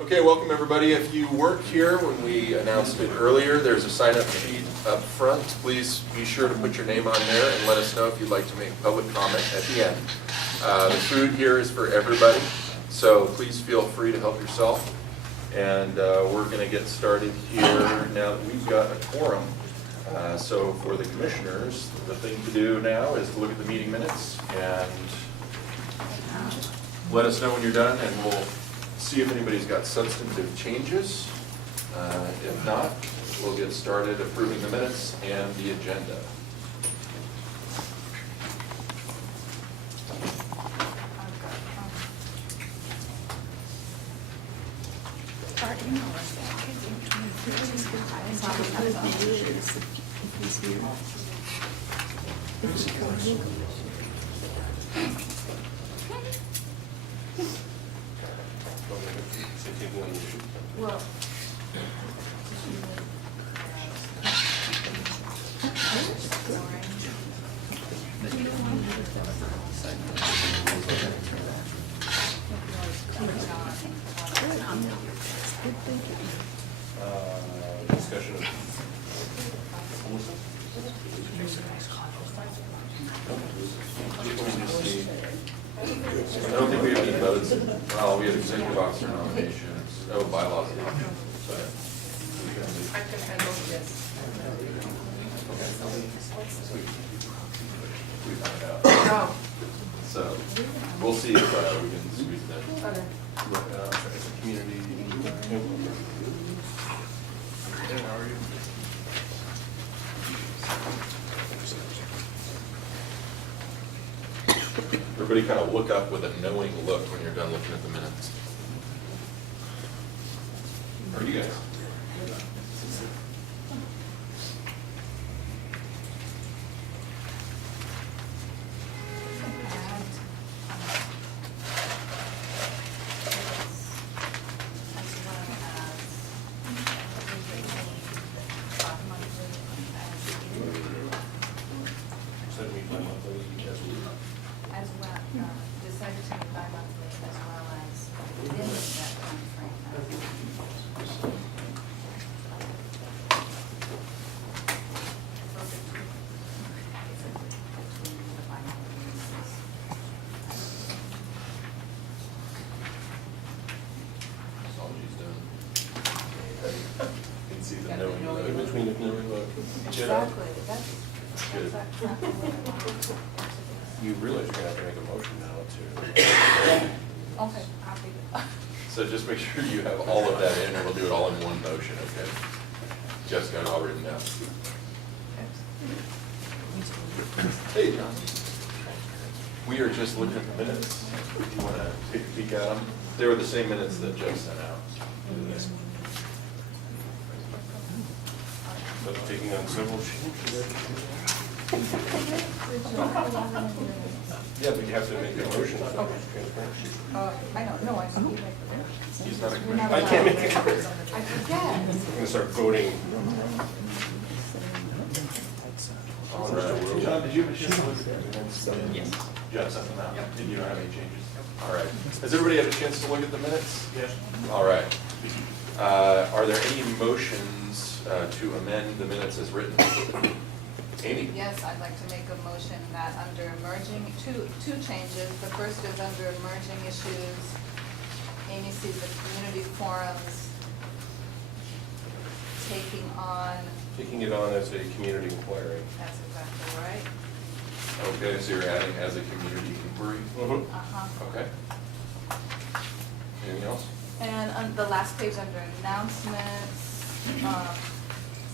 Okay, welcome everybody. If you weren't here when we announced it earlier, there's a sign-up sheet up front. Please be sure to put your name on there and let us know if you'd like to make public comment at the end. The food here is for everybody, so please feel free to help yourself. And we're going to get started here now that we've got a quorum. So for the commissioners, the thing to do now is to look at the meeting minutes and let us know when you're done, and we'll see if anybody's got substantive changes. If not, we'll get started approving the minutes and the agenda. Well, discussion of I don't think we have any votes. Well, we have executive officer nominations. Oh, bylaws. So, I can handle this. we found out. Oh, So we'll see if we can squeeze it in. okay. as a community. How are you? Everybody kind of look up with a knowing look when you're done looking at the minutes. Or you guys? Said meet by monthly as well. As well, decided to meet bi-monthly as well as within that timeframe. Apologies done. Can see the knowing look. In between the knowing look. Exactly, that's Good. exactly what I You realize you're gonna have to make a motion now to. want. Okay, I'll be good. So just make sure you have all of that in, and we'll do it all in one motion, okay? Jeff's got it all written down. Hey, John. We are just looking at the minutes. If you want to take a peek at them, they were the same minutes that Jeff sent out. But taking on several changes. Yeah, but you have to make a motion. So it's transparent. I don't know, I should be like. He's not a You're not commissioner. I can't make it. I forget. We're gonna start voting. All right. John, did you have a chance to look at the minutes? Yes. Jeff sent them out? And you don't have any changes? All right. Has everybody had a chance to look at the minutes? Yes. All right. Are there any motions to amend the minutes as written? Amy? Yes, I'd like to make a motion that under emerging, two changes. The first is under emerging issues. Amy sees the community forums taking on, Taking it on as a community inquiry. that's exactly right. Okay, so you're adding as a community inquiry? Uh-huh. Okay. Anything else? And on the last page under announcements,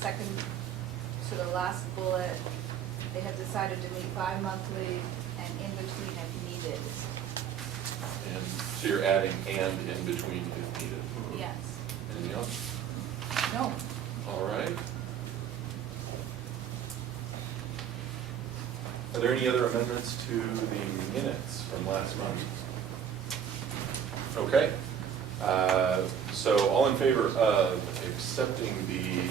second to the last bullet, they have decided to meet bi-monthly and in between if needed. And so you're adding and in between if needed? Yes. Anything else? No. All right. Are there any other amendments to the minutes from last month? Okay. So all in favor of accepting the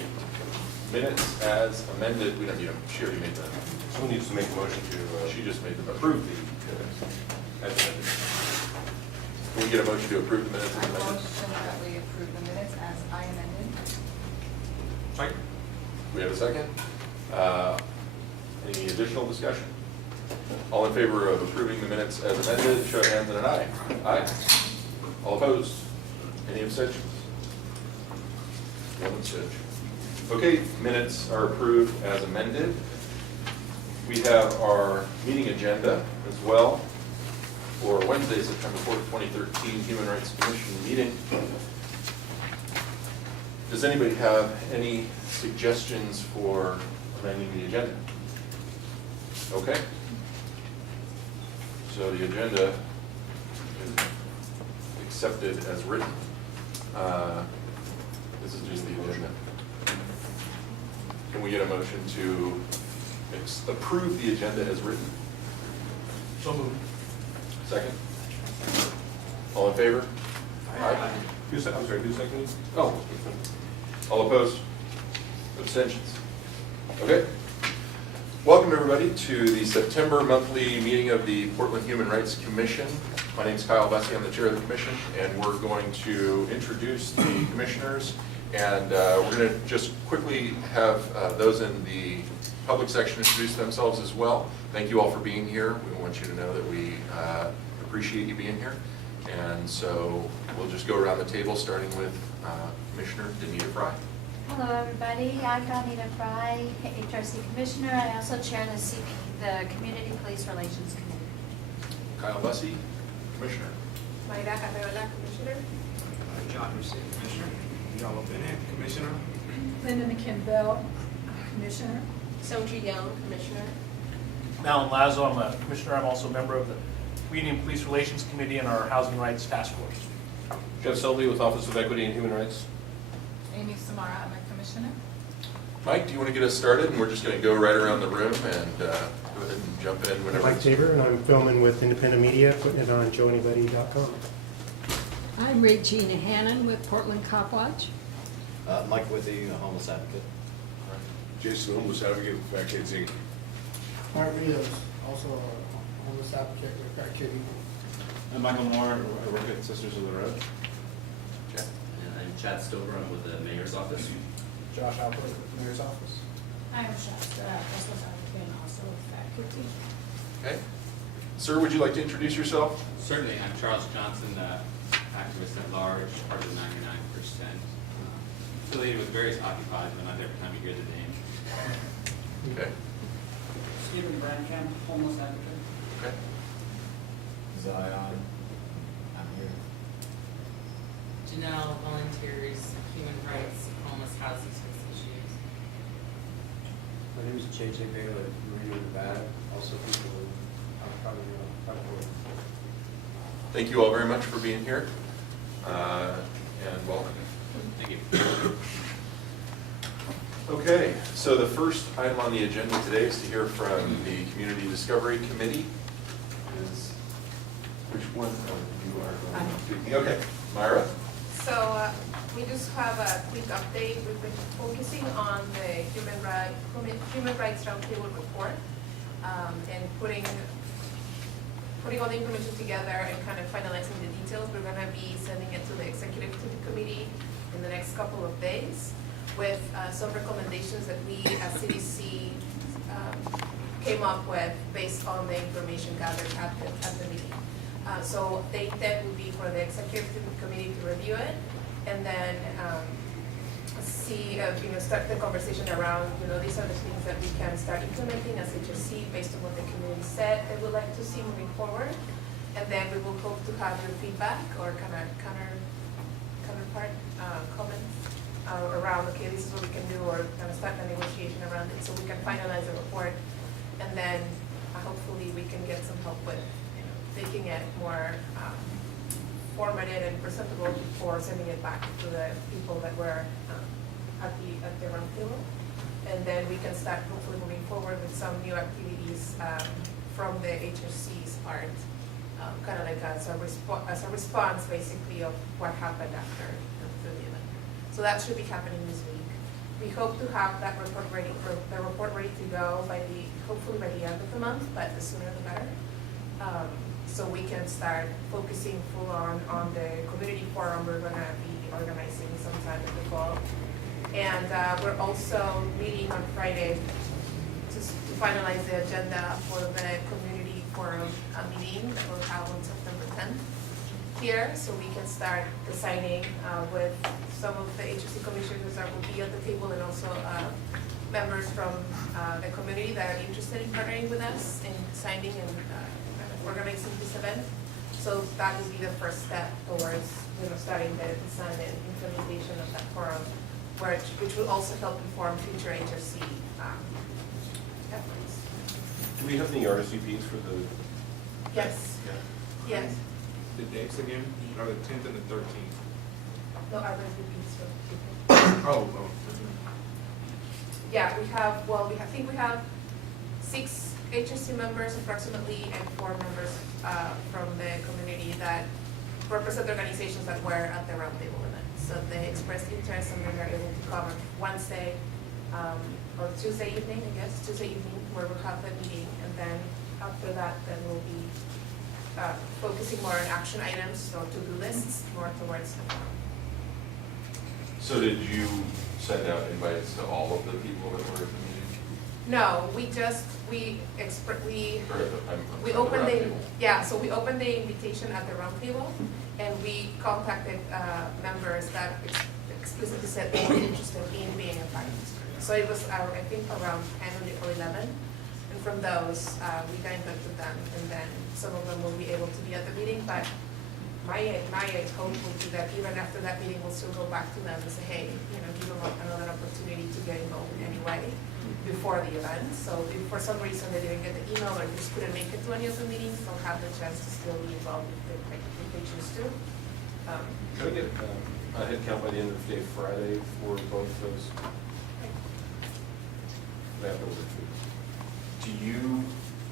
minutes as amended, we don't need them, she already made them. Someone needs to make a motion to. She just made them. Approve the minutes as amended. Can we get a motion to approve the minutes I as amended? motion that we approve the minutes as I amended. Second. We have a second? Any additional discussion? All in favor of approving the minutes as amended, show of hands and an aye. Aye. All opposed? Any abstentions? One abstention. Okay, minutes are approved as amended. We have our meeting agenda as well for Wednesday, September 4th, 2013, Human Rights Commission meeting. Does anybody have any suggestions for amending the agenda? Okay. So the agenda is accepted as written. This is just the agenda. Can we get a motion to approve the agenda as written? So moved. Second? All in favor? I'm sorry, who seconded? Oh. All opposed? Abstentions? Okay. Welcome, everybody, to the September monthly meeting of the Portland Human Rights Commission. My name is Kyle Bessie, I'm the chair of the commission, and we're going to introduce the commissioners, and we're going to just quickly have those in the public section introduce themselves as well. Thank you all for being here. We want you to know that we appreciate you being here. And so we'll just go around the table, starting with Commissioner Danita Fry. Hello, everybody. I'm Donita Fry, HRC Commissioner. I also chair the Community Police Relations Committee. Kyle Bessie, Commissioner. Mayra Carreola, Commissioner. John Rusey, Commissioner. Yellow Bennett, Commissioner. Linda McKinville, Commissioner. Soji Young, Commissioner. Alan Lazo, I'm a commissioner. I'm also a member of the Community and Police Relations Committee and our Housing Rights Task Force. Jeff Selby with Office of Equity and Human Rights. Amy Samara, I'm a commissioner. Mike, do you want to get us started? And we're just going to go right around the room and go ahead and jump in I'm whenever. Mike Tabor, and I'm filming with Independent Media, putting it on joeanybody.com. I'm Regina Hannon with Portland Cop Watch. Mike Withy, a homeless advocate. Jason, homeless advocate with Fat Kids Inc. Mark Rios, also a homeless advocate with Fat Kid Equal. I'm Michael Moore, I work at Sisters of the Road. Okay. And I'm Chad Stover, I'm with the mayor's office. Josh Alpert with the Mayor's Office. I am Shasta, homeless advocate and also with Fat Kids Inc. Okay. Sir, would you like to introduce yourself? Certainly, I'm Charles Johnson, activist at large, part of the 99%. Affiliated with various occupies, but not every time you hear the name. Okay. Stephen Brandkamp, homeless advocate. Okay. Zion, I'm here. Janelle volunteers human rights, homeless housing issues. My name is JJ Baylor, Marina, Nevada, also people who probably Thank you all very much for being here. And welcome. Thank you. Okay, so the first item on the agenda today is to hear from the Community Discovery Committee. Which one of you are going to speak? Okay, Myra? So we just have a quick update. We've been focusing on the Human Rights Roundtable report and putting all the information together and kind of finalizing the details. We're going to be sending it to the executive committee in the next couple of days with some recommendations that we as CDC came up with based on the information gathered at the meeting. So the intent would be for the executive committee to review it and then see, start the conversation around, these are the things that we can start implementing as HSC based on what the community said they would like to see moving forward. And then we will hope to have your feedback or counterpart comments around, okay, this is what we can do, or kind of start a negotiation around it so we can finalize the report. And then hopefully we can get some help with making it more formatted and presentable before sending it back to the people that were at the roundtable. And then we can start hopefully moving forward with some new activities from the HSC's part, kind of like as a response basically of what happened after the event. So that should be happening this week. We hope to have that report ready to go hopefully by the end of the month, but the sooner the better. so we can start focusing full on the community forum we're gonna be organizing sometime in the fall. And we're also meeting on Friday to finalize the agenda for the community forum meeting that we'll have on September 10th here, so we can start designing with some of the HRC commissioners that will be at the table, and also members from the community that are interested in partnering with us in designing and organizing this event. So that will be the first step towards, starting the design and implementation of that forum, which will also help inform future HRC efforts. Do we have any RSVPs for the? Yes, Yeah. yes. The dates again are the 10th and the 13th. No, I will repeat for people. Oh. Yeah, I think we have 6 HRC members approximately, and 4 members from the community that represent organizations that were at the roundtable event. So they expressed interest, and they're able to come on Wednesday or Tuesday evening, where we'll have the meeting, and then after that, then we'll be focusing more on action items or to-do lists, more towards the forum. So did you send out invites to all of the people that were at the meeting? No, we opened so we opened the invitation at the roundtable, and we contacted members that explicitly said they were interested in being a part of this group. So it was, I think, around 10 or 11, and from those, we got in touch with them, and then some of them will be able to be at the meeting, but my hope would be that even after that meeting, we'll still go back to them and say, hey, give them another opportunity to get involved in any way before the event. So if for some reason they didn't get the email or just couldn't make it to any of the meetings, they'll have the chance to still be involved if they choose to. Can I get a head count by the end of the day Friday for both of those? Do you,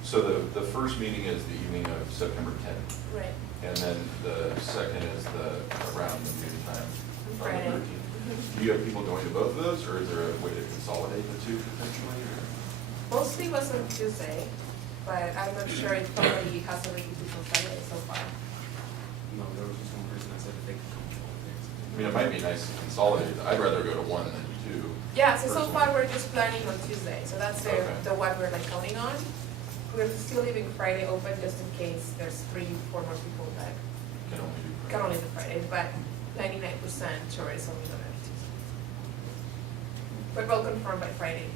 so the first meeting is the evening of September 10th, Right. and then the second is around the noon time on the Friday. 13th. Do you have people going to both of those, or is there a way to consolidate the two potentially? Mostly was on Tuesday, but I'm not sure if somebody has already been on Friday so far. No, there was just one person that said that they could come to all the days. I mean, it might be nice to consolidate. I'd rather go to one than 2. Yeah, so personally. far we're just planning on Tuesday, so that's Okay. the one we're counting on. We're still leaving Friday open just in case there's 3-4 more people that Can only do do Friday, but 99% sure it's only gonna be Tuesday. But we'll confirm by Friday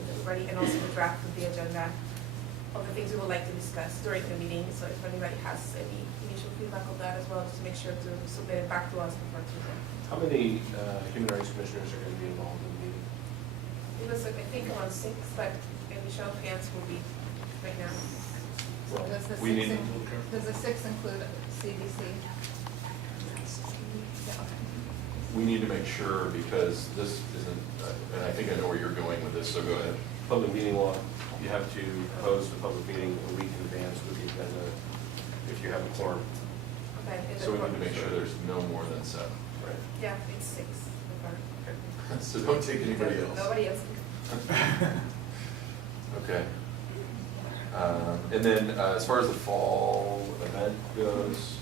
with everybody, and also the draft of the agenda of the things we would like to discuss during the meeting. So if anybody has any initial feedback on that as well, just make sure to submit it back to us before Tuesday. How many human rights commissioners are going to be involved in the meeting? It was, I think, around 6, but maybe show of hands will be right now. So does the We need- does the 6 include CBC? Yeah, okay. We need to make sure, because this isn't, and I think I know where you're going with this, so go ahead. Public meeting law, you have to post a public meeting a week in advance with the agenda if you have a quorum. Okay. and So we then- need to make sure there's no more than 7. Right. Yeah, it's 6. Okay. So don't take anybody else. Nobody else. Okay. And then as far as the fall event goes,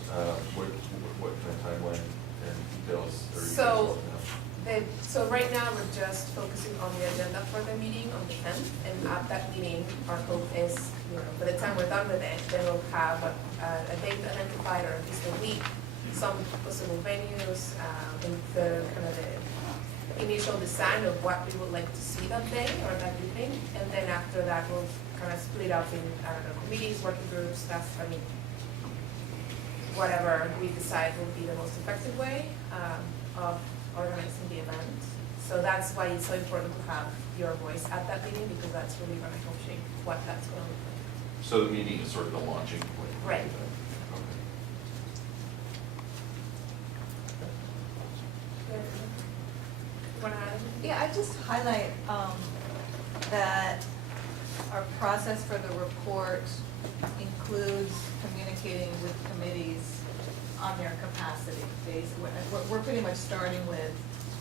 what kind of timeline and details are you guys So- looking at? So right now, we're just focusing on the agenda for the meeting on the 10th, and at that meeting, our hope is, by the time we're done with it, then we'll have a date identified, or at least a week, some possible venues, and the kind of the initial design of what we would like to see that day or that evening, and then after that, we'll kind of split up in, committees, working groups, whatever we decide will be the most effective way of organizing the event. So that's why it's so important to have your voice at that meeting, because that's really gonna help shape what that's gonna look like. So the meeting is sort of the launching point. Right. Wanna add anything? Yeah, I just highlight that our process for the report includes communicating with committees on their capacity. We're pretty much starting with,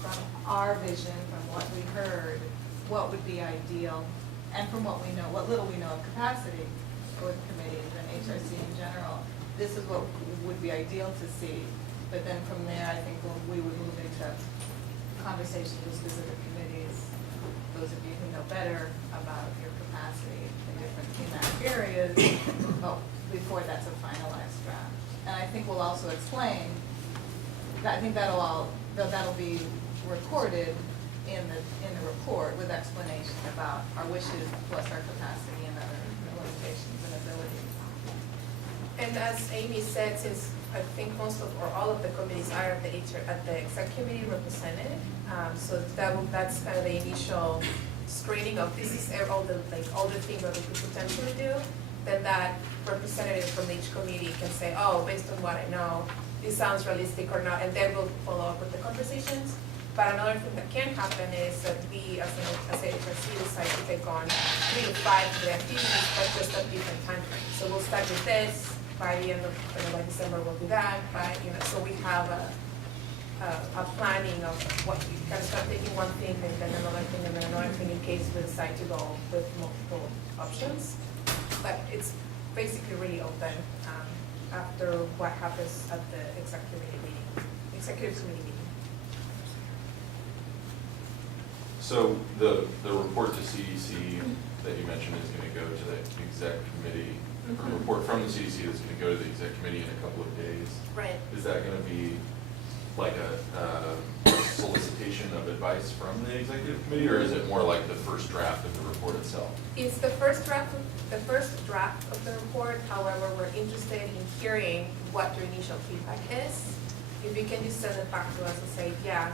from our vision, from what we heard, what would be ideal, and from what we know, what little we know of capacity with committees and HRC in general. this is what would be ideal to see. But then from there, I think we would move into conversations with specific committees, those of you who know better about your capacity in different thematic areas, but before that's a finalized draft. And I think we'll also explain, I think that'll be recorded in the report with explanation about our wishes plus our capacity and other limitations and abilities. And as Amy said, since I think most of, or all of the committees are at the exec committee represented, so that's kind of the initial screening of this is all the things that we could potentially do. Then that representative from each committee can say, oh, based on what I know, this sounds realistic or not, and then we'll follow up with the conversations. But another thing that can happen is that we, as a HRC, decide to take on 3 to 5 of the activities, but just at different timeframes. So we'll start with this, by the end of, by December we'll do that, so we have a planning of what we kind of start taking one thing, and then another thing, and then another thing in case we decide to go with multiple options. But it's basically really open after what happens at the executive committee meeting. So the report to CDC that you mentioned is going to go to the exec committee. A report from the CDC that's going to go to the exec committee in a couple of days. Right. Is that going to be like a solicitation of advice from the executive committee, or is it more like the first draft of the report itself? It's the first draft of the report. However, we're interested in hearing what your initial feedback is. If you can just send it back to us and say, yeah,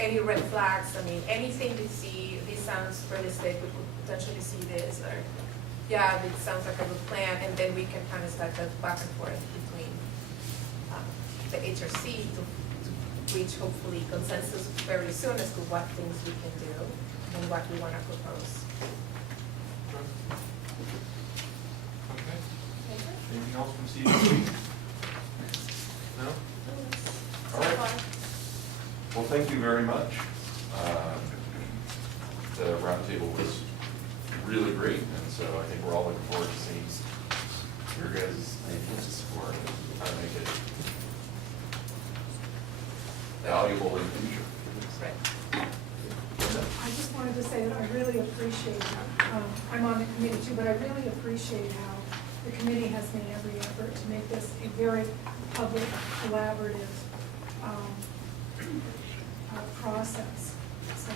any red flags, anything we see, this sounds realistic, we could potentially see this, or yeah, it sounds like a good plan, and then we can kind of start that back and forth between the HRC to reach hopefully consensus very soon as to what things we can do and what we want to propose. Okay. Anything else from CDC? No? All right. Well, thank you very much. The roundtable was really great, and so I think we're all looking forward to seeing your guys' ideas for how to make it valuable in the future. Right. I just wanted to say that I really appreciate, I'm on the committee too, but I really appreciate how the committee has made every effort to make this a very public, collaborative process. So,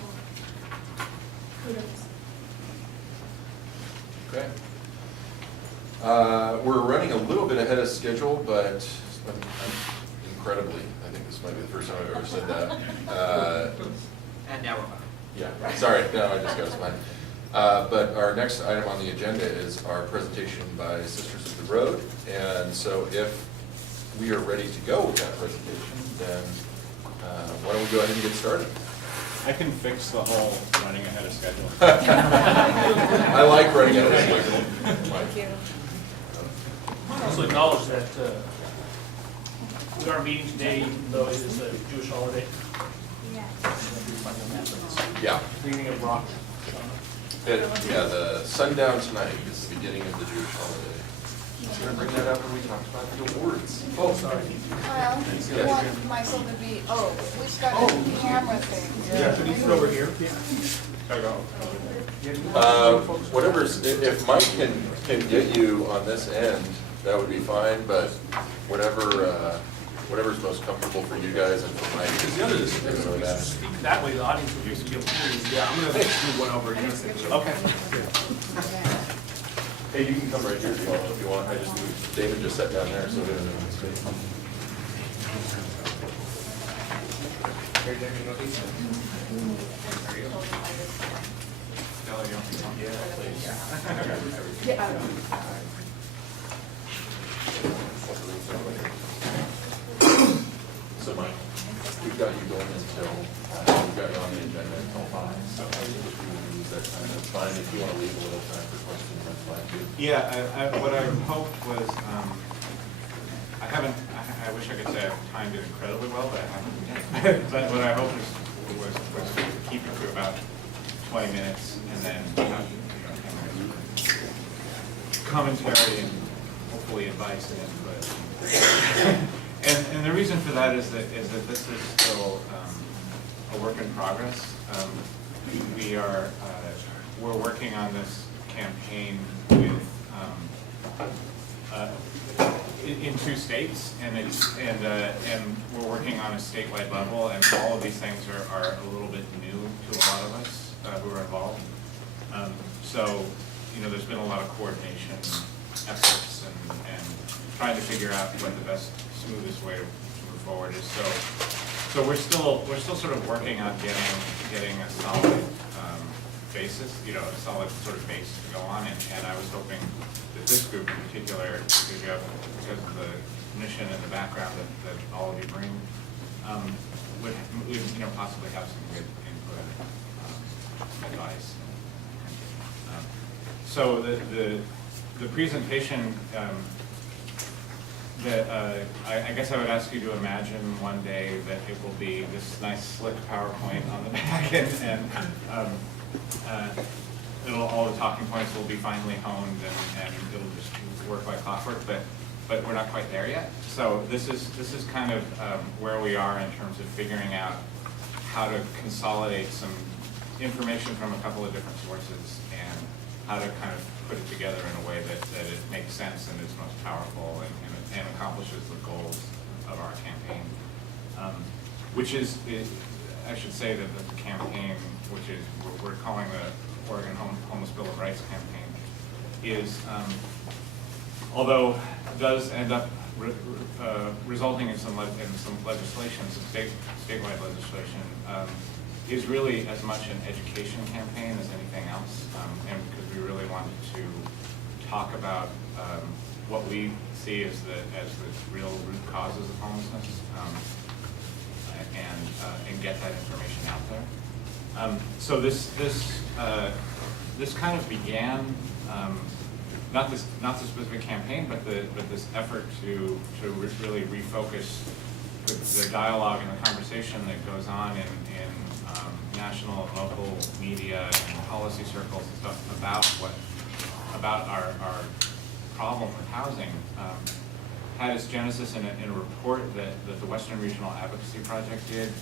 kudos. Okay. We're running a little bit ahead of schedule, but incredibly, I think this might be the first time I've ever said that. And now we're fine. Yeah, sorry, no, I just got spun. But our next item on the agenda is our presentation by Sisters of the Road. And so if we are ready to go with that presentation, then why don't we go ahead and get started? I can fix the whole running ahead of schedule. I like running ahead of schedule. Thank you. I also acknowledge that we are meeting today, even though it is a Jewish holiday. Yeah. Beginning of Rosh Hashanah. Yeah, the sundown tonight is the beginning of the Jewish holiday. I was going to bring that up when we talked about the awards. Oh, sorry. Well, you want Michael to be, we've got a camera thing. Yeah, should you put over here? Whatever's, if Mike can get you on this end, that would be fine, but whatever's most comfortable for you guys and for Mike. Because the other is, if you speak that way, the audience will be able to hear you. Yeah, I'm gonna move one over here. Okay. Hey, you can come right here if you want. David just sat down there, so he doesn't have to speak. Here, David, you want these? There you go. Stella, you want these on? Yeah, please. So Mike, we've got you going until, we've got you on the agenda until 5. So if you want to use that time, that's fine. If you want to leave a little time for questions, that's fine too. Yeah, what I hoped was, I wish I could say I've timed it incredibly well, but I haven't. But what I hoped was to keep it to about 20 minutes and then commentary and hopefully advice and input. And the reason for that is that this is still a work in progress. We're working on this campaign with in 2 states, and we're working on a statewide level, and all of these things are a little bit new to a lot of us who are involved. So, you know, there's been a lot of coordination efforts and trying to figure out what the best, smoothest way to move forward is. So we're still sort of working on getting a solid basis, you know, a solid sort of base to go on, and I was hoping that this group in particular, because of the mission and the background that all of you bring, would you know, possibly have some good input, advice. So the presentation I guess I would ask you to imagine one day that it will be this nice slick PowerPoint on the back, and all the talking points will be finely honed, and it'll just work like clockwork. But we're not quite there yet. So this is kind of where we are in terms of figuring out how to consolidate some information from a couple of different sources, and how to kind of put it together in a way that it makes sense and is most powerful and accomplishes the goals of our campaign. Which is, I should say that the campaign, which is, we're calling the Oregon Homeless Bill of Rights campaign, is, although it does end up resulting in some legislation, some statewide legislation, is really as much an education campaign as anything else, and because we really wanted to talk about what we see as the real root causes of homelessness, and get that information out there. So this kind of began, not the specific campaign, but this effort to really refocus the dialogue and the conversation that goes on in national and local media and policy circles and stuff about our problem with housing, had its genesis in a report that the Western Regional Advocacy Project did,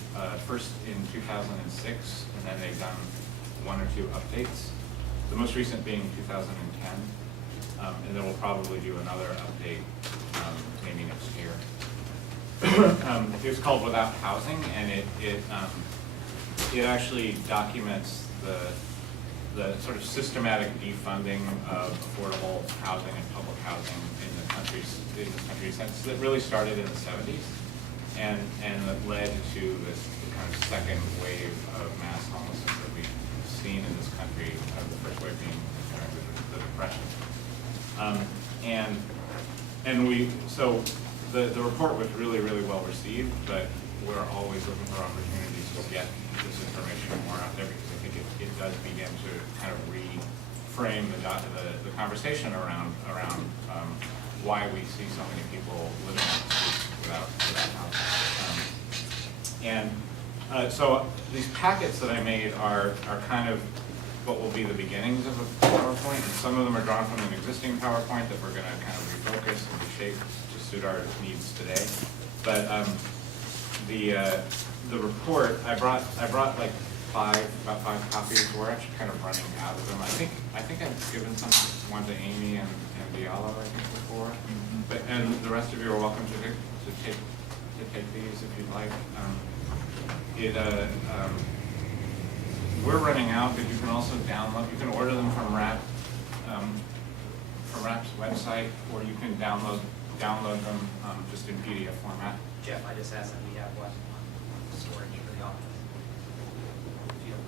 first in 2006, and then they've done 1 or 2 updates. The most recent being 2010, and then we'll probably do another update maybe next year. It was called Without Housing, and it actually documents the sort of systematic defunding of affordable housing and public housing in this country since it really started in the 70s, and that led to this kind of second wave of mass homelessness that we've seen in this country, the first wave being the Depression. So the report was really, really well received, but we're always looking for opportunities to get this information more out there, because I think it does begin to kind of reframe the conversation around why we see so many people living on the streets without housing. So these packets that I made are kind of what will be the beginnings of a PowerPoint, and some of them are drawn from an existing PowerPoint that we're going to kind of refocus and reshape to suit our needs today. But the report, I brought like about five copies. We're actually kind of running out of them. I think I've given one to Amy and Diallo, I think, before. But and the rest of you are welcome to take these if you'd like. We're running out, but you can also download. You can order them from RAP's website, or you can download them just in PDF format. Jeff, I just asked that we have one on storage for the office, if you don't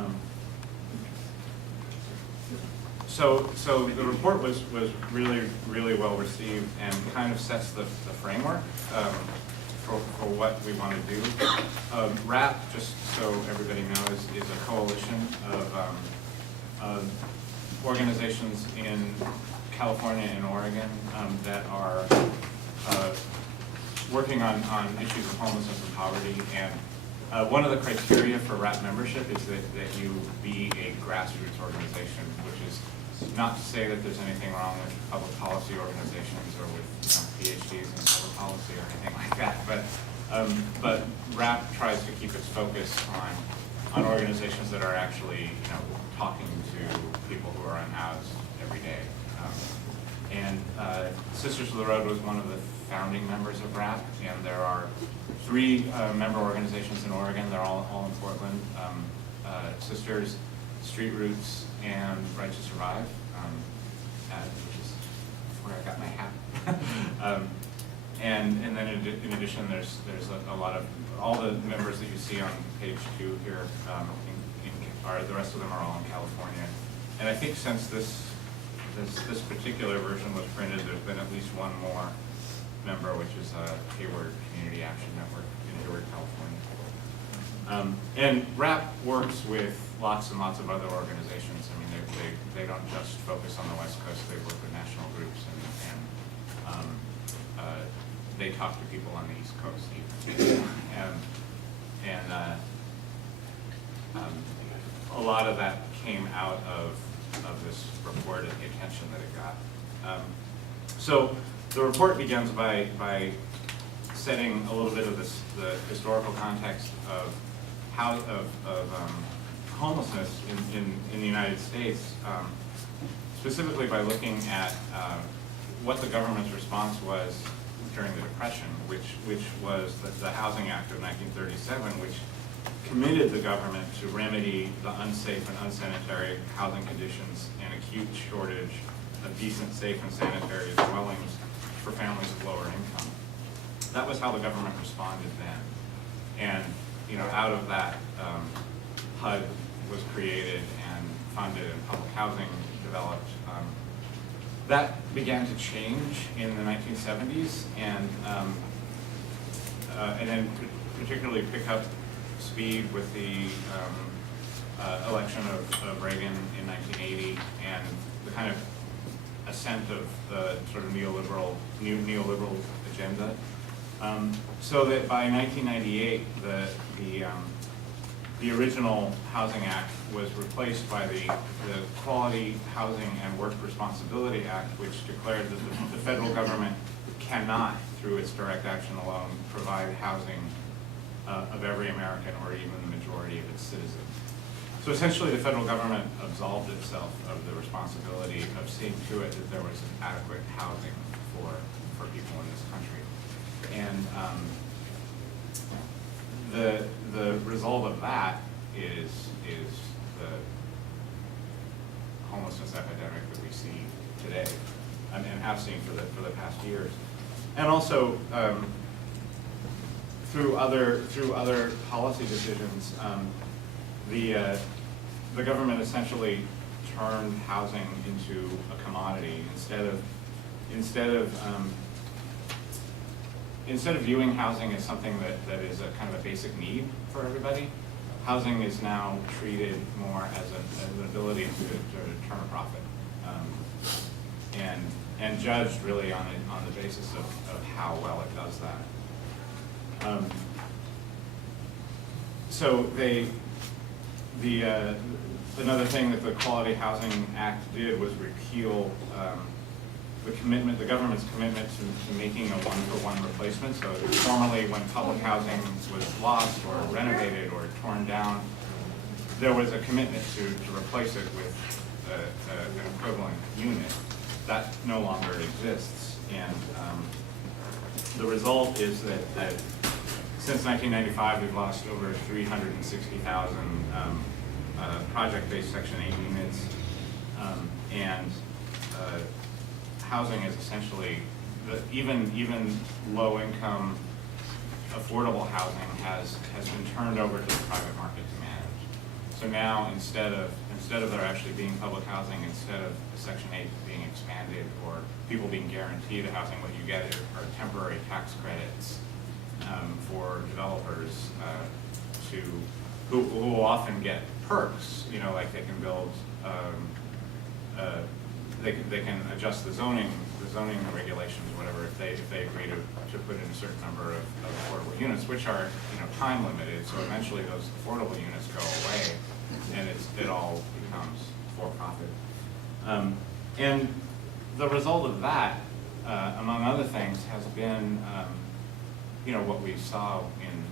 mind. So the report was really, really well received, and kind of sets the framework for what we want to do. RAP, just so everybody knows, is a coalition of organizations in California and Oregon that are working on issues of homelessness and poverty. And one of the criteria for RAP membership is that you be a grassroots organization, which is Not to say that there's anything wrong with public policy organizations or with PhDs in public policy or anything like that, but RAP tries to keep its focus on organizations that are actually, talking to people who are unhoused every day. And Sisters of the Road was one of the founding members of RAP, and there are 3 member organizations in Oregon. They're all in Portland. Sisters, Street Roots, and Right to Survive, which is where I got my hat. And then in addition, there's a lot of, all the members that you see on page 2 here, the rest of them are all in California. And I think since this particular version was printed, there's been at least one more member, which is Hayward Community Action Network in Hayward, California. And RAP works with lots and lots of other organizations. I mean, they don't just focus on the West Coast, they work with national groups, and they talk to people on the East Coast even. A lot of that came out of this report and the attention that it got. So the report begins by setting a little bit of the historical context of homelessness in the United States, specifically by looking at what the government's response was during the Depression, which was the Housing Act of 1937, which committed the government to remedy the unsafe and unsanitary housing conditions and acute shortage of decent, safe, and sanitary dwellings for families of lower income. That was how the government responded then. And out of that, HUD was created and funded and public housing developed. That began to change in the 1970s and then particularly pick up speed with the election of Reagan in 1980 and the kind of ascent of the sort of neoliberal agenda. So that by 1998, the original Housing Act was replaced by the Quality Housing and Work Responsibility Act, which declared that the federal government cannot, through its direct action alone, provide housing of every American or even the majority of its citizens. So essentially the federal government absolved itself of the responsibility of seeing to it that there was adequate housing for people in this country. And the result of that is the homelessness epidemic that we see today and have seen for the past years. And also through other policy decisions, the government essentially turned housing into a commodity instead of viewing housing as something that is a kind of a basic need for everybody. Housing is now treated more as an ability to turn a profit, and judged really on the basis of how well it does that. So another thing that the Quality Housing Act did was repeal the government's commitment to making a one-for-one replacement. So formerly, when public housing was lost or renovated or torn down, there was a commitment to replace it with an equivalent unit. That no longer exists, and the result is that since 1995, we've lost over 360,000 project-based Section 8 units, and housing is essentially, even low-income, affordable housing has been turned over to the private market to manage. So now, instead of there actually being public housing, instead of Section 8 being expanded or people being guaranteed housing, what you get are temporary tax credits for developers who will often get perks, like they can build, they can adjust the zoning regulations, whatever, if they agree to put in a certain number of affordable units, which are time limited. So eventually those affordable units go away, and it all becomes for profit. And the result of that, among other things, has been, you know, what we saw in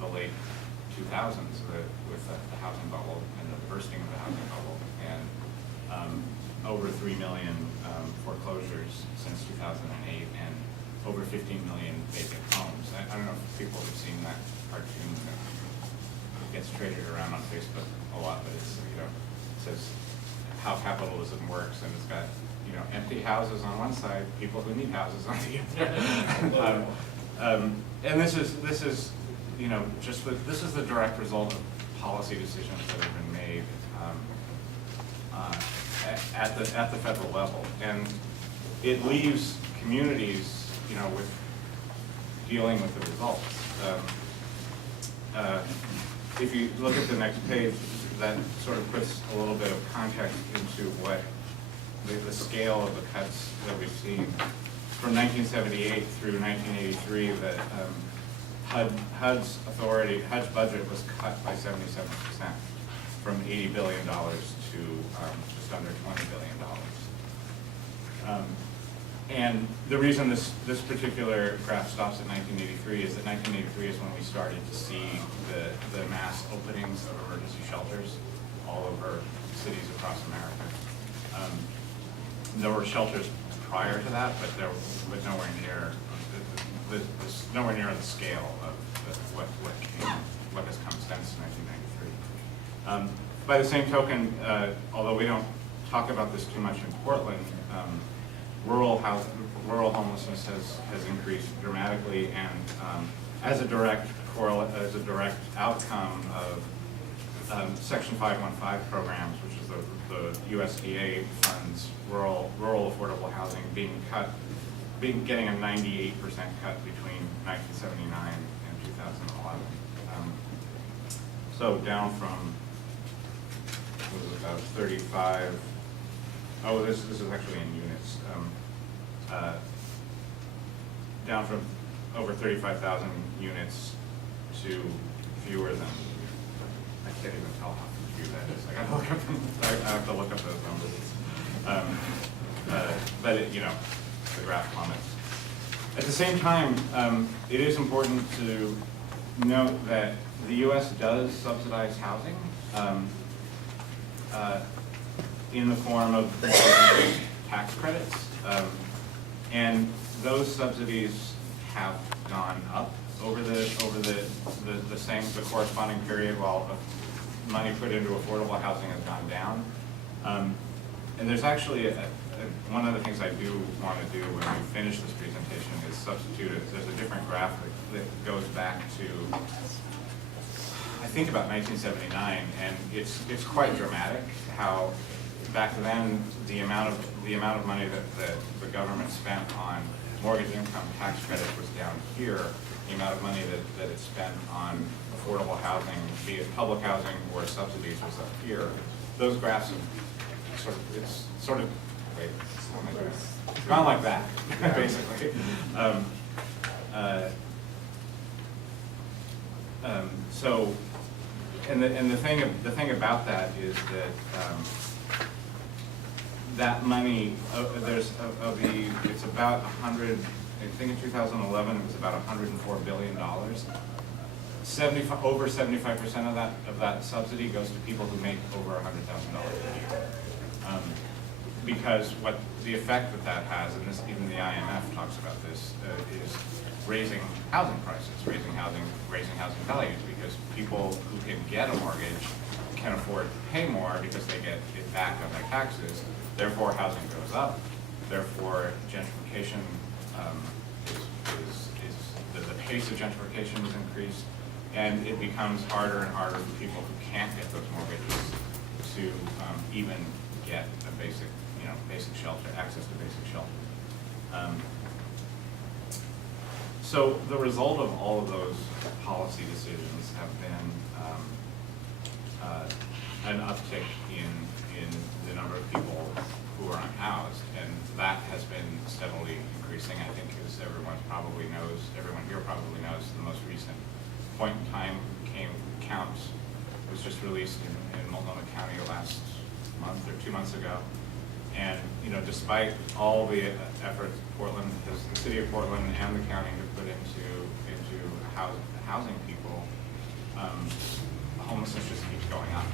the late 2000s with the housing bubble and the bursting of the housing bubble, and over 3 million foreclosures since 2008, and over 15 million vacant homes. I don't know if people have seen that cartoon that gets traded around on Facebook a lot, but it's, you know, it says how capitalism works, and it's got, you know, empty houses on one side, people who need houses on the other. And this is, you know, this is the direct result of policy decisions that have been made at the federal level, and it leaves communities, you know, with dealing with the results. If you look at the next page, that sort of puts a little bit of context into what the scale of the cuts that we've seen. From 1978 through 1983, the HUD's budget was cut by 77%, from $80 billion to just under $20 billion. And the reason this particular graph stops at 1983 is that 1983 is when we started to see the mass openings of emergency shelters all over cities across America. There were shelters prior to that, but nowhere near the scale of what has come since 1993. By the same token, although we don't talk about this too much in Portland, rural homelessness has increased dramatically, and as a direct outcome of Section 515 programs, which is the USDA funds rural affordable housing, getting a 98% cut between 1979 and 2011. So down from, what was it, about 35. Oh, this is actually in units. Down from over 35,000 units to fewer than, I can't even tell how few that is. I have to look up those numbers. But it, you know, the graph plummets. At the same time, it is important to note that the U.S. does subsidize housing in the form of tax credits. And those subsidies have gone up over the corresponding period, while the money put into affordable housing has gone down. And there's actually one of the things I do want to do when we finish this presentation is substitute it. There's a different graph that goes back to, I think, about 1979, and it's quite dramatic how back then the amount of money that the government spent on mortgage income tax credit was down here. The amount of money that it spent on affordable housing, be it public housing or subsidies, was up here. Those graphs have it's gone like that, basically. So, and the thing about that is that that money, it's about 100. I think in 2011 it was about $104 billion. Over 75% of that subsidy goes to people who make over $100,000 a year. Because what the effect that has, and even the IMF talks about this, is raising housing prices, raising housing values, because people who can get a mortgage can afford to pay more because they get it back on their taxes. Therefore, housing goes up. Therefore, gentrification the pace of gentrification is increased, and it becomes harder and harder for people who can't get those mortgages to even get a basic shelter, access to basic shelter. So the result of all of those policy decisions have been an uptick in the number of people who are unhoused, and that has been steadily increasing. I think, as everyone here probably knows, the most recent point in time count was just released in Multnomah County last month or 2 months ago. And, you know, despite all the efforts Portland, the city of Portland and the county have put into housing people, homelessness just keeps going up.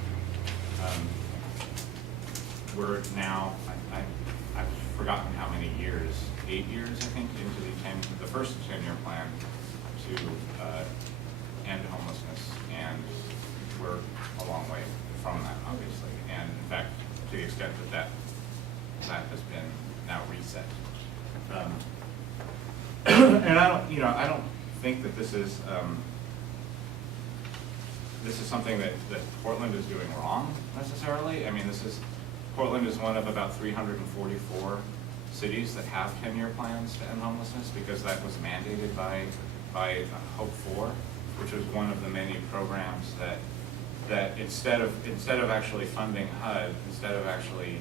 We're now, I've forgotten how many years, 8 years, I think, into the first 10-year plan to end homelessness, and we're a long way from that, obviously. And in fact, to the extent that has been now reset. And I don't think that this is something that Portland is doing wrong necessarily. I mean, Portland is one of about 344 cities that have 10-year plans to end homelessness, because that was mandated by Hope 4, which was one of the many programs that instead of actually funding HUD, instead of actually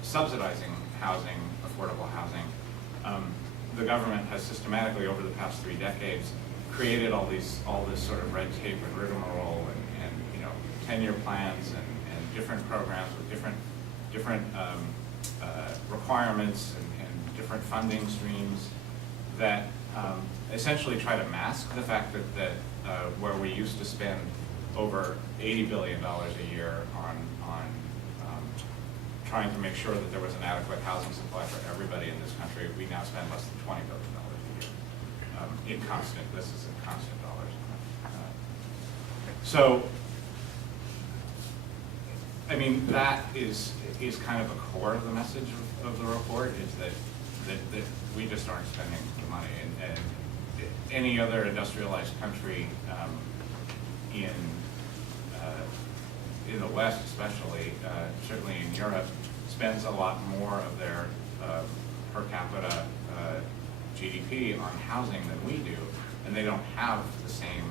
subsidizing housing, affordable housing, the government has systematically over the past 3 decades created all this sort of red tape and rigmarole and 10-year plans and different programs with different requirements and different funding streams that essentially try to mask the fact that where we used to spend over $80 billion a year on trying to make sure that there was an adequate housing supply for everybody in this country, we now spend less than $20 billion a year this is in constant dollars. So, I mean, that is kind of a core of the message of the report, is that we just aren't spending the money. And any other industrialized country in the West especially, certainly in Europe, spends a lot more of their per capita GDP on housing than we do, and they don't have the same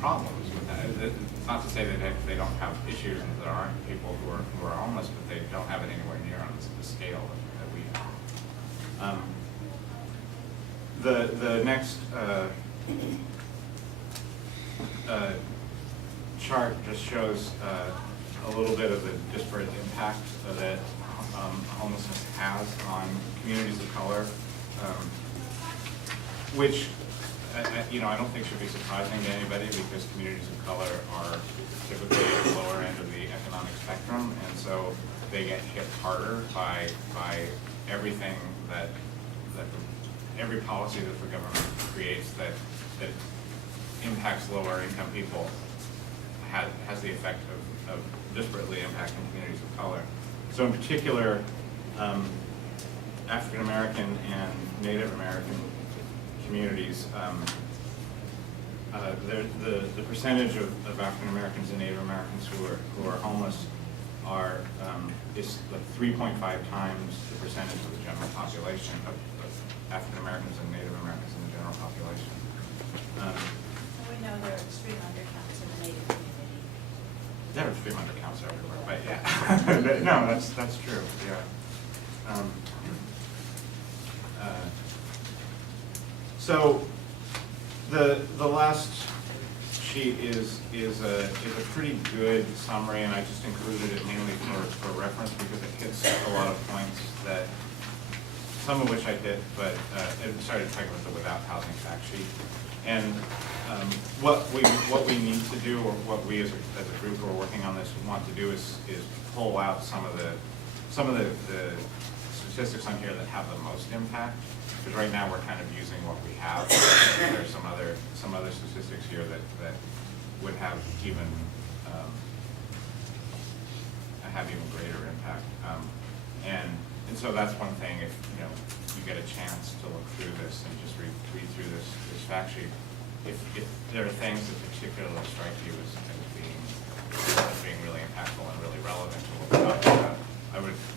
problems with that. It's not to say that they don't have issues and there aren't people who are homeless, but they don't have it anywhere near on the scale that we have. The next chart just shows a little bit of the disparate impact that homelessness has on communities of color, which I don't think should be surprising to anybody, because communities of color are typically at the lower end of the economic spectrum, and so they get hit harder by everything every policy that the government creates that impacts lower income people has the effect of disparately impacting communities of color. So in particular, African American and Native American communities, the percentage of African Americans and Native Americans who are homeless is like 3.5 times the percentage of the general population of African Americans and Native Americans in the general population. We know there are extreme undercounts in the Native community. There are extreme undercounts everywhere, but yeah. No, that's true, yeah. So the last sheet is a pretty good summary, and I just included it mainly for reference because it hits a lot of points that, some of which I hit, but I started talking about the without housing fact sheet. And what we need to do, or what we as a group who are working on this want to do, is pull out some of the statistics on here that have the most impact. Because right now we're kind of using what we have. There's some other statistics here that would have even greater impact. And so that's one thing. If you get a chance to look through this and just read through this fact sheet, if there are things that particularly strike you as being really impactful and really relevant to what we're talking about,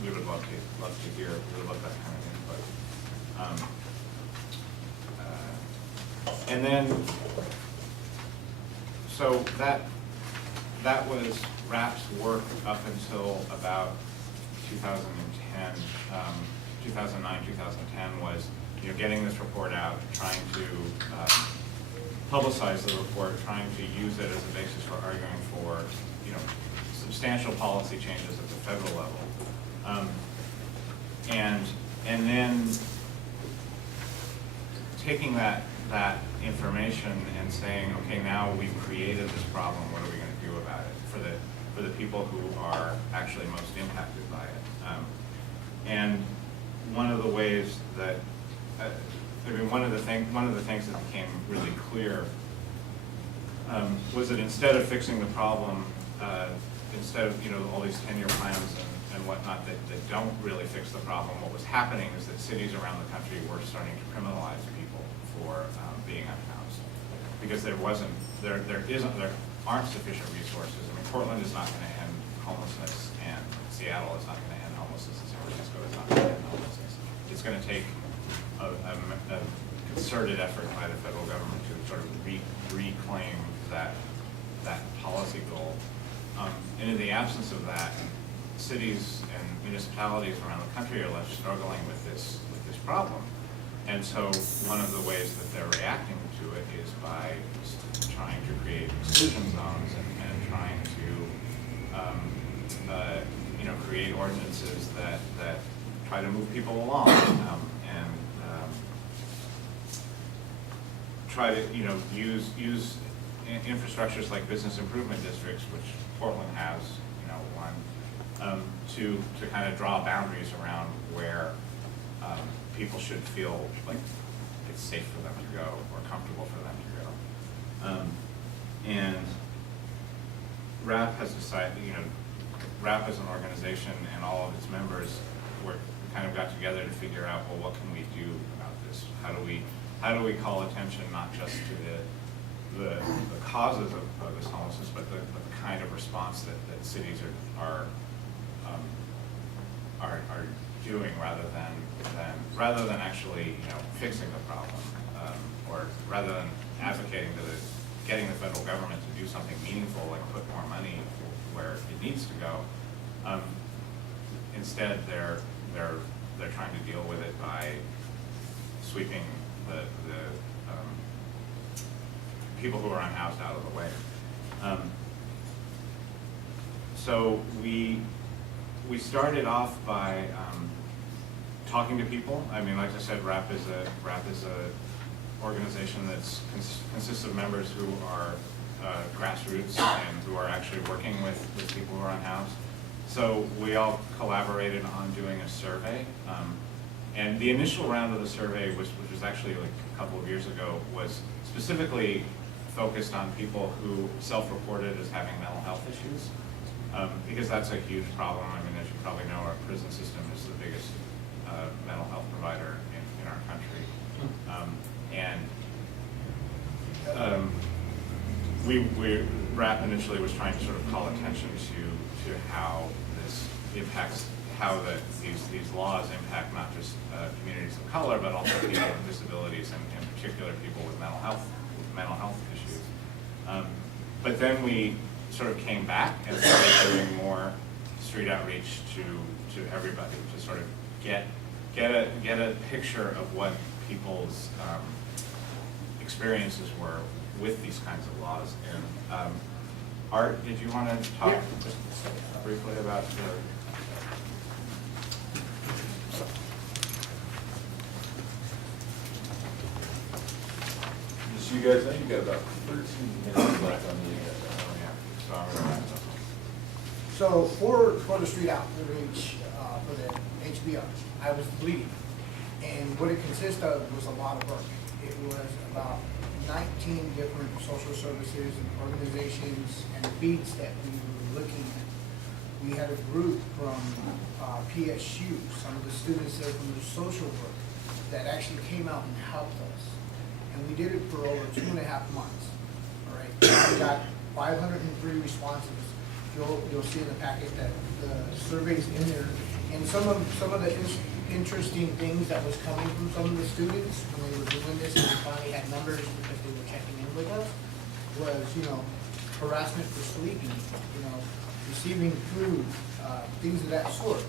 we would love to hear. We would love that kind of input. And then, so that was RAP's work up until about 2010, 2009, 2010 was getting this report out, trying to publicize the report, trying to use it as a basis for arguing for substantial policy changes at the federal level. And then taking that information and saying, okay, now we've created this problem, what are we going to do about it for the people who are actually most impacted by it? And one of the ways that, one of the things that became really clear was that instead of fixing the problem, instead of all these 10-year plans and whatnot that don't really fix the problem, what was happening is that cities around the country were starting to criminalize people for being unhoused, because there aren't sufficient resources. I mean, Portland is not going to end homelessness, and Seattle is not going to end homelessness, and San Francisco is not going to end homelessness. It's going to take a concerted effort by the federal government to sort of reclaim that policy goal. And in the absence of that, cities and municipalities around the country are left struggling with this problem. And so one of the ways that they're reacting to it is by trying to create exclusion zones and trying to create ordinances that try to move people along and try to use infrastructures like business improvement districts, which Portland has, one, to kind of draw boundaries around where people should feel like it's safe for them to go or comfortable for them to go. And RAP has decided, RAP as an organization and all of its members kind of got together to figure out, well, what can we do about this? How do we call attention not just to the causes of this homelessness, but the kind of response that cities are doing rather than actually fixing the problem, or rather than advocating getting the federal government to do something meaningful, like put more money where it needs to go. Instead, they're trying to deal with it by sweeping the people who are unhoused out of the way. So we started off by talking to people. I mean, like I said, RAP is a organization that consists of members who are grassroots and who are actually working with people who are unhoused. So we all collaborated on doing a survey. And the initial round of the survey, which was actually like a couple of years ago, was specifically focused on people who self-reported as having mental health issues, because that's a huge problem. I mean, as you probably know, our prison system is the biggest mental health provider in our country. RAP initially was trying to sort of call attention to how this impacts, how these laws impact not just communities of color, but also people with disabilities, and in particular people with mental health issues. But then we sort of came back and started doing more street outreach to everybody, to sort of get a picture of what people's experiences were with these kinds of laws. And Art, did you want to talk just briefly about Just so you guys know, you've got about 13 minutes left on the agenda. So I'm gonna wrap up. So for the street outreach, for the HBR, I was leading. And what it consists of was a lot of work. It was about 19 different social services and organizations and feeds that we were looking at. We had a group from PSU, some of the students there from the social work, that actually came out and helped us. And we did it for over 2.5 months. All right, we got 503 responses. You'll see in the packet that the survey's in there, and some of the interesting things that was coming from some of the students when they were doing this, and we finally had numbers because they were checking in with us, was harassment for sleeping, receiving food, things of that sort.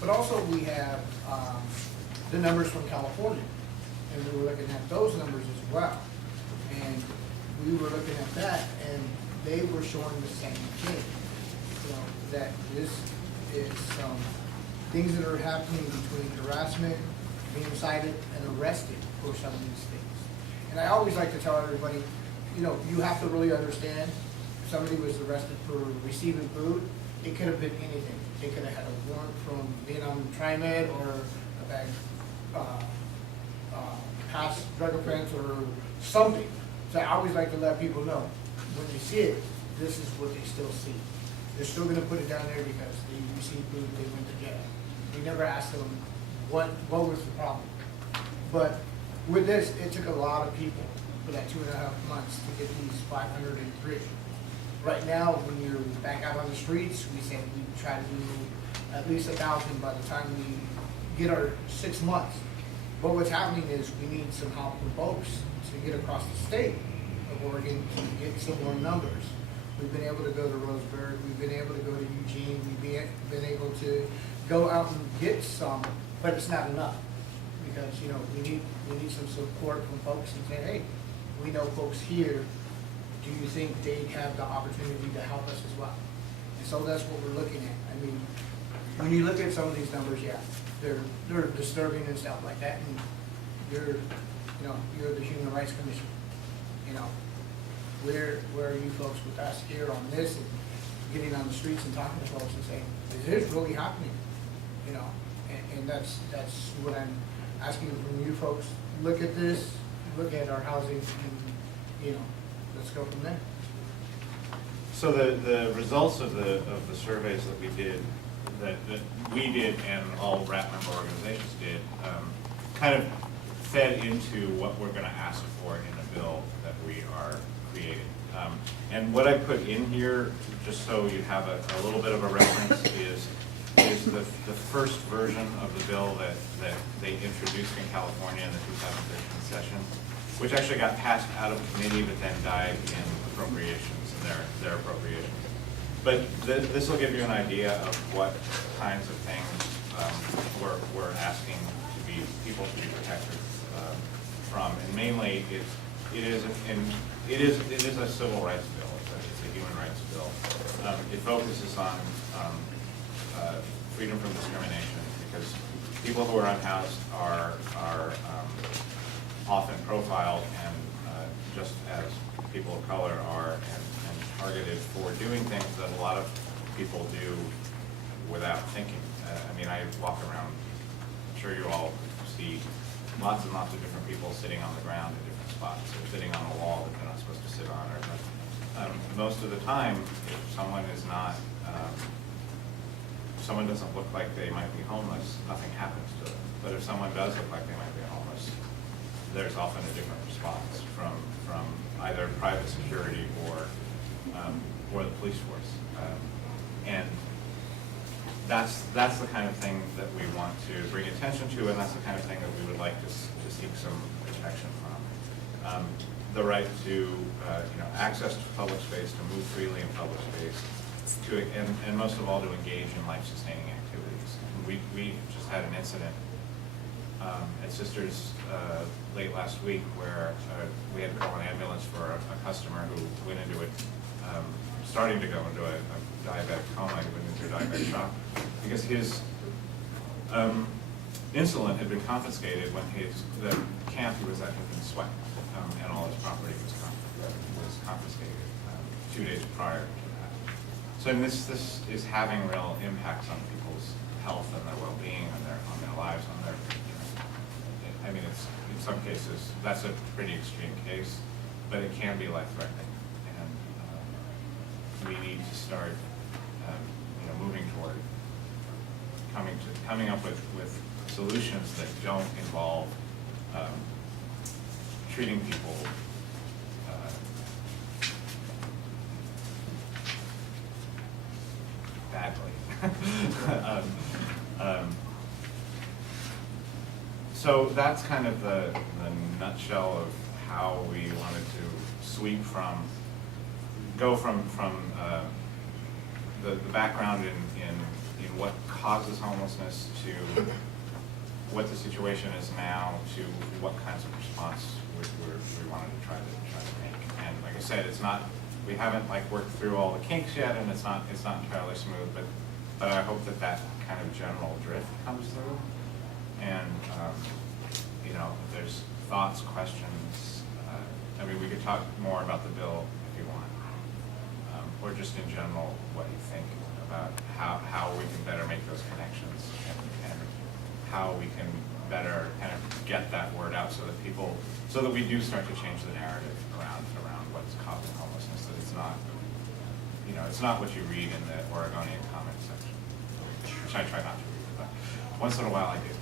But also we have the numbers from California, and we were looking at those numbers as well. And we were looking at that, and they were showing the same thing. that this is some things that are happening between harassment, being cited, and arrested for some of these things. And I always like to tell everybody, you know, you have to really understand, if somebody was arrested for receiving food, it could have been anything. They could have had a warrant from being on TriMed or a bad, past drug offense or something. So I always like to let people know, when they see it, this is what they still see. They're still gonna put it down there because they received food, they went to jail. We never asked them what was the problem. But with this, it took a lot of people for that 2.5 months to get these 503. Right now, when you're back out on the streets, we say we try to do at least 1,000 by the time we get our 6 months. But what's happening is we need some help from folks to get across the state of Oregon to get some more numbers. We've been able to go to Roseburg, we've been able to go to Eugene, we've been able to go out and get some, but it's not enough. Because, you know, we need some support from folks and say, hey, we know folks here, do you think they'd have the opportunity to help us as well? And so that's what we're looking at. I mean, when you look at some of these numbers, yeah, they're disturbing and stuff like that, and you're the Human Rights Commission. You know, where are you folks with us here on this and getting on the streets and talking to folks and saying, is this really happening? You know, and that's what I'm asking from you folks. Look at this, look at our housing, and, you know, let's go from there. So the results of the surveys that we did, that we did and all RAP member organizations did, kind of fed into what we're gonna ask for in a bill that we are creating. And what I put in here, just so you have a little bit of a reference, is the first version of the bill that they introduced in California in the 2013 session, which actually got passed out of committee but then died in appropriations, and their appropriations. But this will give you an idea of what kinds of things we're asking people to be protected from, and mainly it is a civil rights bill. It's a human rights bill. It focuses on freedom from discrimination, because people who are unhoused are often profiled and just as people of color are and targeted for doing things that a lot of people do without thinking. I mean, I walk around, I'm sure you all see lots and lots of different people sitting on the ground in different spots, or sitting on a wall that they're not supposed to sit on. Or most of the time, if someone is not, someone doesn't look like they might be homeless, nothing happens to them. But if someone does look like they might be homeless, there's often a different response from either private security or the police force. And that's the kind of thing that we want to bring attention to, and that's the kind of thing that we would like to seek some protection from. The right to access to public space, to move freely in public space, and most of all to engage in life-sustaining activities. We just had an incident at Sisters late last week where we had to call an ambulance for a customer who went into it, starting to go into a diabetic coma, he went into a diabetic shock, because his insulin had been confiscated when the camp he was at had been swept, and all his property was confiscated 2 days prior to that. So this is having real impacts on people's health and their well-being, on their lives, on their, I mean, it's, in some cases, that's a pretty extreme case, but it can be life-threatening. And we need to start, moving toward coming up with solutions that don't involve treating people badly. So that's kind of the nutshell of how we wanted to go from the background in what causes homelessness to what the situation is now to what kinds of response we wanted to try to make. And like I said, it's not we haven't like worked through all the kinks yet, and it's not entirely smooth, but I hope that that kind of general drift comes through. And, you know, if there's thoughts, questions, I mean, we could talk more about the bill if you want, or just in general, what you think about how we can better make those connections and how we can better kind of get that word out so that people, so that we do start to change the narrative around what's causing homelessness, that it's not, you know, it's not what you read in the Oregonian comment section, which I try not to read, but once in a while I do.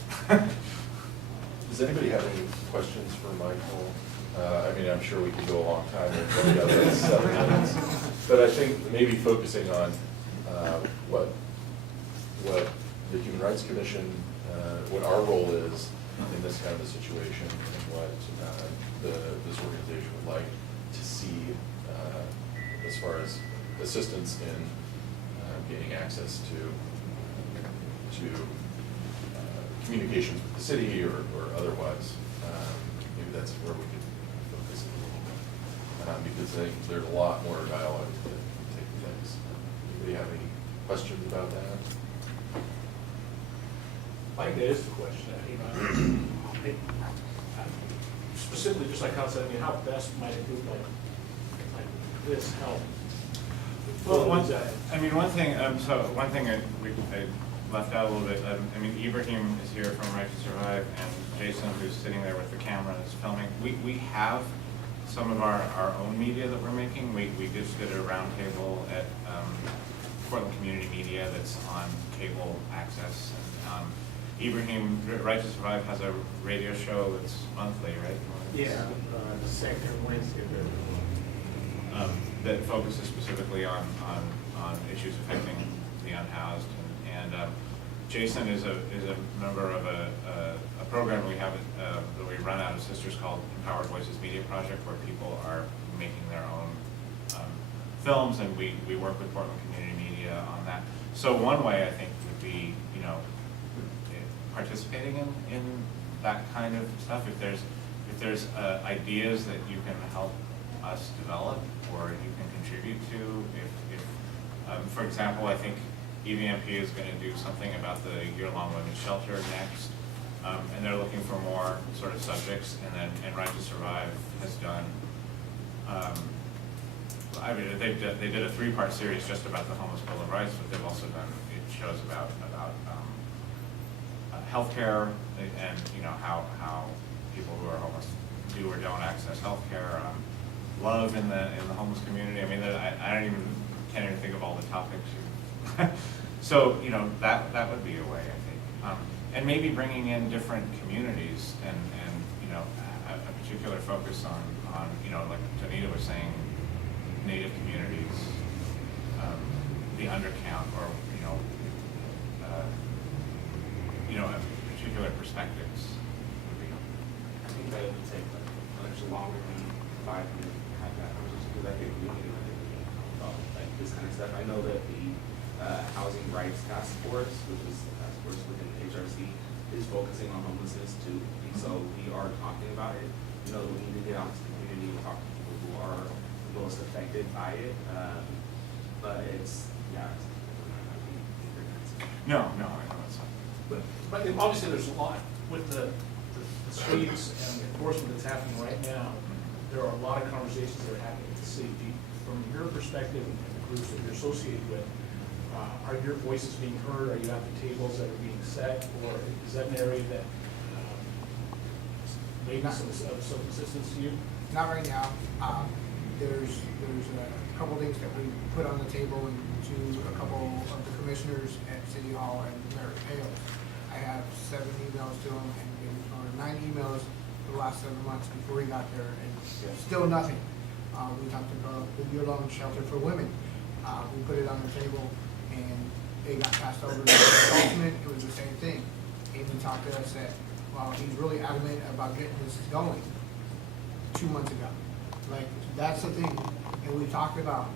Does anybody have any questions for Michael? I mean, I'm sure we could go a long time with the other 7 minutes, but I think maybe focusing on what the Human Rights Commission, what our role is in this kind of a situation, and what this organization would like to see as far as assistance in gaining access to communications with the city or otherwise. Maybe that's where we could focus a little bit, because I think there's a lot more dialogue to take place. Anybody have any questions about that? I think that is the question. I think specifically, just like Kyle said, I mean, how best might a group like this help? Well, one thing I left out a little bit. I mean, Ibrahim is here from Right to Survive, and Jason, who's sitting there with the camera, is filming. We have some of our own media that we're making. We just did a roundtable at Portland Community Media that's on cable access. And Ibrahim, Right to Survive, has a radio show that's monthly, right? Yeah, the second Wednesday. That focuses specifically on issues affecting the unhoused. And Jason is a member of a program we have that we run out of Sisters called Empowered Voices Media Project, where people are making their own films, and we work with Portland Community Media on that. So one way I think would be, you know, participating in that kind of stuff. If there's ideas that you can help us develop or you can contribute to, if for example, I think EVMP is going to do something about the year-long women's shelter next, and they're looking for more sort of subjects. And Right to Survive has done. I mean, they did a 3-part series just about the homeless Bill of Rights, but they've also done shows about healthcare and you know how people who are homeless do or don't access healthcare. Love in the homeless community. I mean, can't even think of all the topics. So you know that would be a way, I think, and maybe bringing in different communities and you know a particular focus on you know, like Tanita was saying, Native communities, the undercount, or you know particular perspectives would be. I think that it would take much longer than 5 minutes to have that conversation, because I think we need to talk about like this kind of stuff. I know that the Housing Rights Task Force, which is the task force within HRC, is focusing on homelessness too. And so we are talking about it. You know, we need to get out to the community and talk to people who are the most affected by it. But it's, yeah, it's No, I know it's not. But obviously, there's a lot with the sweeps and the enforcement that's happening right now. There are a lot of conversations that are happening with the city. From your perspective and the groups that you're associated with, are your voices being heard? Are you at the tables that are being set, or is that an area that maybe some assistance to you? Not right now. There's a couple things that we put on the table and to a couple of the commissioners at City Hall and Mayor Hale. I have 7 emails to him or 9 emails for the last 7 months before he got there, and still nothing. We talked about the year-long shelter for women. We put it on the table, and it got passed over to the enforcement. It was the same thing. Amy talked to us that, well, he's really adamant about getting this going 2 months ago. Like, that's the thing. And we talked about,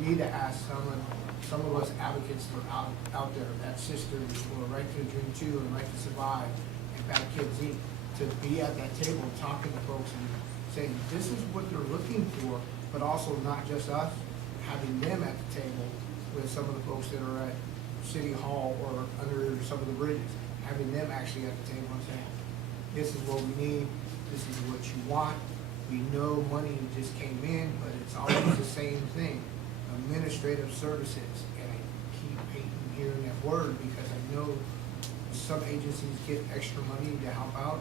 we need to ask some of us advocates that are out there, that Sisters or Right to Dream 2 and Right to Survive and Bad Kids Inc., to be at that table talking to folks and saying, this is what they're looking for, but also not just us, having them at the table with some of the folks that are at City Hall or under some of the bridges, having them actually at the table and saying, this is what we need, this is what you want. We know money just came in, but it's always the same thing, administrative services. And I keep hating hearing that word because I know some agencies get extra money to help out.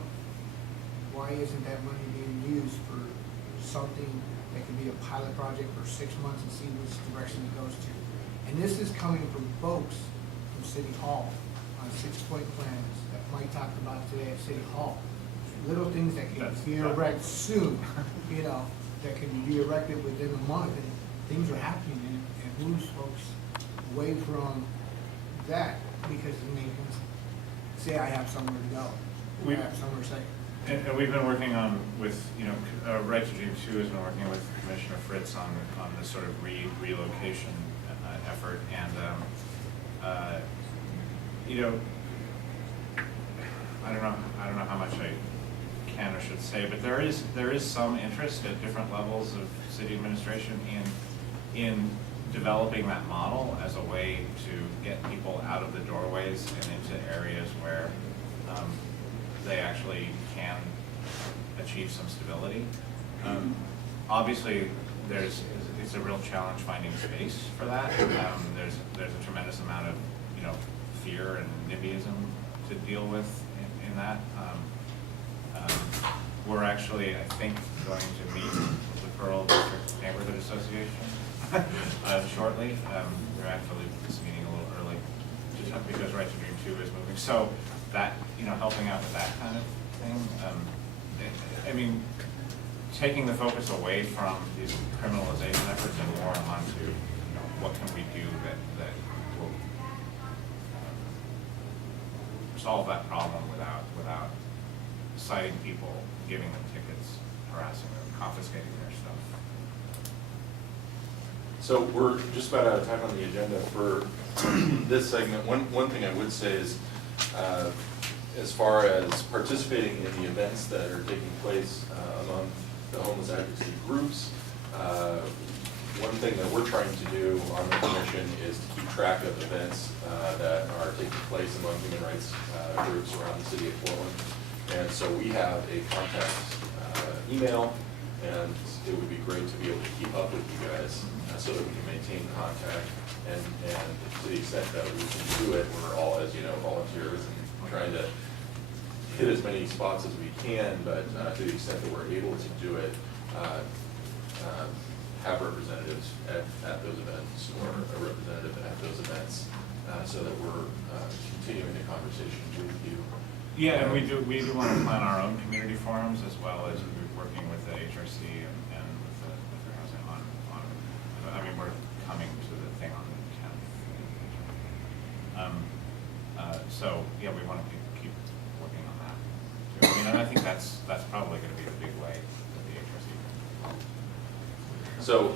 Why isn't that money being used for something that could be a pilot project for 6 months and see which direction it goes to? And this is coming from folks from City Hall on 6-point plans that Mike talked about today at City Hall. Little things that can be erected soon, you know, that can be erected within a month, and things are happening, and moves folks away from that because then they can say, I have somewhere to go, I have somewhere to stay. And we've been working on with, Right to Dream 2 has been working with Commissioner Fritz on this sort of relocation effort, and I don't know how much I can or should say, but there is some interest at different levels of city administration in developing that model as a way to get people out of the doorways and into areas where they actually can achieve some stability. Obviously, it's a real challenge finding space for that. There's a tremendous amount of fear and NIMBYism to deal with in that. We're actually, I think, going to meet with the Pearl District Neighborhood Association shortly. We're actually this meeting a little early just because Right to Dream 2 is moving. So that, helping out with that kind of thing. Taking the focus away from these criminalization efforts and more onto, what can we do that will solve that problem without citing people, giving them tickets, harassing them, confiscating their stuff. So we're just about out of time on the agenda for this segment. One thing I would say is, as far as participating in the events that are taking place among the homeless advocacy groups, one thing that we're trying to do on the commission is to keep track of events that are taking place among human rights groups around the city of Portland. And so we have a contact email, and it would be great to be able to keep up with you guys so that we can maintain contact. And to the extent that we can do it, we're all, as you know, volunteers and trying to hit as many spots as we can, but to the extent that we're able to do it, have representatives at those events or a representative at those events so that we're continuing the conversation with you. Yeah, and we do want to plan our own community forums as well as we're working with the HRC and with the housing on, we're coming to the thing on the 10th. So yeah, we want to keep working on that too. And I think that's probably going to be the big way that the HRC. So,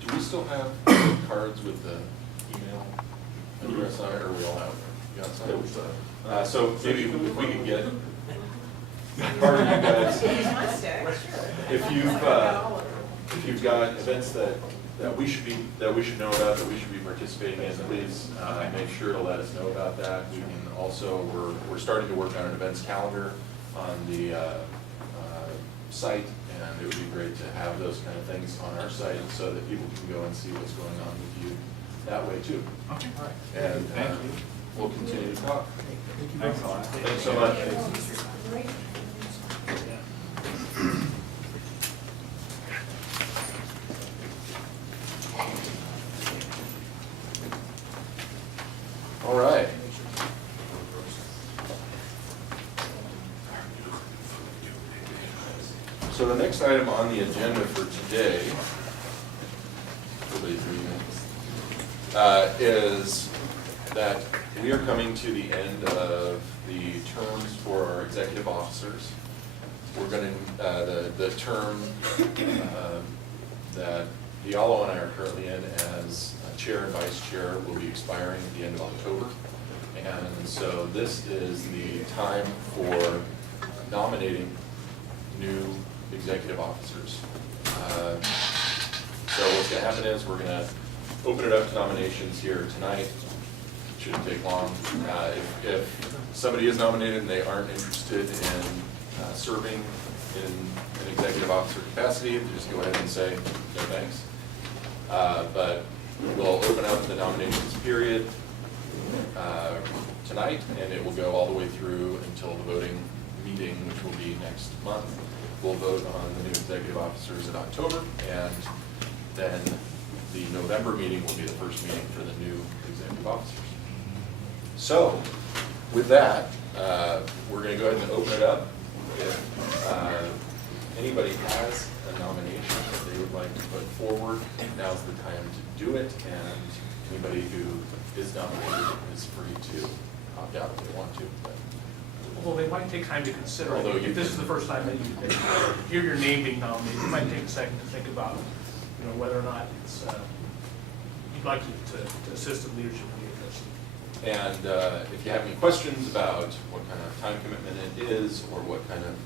do we still have cards with the email address on it, or we all have? You got some? Yeah, we still have. So maybe if we could get part of you guys, if you've got events that we should know about, that we should be participating in, please make sure to let us know about that. We can also, we're starting to work on an events calendar on the site, and it would be great to have those kind of things on our site so that people can go and see what's going on with you that way too. Okay. All right. And Thank you. we'll continue to talk. Thanks a lot. Thanks so much. All right. So the next item on the agenda for today, is that we are coming to the end of the terms for our executive officers. We're going to, the term that Diallo and I are currently in as chair and vice chair will be expiring at the end of October. And so this is the time for nominating new executive officers. So what's gonna happen is we're gonna open it up to nominations here tonight. Shouldn't take long. If somebody is nominated and they aren't interested in serving in an executive officer capacity, just go ahead and say, no thanks. But we'll open up the nominations period tonight, and it will go all the way through until the voting meeting, which will be next month. We'll vote on the new executive officers in October, and then the November meeting will be the first meeting for the new executive officers. So, with that, we're going to go ahead and open it up. If anybody has a nomination that they would like to put forward, now's the time to do it, and anybody who is nominated is free to opt out if they want to. But Although they might take time to consider it. Although you If this is can- the first time that you hear your name being nominated, it might take a second to think about, whether or not it's, you'd like to assist in leadership of the HRC. And if you have any questions about what kind of time commitment it is, or what kind of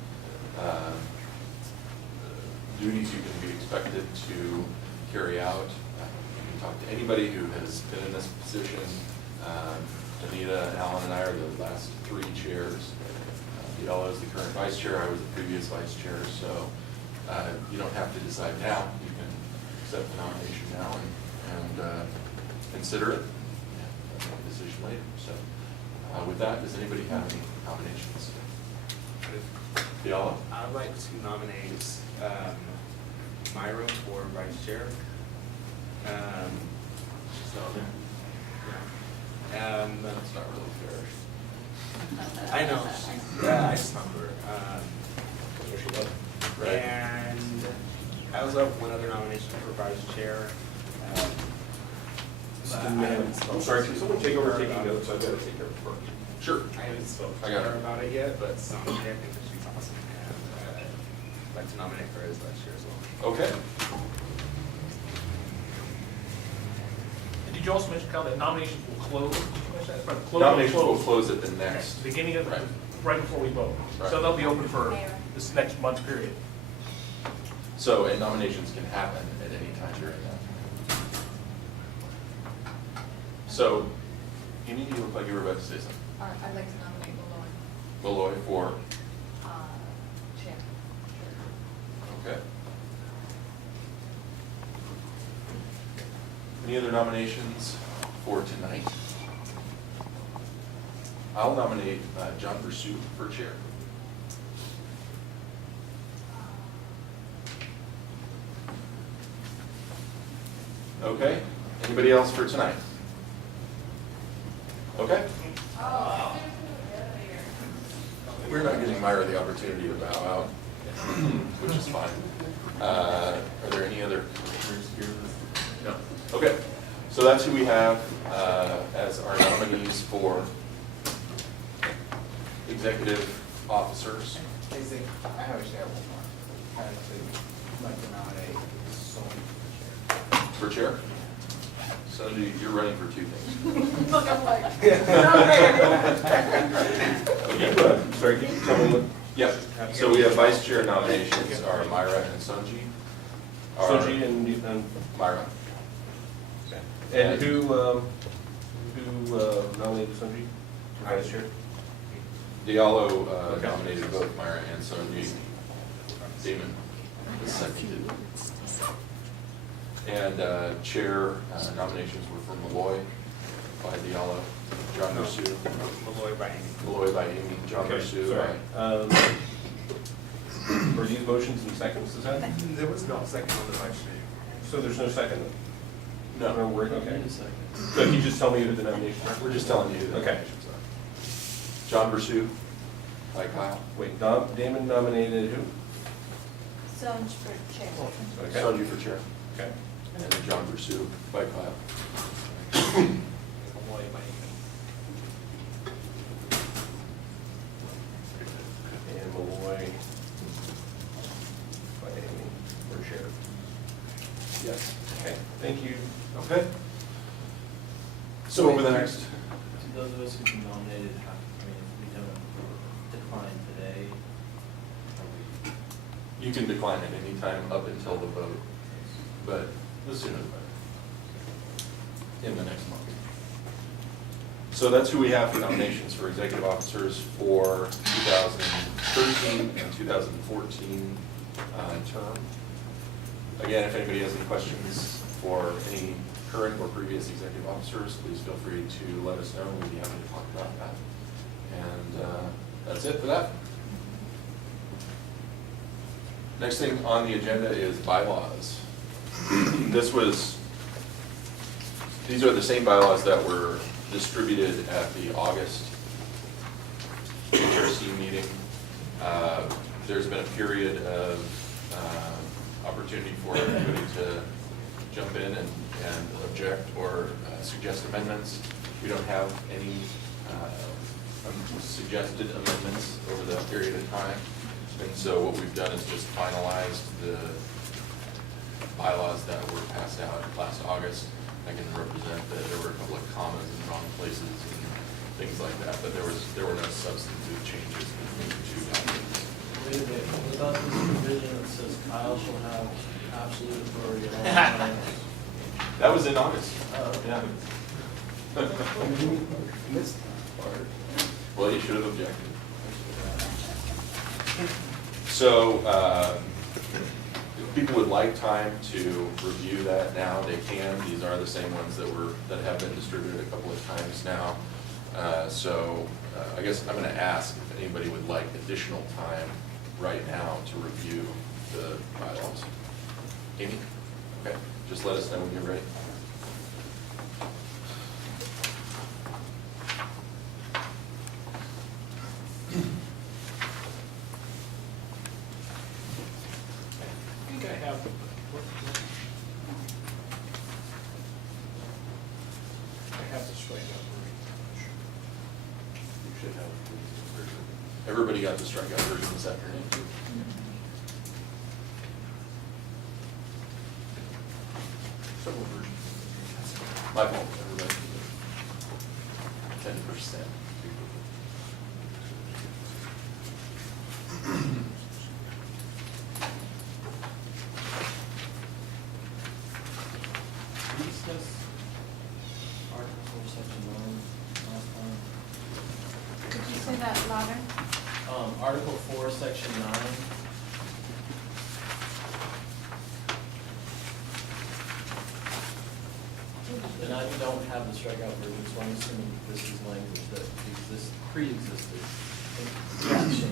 duties you can be expected to carry out, you can talk to anybody who has been in this position. Anita, Alan, and I are the last 3 chairs. Yellow is the current vice chair. I was the previous vice chair. So you don't have to decide now. You can accept the nomination now and consider it. And make a decision later. So with that, does anybody have any nominations? Yellow? I'd like to nominate Myra for vice chair. She's not there. That's not really fair. I know, I just remember. Right. And I also have one other nomination for vice chair. I'm sorry, can someone take over taking notes? I've got to take care of it first. Sure. I haven't spoken I to got her it. about it yet, but someday I think that she's awesome. And I'd like to nominate her as vice chair as well. Okay. And did you also mention, Cal, that nominations will close? Did you mention that? Close- Nominations will close. close at the next. Beginning of, Right. right before we vote. Right. So they'll be open for this next month period. So, and nominations can happen at any time during that. So, Amy, you look like you were about to say something. I'd like to nominate Malloy, Malloy for, chair. okay. Any other nominations for tonight? I'll nominate John Pursuit for chair. Okay, anybody else for tonight? Okay. We're not giving Myra the opportunity to bow out, which is fine. Are there any other commissioners here? No. Okay, so that's who we have as our nominees for executive officers. Casey, I have a share one more. I'd like to nominate someone for chair. For chair? Sandy, you're running for 2 things. Look, I'm like, Okay. Sorry, can you tell me what? Yep, so we have vice chair nominations are Myra and Sunji. Are- Soji and Myra. and who nominated Soji for vice chair? Diallo Okay. nominated both Myra and Sunji. Damon is seconded. And chair nominations were for Malloy by Diallo, John Pursuit, Malloy by Amy. Malloy by Amy, John Okay, Pursuit sorry. by. Were these motions and seconds, is that? There was no second on the vice chair. So there's no second? No, Okay. So can you just tell me who the nominations are? we're just telling you who the Okay. nominations are. John Pursuit by Kyle. Wait, Damon nominated who? Songe for chair. Okay. Sunji for chair. Okay. And then John Pursuit by Kyle. Malloy by Amy. And Malloy by Amy for chair. Yes. Okay, thank you. Okay. So over the next, Do those of us who've been nominated have, if we don't decline today, are we You can decline at any time up until the vote, but the sooner the better. In the next month. So that's who we have for nominations for executive officers for 2013 and 2014 term. Again, if anybody has any questions for any current or previous executive officers, please feel free to let us know, and we'd be happy to talk about that. And that's it for that. Next thing on the agenda is bylaws. These are the same bylaws that were distributed at the August HRC meeting. There's been a period of opportunity for everybody to jump in and object or suggest amendments. We don't have any suggested amendments over that period of time. And so what we've done is just finalized the bylaws that were passed out last August. I can represent that there were a couple of commas in wrong places and things like that, but there were no substantive changes between the two documents. Wait a minute, what about this provision that says Kyle shall have absolute authority at all times? That was in August. Yeah. Missed that part. Well, you should have objected. So, if people would like time to review that now, they can. These are the same ones that have been distributed a couple of times now. I guess I'm going to ask if anybody would like additional time right now to review the bylaws. Amy? Okay, just let us know when you're ready. I think I have, I have the strikeout version. You should have a version. Everybody got the strikeout version this afternoon too. Several versions. My fault, everybody. 10%. We discussed Article 4, Section 9 last time. Could you say that louder? Article 4, Section 9. And I don't have the strikeout version, so I'm assuming this is language that pre-existed.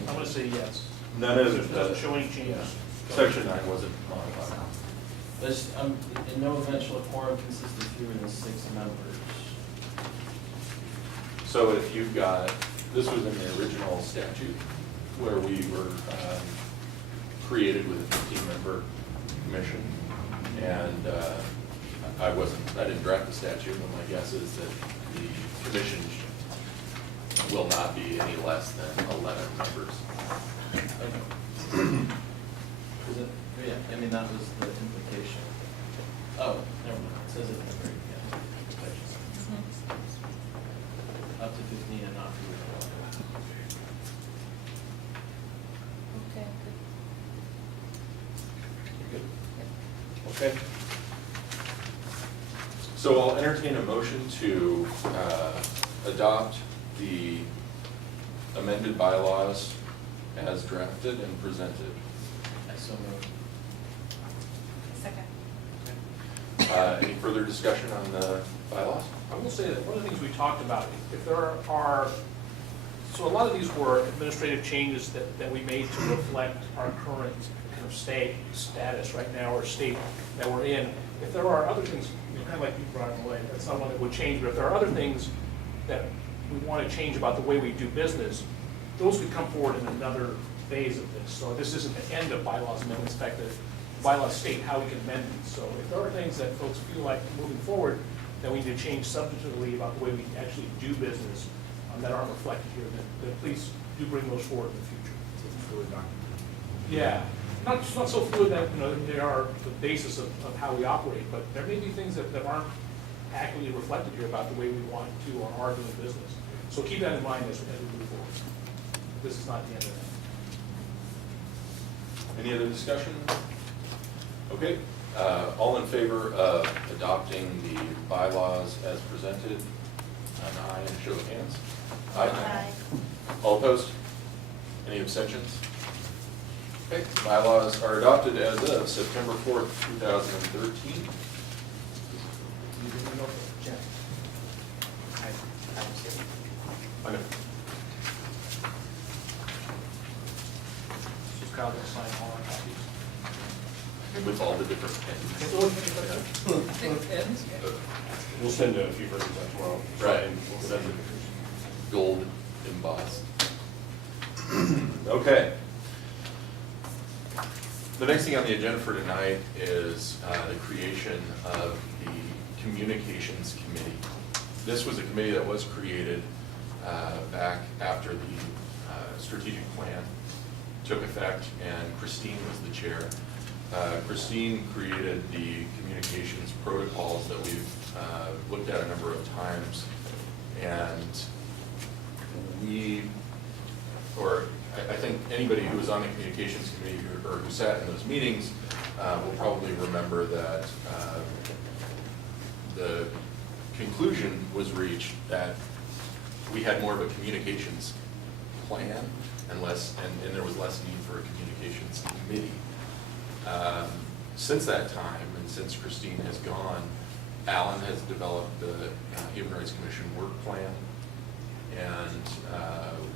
I'm going to say yes. None of It doesn't show any changes. Section 9 wasn't modified. There's, in no event shall a quorum consist of fewer than 6 members. So if you've got, this was in the original statute where we were created with a 15-member commission. And I didn't draft the statute, but my guess is that the commission will not be any less than 11 members. Okay. Is it, yeah, I mean, that was the implication. Oh, never mind, it says it in the very beginning. Up to 15 and not fewer than 11. Okay, good. Okay. So I'll entertain a motion to adopt the amended bylaws as drafted and presented. I so moved. Second. Any further discussion on the bylaws? I will say that one of the things we talked about, if there are, so a lot of these were administrative changes that we made to reflect our current kind of status right now, or state that we're in. If there are other things, kind of like you brought away, that's not one that would change, but if there are other things that we want to change about the way we do business, those could come forward in another phase of this. So this isn't the end of bylaws amendments. In fact, the bylaws state how we can amend these. So if there are things that folks feel like moving forward that we need to change substantively about the way we actually do business that aren't reflected here, then please do bring those forward in the future. Yeah, not so fluid that, they are the basis of how we operate, but there may be things that aren't accurately reflected here about the way we want to or are doing business. So keep that in mind as we move forward. This is not the end of Any other discussion? Okay, all in favor of adopting the bylaws as presented? An aye and a show of hands. Aye. All opposed? Any abstentions? Okay, bylaws are adopted as of September 4th, 2013. Jen. I see. I know. So Kyle will sign all our copies. With all the different pens. We'll send a few versions out tomorrow. Right, we'll send it gold embossed. Okay. The next thing on the agenda for tonight is the creation of the Communications Committee. This was a committee that was created back after the strategic plan took effect, and Christine was the chair. Christine created the communications protocols that we've looked at a number of times, and I think anybody who was on the communications committee or who sat in those meetings will probably remember that the conclusion was reached that we had more of a communications plan and there was less need for a communications committee. Since that time, and since Christine has gone, Alan has developed the Human Rights Commission work plan, and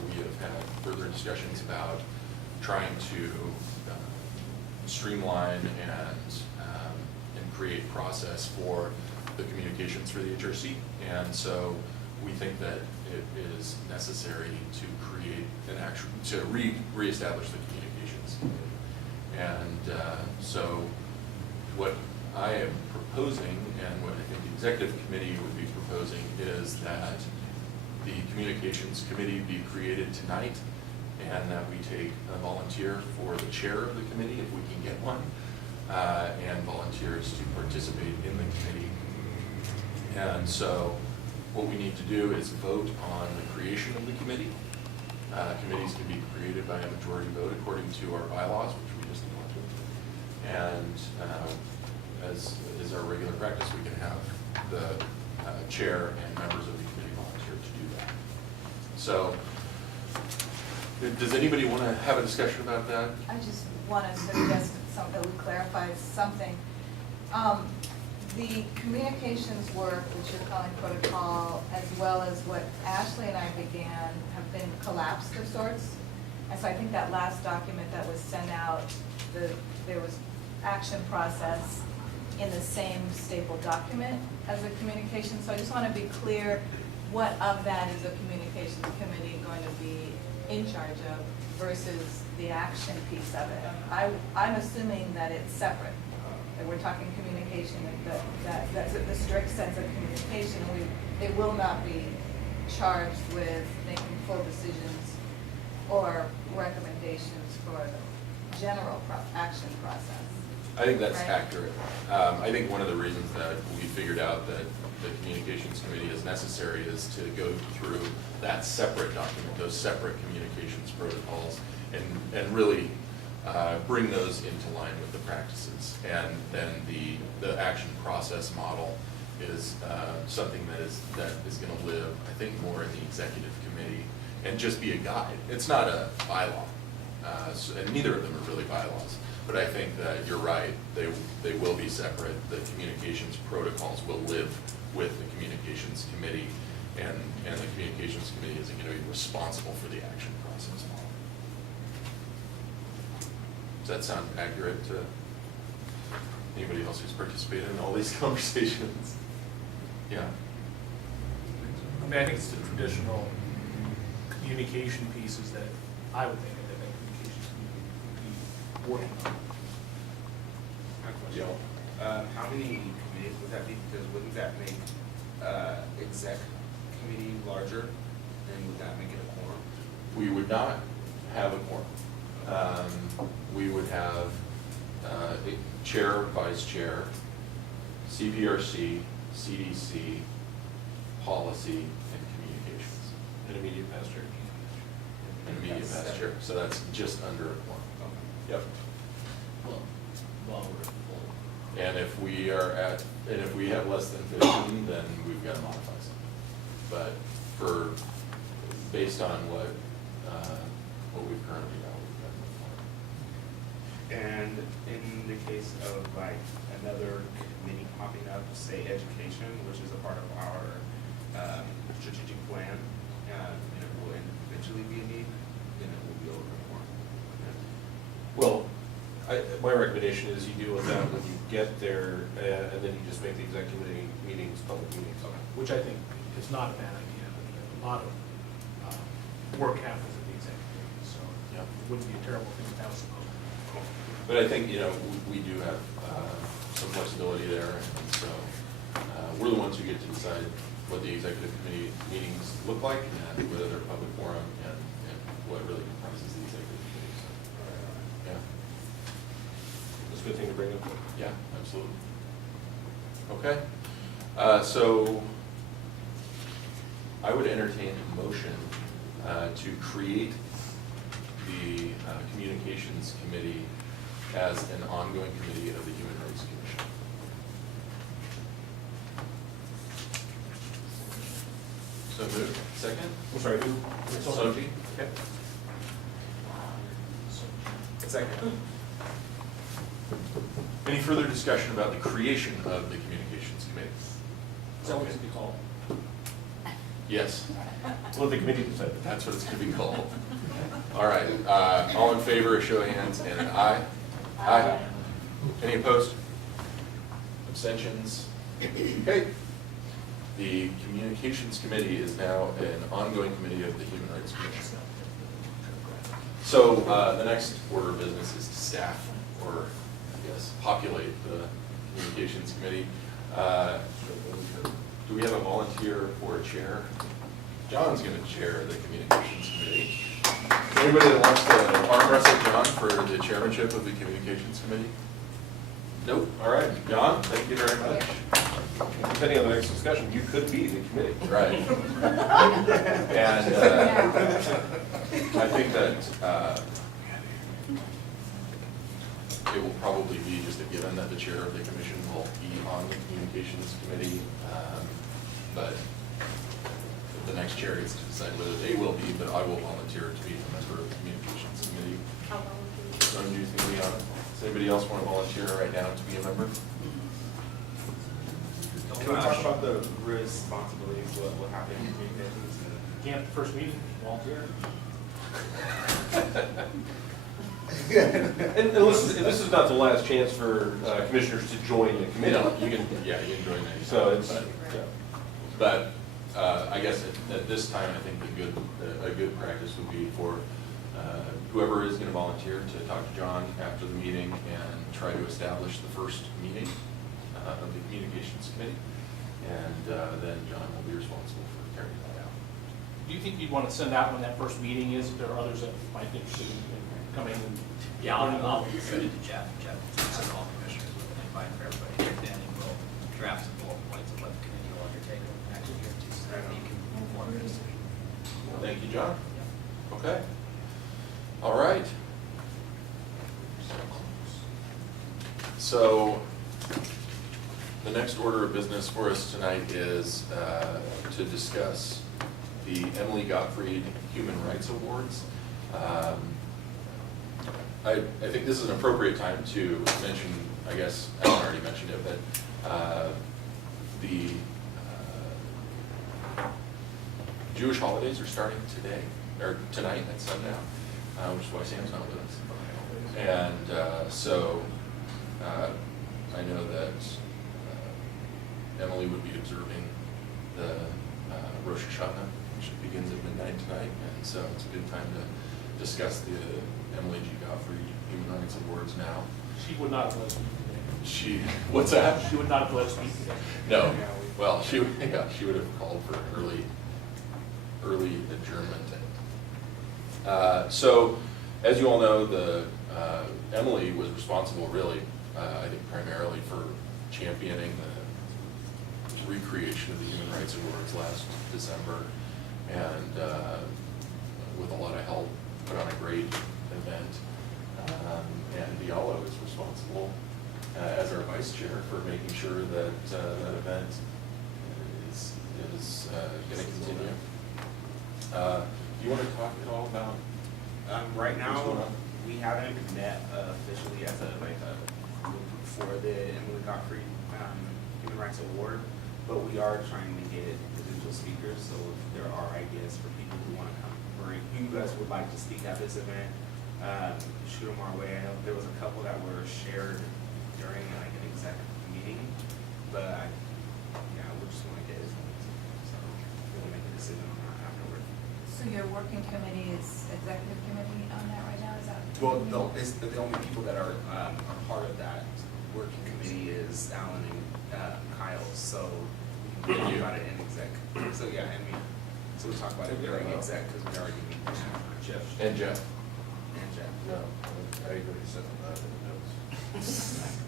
we have had further discussions about trying to streamline and create process for the communications for the HRC. And so we think that it is necessary to create reestablish the communications committee. And so what I am proposing, and what I think the executive committee would be proposing, is that the communications committee be created tonight, and that we take a volunteer for the chair of the committee, if we can get one, and volunteers to participate in the committee. And so what we need to do is vote on the creation of the committee. Committees can be created by a majority vote according to our bylaws, which we just adopted. And as is our regular practice, we can have the chair and members of the committee volunteer to do that. So, does anybody want to have a discussion about that? I just want to suggest something, that we clarify something. The communications work, which you're calling protocol, as well as what Ashley and I began, have been collapsed of sorts. And so I think that last document that was sent out, there was action process in the same staple document as a communication. So I just want to be clear, what of that is a communications committee going to be in charge of versus the action piece of it? I'm assuming that it's separate, that we're talking communication, that's the strict sense of communication. They will not be charged with making full decisions or recommendations for the general action process. I think that's Right. accurate. I think one of the reasons that we figured out that the communications committee is necessary is to go through that separate document, those separate communications protocols, and really bring those into line with the practices. And then the action process model is something that is going to live, I think, more in the executive committee and just be a guide. It's not a bylaw, and neither of them are really bylaws. But I think that you're right, they will be separate. The communications protocols will live with the communications committee, and the communications committee is going to be responsible for the action process model. Does that sound accurate to anybody else who's participated in all these conversations? Yeah. I mean, I think it's the traditional communication pieces that I would think that the communications committee would be working on. My question. How many committees would that be? Because wouldn't that make exec committee larger? And would that make it a quorum? We would not have a quorum. We would have a chair, vice chair, CPRC, CDC, policy, and communications. And immediate past chair. And immediate past chair, so that's just under a quorum. Yep. And if we have less than 15, then we've got to modify something. But based on what we've currently got, we've got no more. And in the case of like another committee popping up, say education, which is a part of our strategic plan, and it will eventually be a need, then it will be a little bit more. Well, my recommendation is you deal with that when you get there, and then you just make the executive committee meetings public meetings. Which I think is not a bad idea. A lot of work happens at the executive committee, so Yeah. it wouldn't be a terrible thing if that was supposed. But I think, we do have some flexibility there, and so we're the ones who get to decide what the executive committee meetings look like, and whether they're public forum, and what really comprises the executive committee. So, yeah. That's a good thing to bring up. Yeah, absolutely. Okay, so I would entertain a motion to create the Communications Committee as an ongoing committee of the Human Rights Commission. So moved. Second? I'm sorry, who? Soji? Okay. Second. Any further discussion about the creation of the Communications Committee? Is that what it's be called? Yes, Well, the committee decided. that's what it's going to be called. All right, all in favor, show of hands, and an aye. Aye. Any opposed? Abstentions? Okay. The Communications Committee is now an ongoing committee of the Human Rights Commission. So the next order of business is to staff, or I guess populate the Communications Committee. Do we have a volunteer for a chair? John's going to chair the Communications Committee. Anybody that wants to arm wrestle John for the chairmanship of the Communications Committee? Nope. All right, John, thank you very much. Depending on the next discussion, you could be the committee. Right. And I think that it will probably be just a given that the chair of the commission will be on the Communications Committee. But the next chair gets to decide whether they will be, but I will volunteer to be a member of the Communications Committee. So do you think does anybody else want to volunteer right now to be a member? Can we talk about the responsibilities, what will happen in communications? Can't at the first meeting, volunteer. And this is not the last chance for commissioners to join the committee. You can join that. So it's, But I guess at this time, I think a good practice would be for whoever is going to volunteer to talk to John after the meeting and try to establish the first meeting of the Communications Committee. And then John will be responsible for carrying that out. Do you think you'd want to send out when that first meeting is, if there are others that might be interested in coming and? Yeah, I'll send it to Jeff. Jeff, send all commissioners with an invite for everybody, and then we'll draft some bullet points of what the committee will undertake over the next year, so that you can inform your decision. Thank you, John. Okay. All right. So the next order of business for us tonight is to discuss the Emily Gottfried Human Rights Awards. I think this is an appropriate time to mention, I guess, Alan already mentioned it, but the Jewish holidays are starting today, or tonight at sundown, which is why Sam's not with us. And so I know that Emily would be observing the Rosh Hashanah, which begins at midnight tonight, and so it's a good time to discuss the Emily G. Gottfried Human Rights Awards now. She would not have let us meet today. What's that? She would not have let us meet today. No, well, she would have called for early adjournment. So, as you all know, Emily was responsible really, I think primarily for championing the recreation of the Human Rights Awards last December, and with a lot of help, put on a great event. And Diallo is responsible as our vice chair for making sure that that event is going to continue. Do you want to talk at all about? Right what's going now, on? we haven't met officially as a group for the Emily Godfrey Human Rights Award, but we are trying to get potential speakers, so if there are ideas for people who want to come, or if you guys would like to speak at this event, shoot them our way. I know there was a couple that were shared during like an exec meeting, but we just want to get as many, so we'll make a decision on that afterward. So your working committee is executive committee on that right now, is that? Well, no, it's the only people that are part of that working committee is Alan and Kyle, so we talk about it in exec. So yeah, so we talk about it during exec because we already meet Jeff. And Jeff. And Jeff. No, I agree, said that in the notes.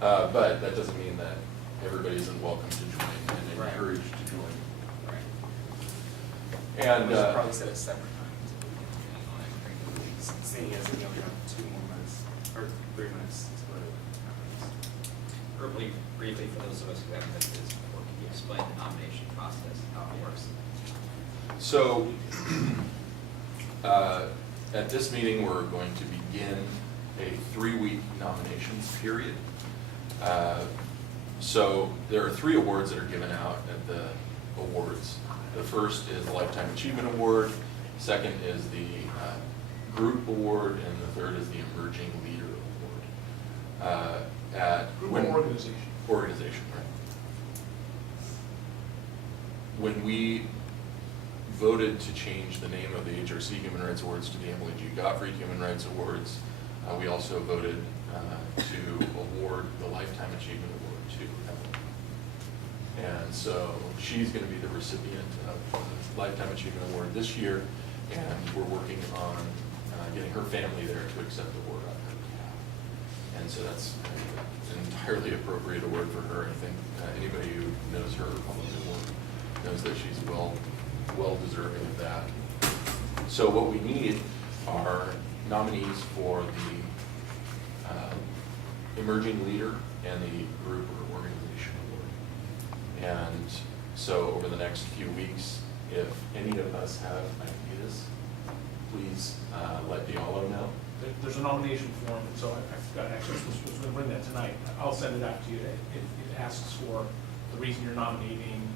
But that doesn't mean that everybody isn't welcome to join and Right. encouraged to join. Right. And We should probably set a separate time, seeing as we only have 2 more months, or 3 months to go to Really briefly, for those of us who haven't been to this before, can you explain the nomination process, how it works? So, at this meeting, we're going to begin a 3-week nominations period. So there are 3 awards that are given out at the awards. The first is the Lifetime Achievement Award, second is the Group Award, and the third is the Emerging Leader Award. Group or organization? Organization, right. When we voted to change the name of the HRC Human Rights Awards to the Emily G. Godfrey Human Rights Awards, we also voted to award the Lifetime Achievement Award to Emily. And so she's going to be the recipient of the Lifetime Achievement Award this year, and we're working on getting her family there to accept the award on her behalf. And so that's an entirely appropriate award for her. I think anybody who knows her or follows her work knows that she's well deserving of that. So what we need are nominees for the Emerging Leader and the Group or Organization Award. And so over the next few weeks, if any of us have ideas, please let Diallo know. There's a nomination form, and so I forgot, actually, I was going to bring that tonight. I'll send it out to you. It asks for the reason you're nominating,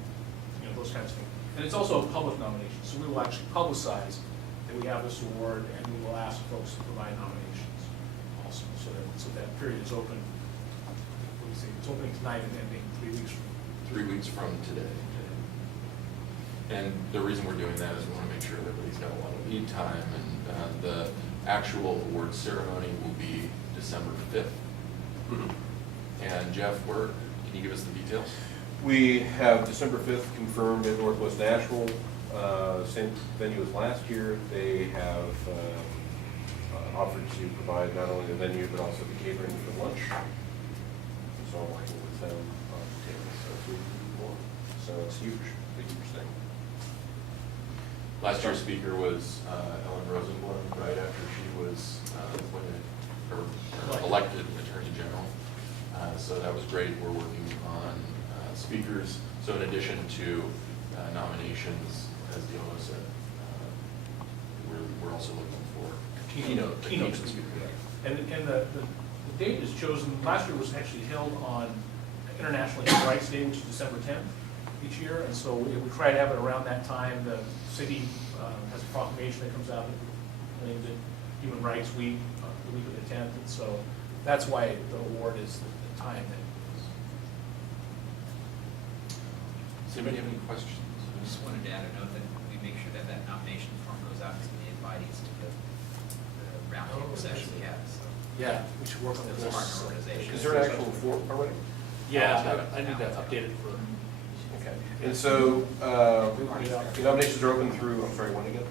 those kinds of things. And it's also a public nomination, so we will actually publicize that we have this award, and we will ask folks to provide nominations also, so that period is open. What do you say? It's opening tonight and ending 3 weeks from. 3 weeks from today. And the reason we're doing that is we want to make sure that everybody's got a lot of lead time, and the actual award ceremony will be December 5th. And Jeff, can you give us the details? We have December 5th confirmed in Northwest Nashville, same venue as last year. They have offered to provide not only the venue, but also the catering for lunch. So I'm working with them on taking so 3 people. So it's huge, big, huge thing. Last year's speaker was Ellen Rosenblum, right after she was appointed or elected Attorney General. So that was great. We're working on speakers. So in addition to nominations, as Diallo said, we're also looking for keynote speakers. And the date is chosen, last year was actually held on International Human Rights Day, which is December 10th each year, and so we try to have it around that time. The city has a proclamation that comes out that names it Human Rights Week, the week of the 10th, and so that's why the award is the time that it is. Does anybody have any questions? I just wanted to add a note that we make sure that nomination form goes out to the invitees to the roundtable session we have, so. Yeah, we should work on It's this. a partner organization. Is there an actual form already? Yeah, I need to update it for. Okay. And so the nominations are open through, I'm sorry, when again?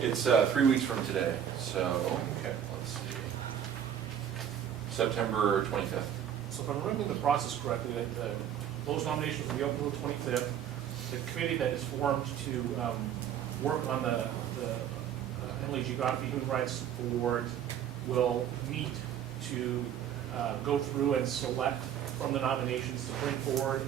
It's 3 weeks from today, so Okay. let's see. September 25th. So if I'm remembering the process correctly, those nominations will be open until the 25th. The committee that is formed to work on the Emily G. Godfrey Human Rights Award will meet to go through and select from the nominations to bring forward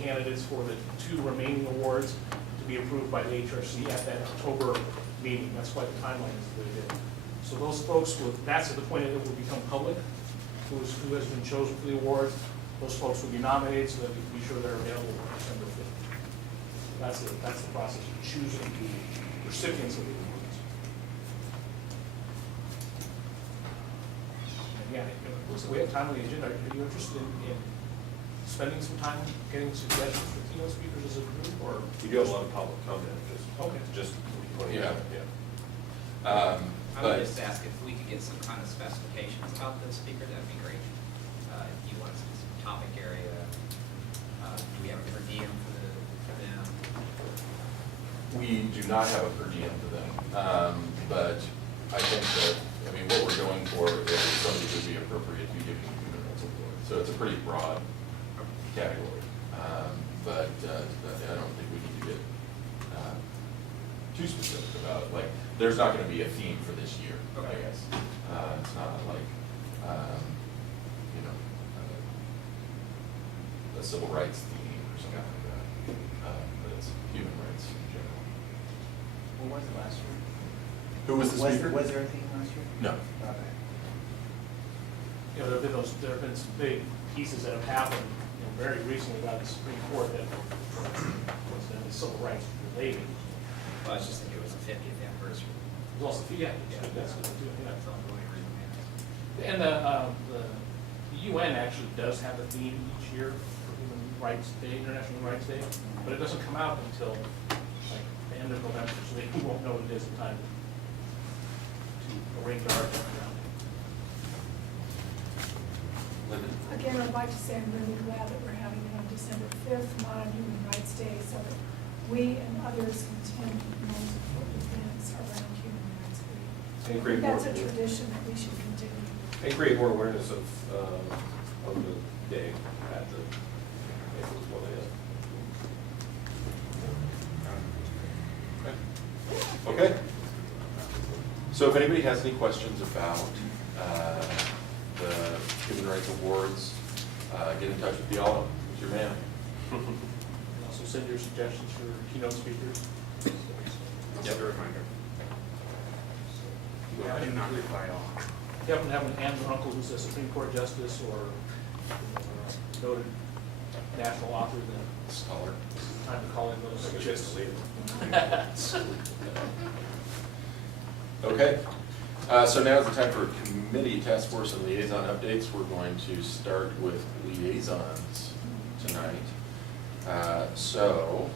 candidates for the 2 remaining awards to be approved by the HRC at that October meeting. That's why the timeline is the way it is. So those folks, that's at the point it will become public, who has been chosen for the awards. Those folks will be nominated so that we can be sure they're available on December 5th. That's the process of choosing the recipients of the awards. And yeah, it looks like we have time on the agenda. Are you interested in spending some time getting suggestions for keynote speakers as a group, or? We do have a lot of public comment, just. Yeah. I would But just ask if we could get some kind of specifications about the speaker, that'd be great. If you want some topic area, do we have a per diem for them? we do not have a per diem for them. But I think that, I mean, what we're going for is somebody who would be appropriate to be given a human rights award. So it's a pretty broad category. But I don't think we need to get too specific about it. Like, there's not gonna be a theme for this year, I guess. It's not like, you know, a civil rights theme or something like that. But it's human rights in general. What was it last year? Who was the speaker? Was there a theme last year? No. Okay. You know, there have been some big pieces that have happened, you know, very recently about the Supreme Court that was then civil rights related. Well, I was just thinking it was the 50th anniversary. It was also, that's good too, yeah. That's the only reason we asked. And the UN actually does have a theme each year for Human Rights Day, International Human Rights Day, but it doesn't come out until like the end of November, so we won't know what it is in time to arrange our agenda around it. Linda? Again, I'd like to say I'm really glad that we're having it on December 5th, not on Human Rights Day, so that we and others can attend multiple events around Human Rights Week. And create more, That's a tradition that we should continue. and create more awareness of the day at the Naples Pavilion. Okay. So if anybody has any questions about the Human Rights Awards, get in touch with Diallo, he's your man. And also send your suggestions for keynote speakers. Just a reminder. I do not reply all. If you happen to have an aunt or uncle who's a Supreme Court justice or a noted national author, then Scholar. this is the time to call in those suggestions. Okay. So now is the time for committee, task force, and liaison updates. We're going to start with liaisons tonight. So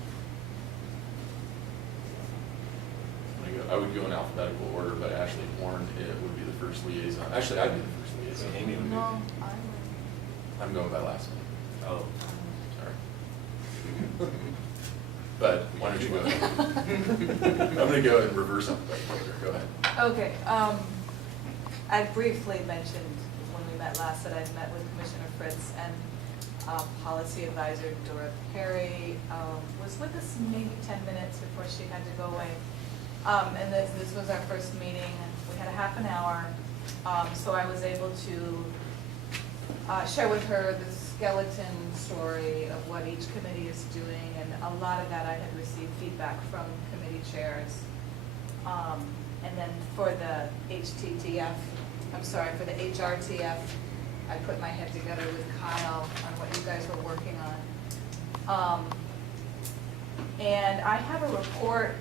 I would go in alphabetical order, but Ashley Horn would be the first liaison. Actually, I'd be the first liaison. Amy would be. No, I'm going by last name. Oh. Sorry. But why don't you go ahead? I'm going to go in reverse alphabetical order. Go ahead. Okay, I briefly mentioned when we met last that I'd met with Commissioner Fritz and Policy Advisor Dora Perry was with us maybe 10 minutes before she had to go away. And this was our first meeting, and we had a half an hour. So I was able to share with her the skeleton story of what each committee is doing, and a lot of that I had received feedback from committee chairs. And then for the for the HRTF, I put my head together with Kyle on what you guys were working on. And I have a report,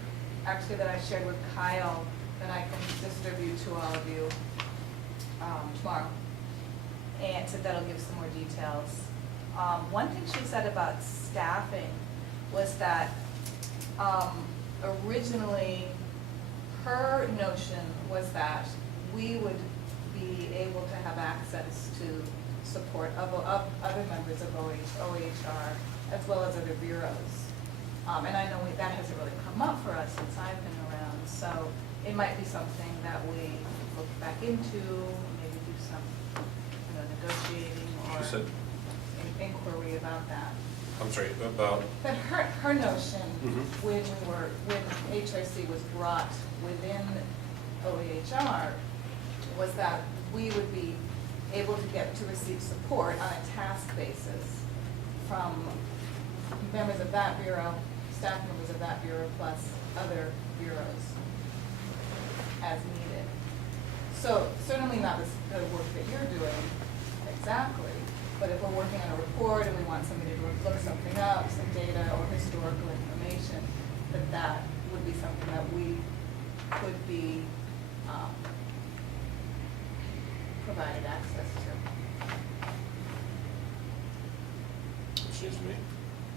actually, that I shared with Kyle that I can distribute to all of you tomorrow. And so that'll give some more details. One thing she said about staffing was that originally her notion was that we would be able to have access to support of other members of OHR as well as other bureaus. And I know that hasn't really come up for us since I've been around, so it might be something that we look back into, maybe do some negotiating or She said- inquiry about that. I'm sorry, about? But her notion, Mhm. when HRC was brought within OHR, was that we would be able to receive support on a task basis from members of that bureau, staff members of that bureau, plus other bureaus as needed. So certainly not the work that you're doing exactly, but if we're working on a report and we want somebody to look something up, some data or historical information, that would be something that we could be provided access to. Which news to me.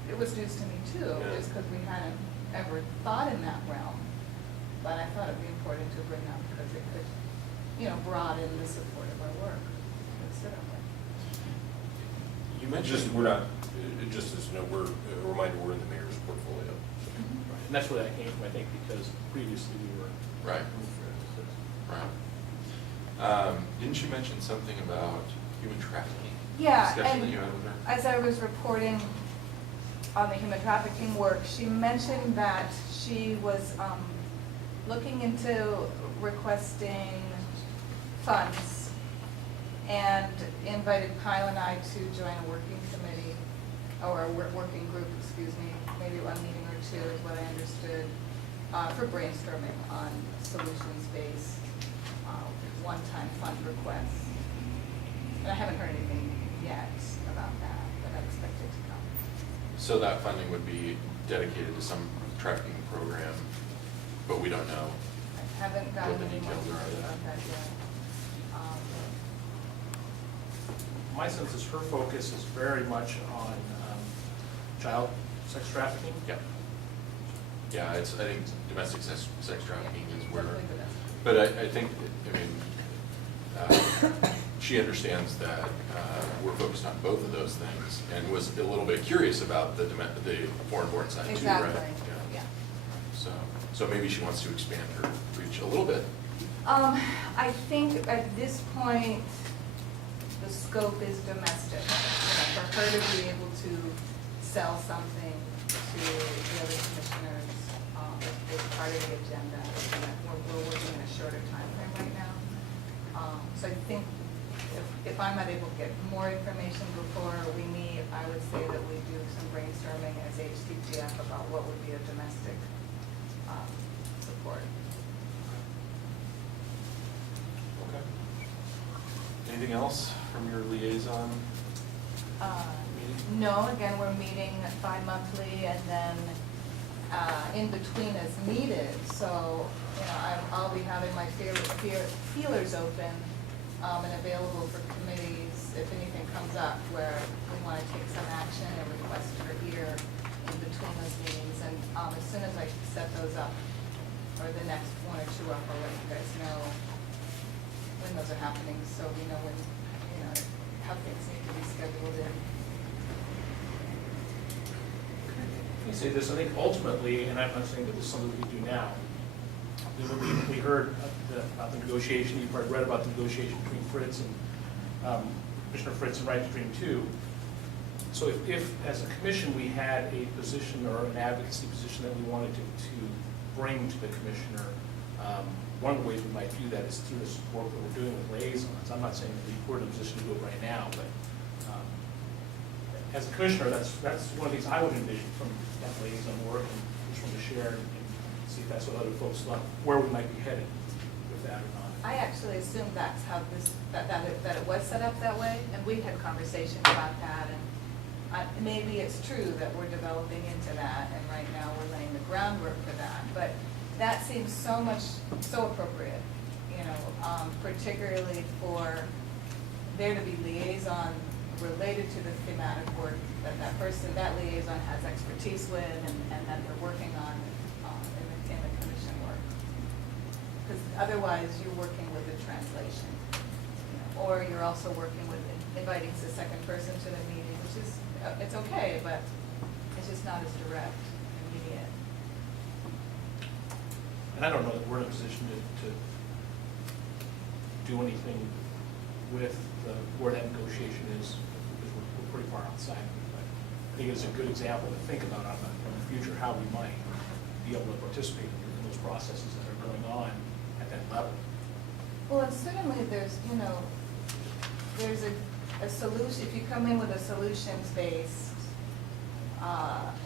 It was news to me too, Yeah. just because we hadn't ever thought in that realm. But I thought it'd be important to bring up because it could, broaden the support of our work considerably. You mentioned. Just, we're not, just as, we're, a reminder, we're in the mayor's portfolio. Right, and that's where that came from, I think, because previously we were. Right. Didn't you mention something about human trafficking? Yeah, Discussion that and you had with her? as I was reporting on the human trafficking work, she mentioned that she was looking into requesting funds and invited Kyle and I to join a working committee, or a working group, maybe one meeting or two is what I understood, for brainstorming on solutions-based one-time fund requests. And I haven't heard anything yet about that, but I expect it to come. So that funding would be dedicated to some trafficking program, but we don't know. I haven't gotten What the any more details are of details that. about that yet. My sense is her focus is very much on child sex trafficking. Yeah. Yeah, I think domestic sex trafficking is where, Definitely the best. but I think, she understands that we're focused on both of those things and was a little bit curious about the foreign-born side too, right? Exactly, yeah. So maybe she wants to expand her reach a little bit. I think at this point, the scope is domestic. For her to be able to sell something to the other commissioners is part of the agenda. We're working in a shorter time frame right now. So I think if I'm not able to get more information before we meet, I would say that we do some brainstorming as HTGF about what would be a domestic support. Okay. Anything else from your liaison? Meeting? No, again, we're meeting bi-monthly and then in between as needed. So, I'll be having my feelers open and available for committees if anything comes up where we want to take some action or request for ear in between those meetings. And as soon as I set those up, or the next one or two up, I'll let you guys know when those are happening, so we know when, how things need to be scheduled in. Let me say this, I think ultimately, and I'm not saying that this is something we can do now, we heard about the negotiation, you probably read about the negotiation between Fritz and Commissioner Fritz and Right Stream 2. So if as a commission, we had a position or an advocacy position that we wanted to bring to the commissioner, one of the ways we might do that is through this work that we're doing with liaisons. I'm not saying that we're in a position to do it right now, but as a commissioner, that's one of the things I would envision from that liaison work, and just want to share and see if that's what other folks thought, where we might be headed with that or not. I actually assumed that's how that it was set up that way, and we had conversation about that, and maybe it's true that we're developing into that, and right now we're laying the groundwork for that, but that seems so appropriate, particularly for there to be liaison related to the thematic work that liaison has expertise with and that they're working on in the commission work. Because otherwise you're working with a translation, or you're also working with inviting the second person to the meeting, which is, it's okay, but it's just not as direct and immediate. And I don't know that we're in a position to do anything with where that negotiation is, because we're pretty far outside of it. But I think it's a good example to think about in the future, how we might be able to participate in those processes that are going on at that level. Well, and certainly there's, you know, there's a solution, if you come in with a solutions-based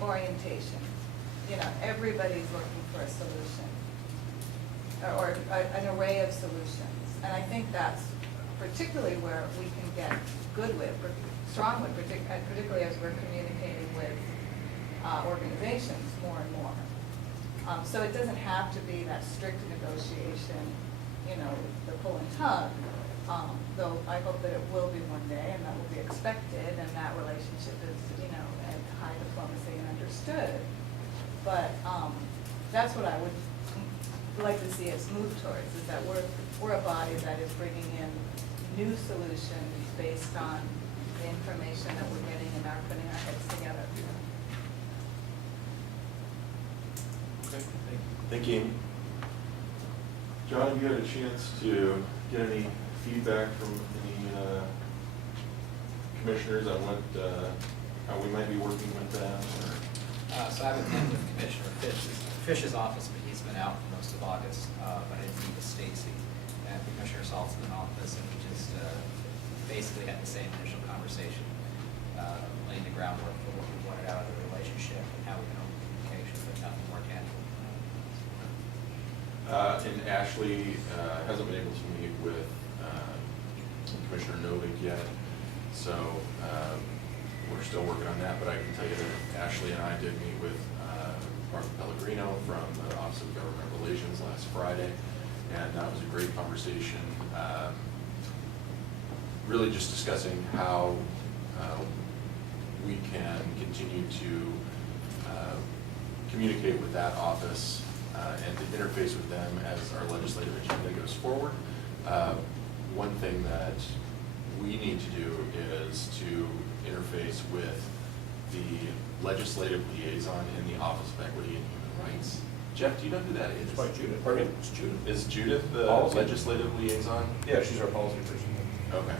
orientation, you know, everybody's looking for a solution, or an array of solutions. And I think that's particularly where we can get good with, strong with, particularly as we're communicating with organizations more and more. So it doesn't have to be that strict negotiation, you know, the pull and tug, though I hope that it will be one day, and that will be expected, and that relationship is, you know, at high diplomacy and understood. But that's what I would like to see us move towards, is that we're a body that is bringing in new solutions based on the information that we're getting and are putting our heads together. Okay, thank you. John, have you had a chance to get any feedback from any commissioners on what, how we might be working with them? So I haven't met with Commissioner Fish's office, but he's been out for most of August. But I did meet with Stacy at Commissioner Saltzman office, and we just basically had the same initial conversation, laying the groundwork for what we wanted out of the relationship and how we can open communication, but nothing more tangible. And Ashley hasn't been able to meet with Commissioner Novick yet, so we're still working on that, but I can tell you that Ashley and I did meet with Mark Pellegrino from the Office of Government Relations last Friday, and that was a great conversation. Really just discussing how we can continue to communicate with that office and to interface with them as our legislative agenda goes forward. One thing that we need to do is to interface with the legislative liaison in the Office of Equity and Human Rights. Jeff, do you know who that is? It's by Judith. Pardon me? It's Judith. Is Judith the Policy. legislative liaison? Yeah, she's our policy person. Okay.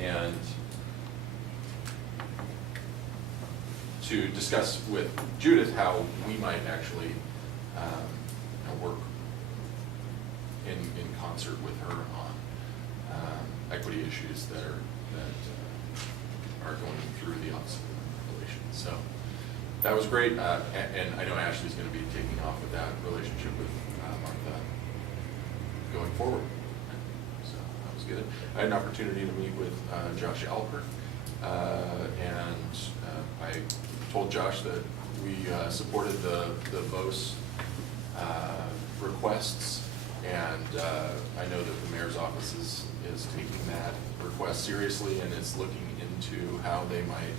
And to discuss with Judith how we might actually work in concert with her on equity issues that are going through the Office of Relations. So that was great, and I know Ashley's going to be taking off with that relationship with Martha going forward. So that was good. I had an opportunity to meet with Josh Alpert, and I told Josh that we supported the VOS requests, and I know that the mayor's office is taking that request seriously and is looking into how they might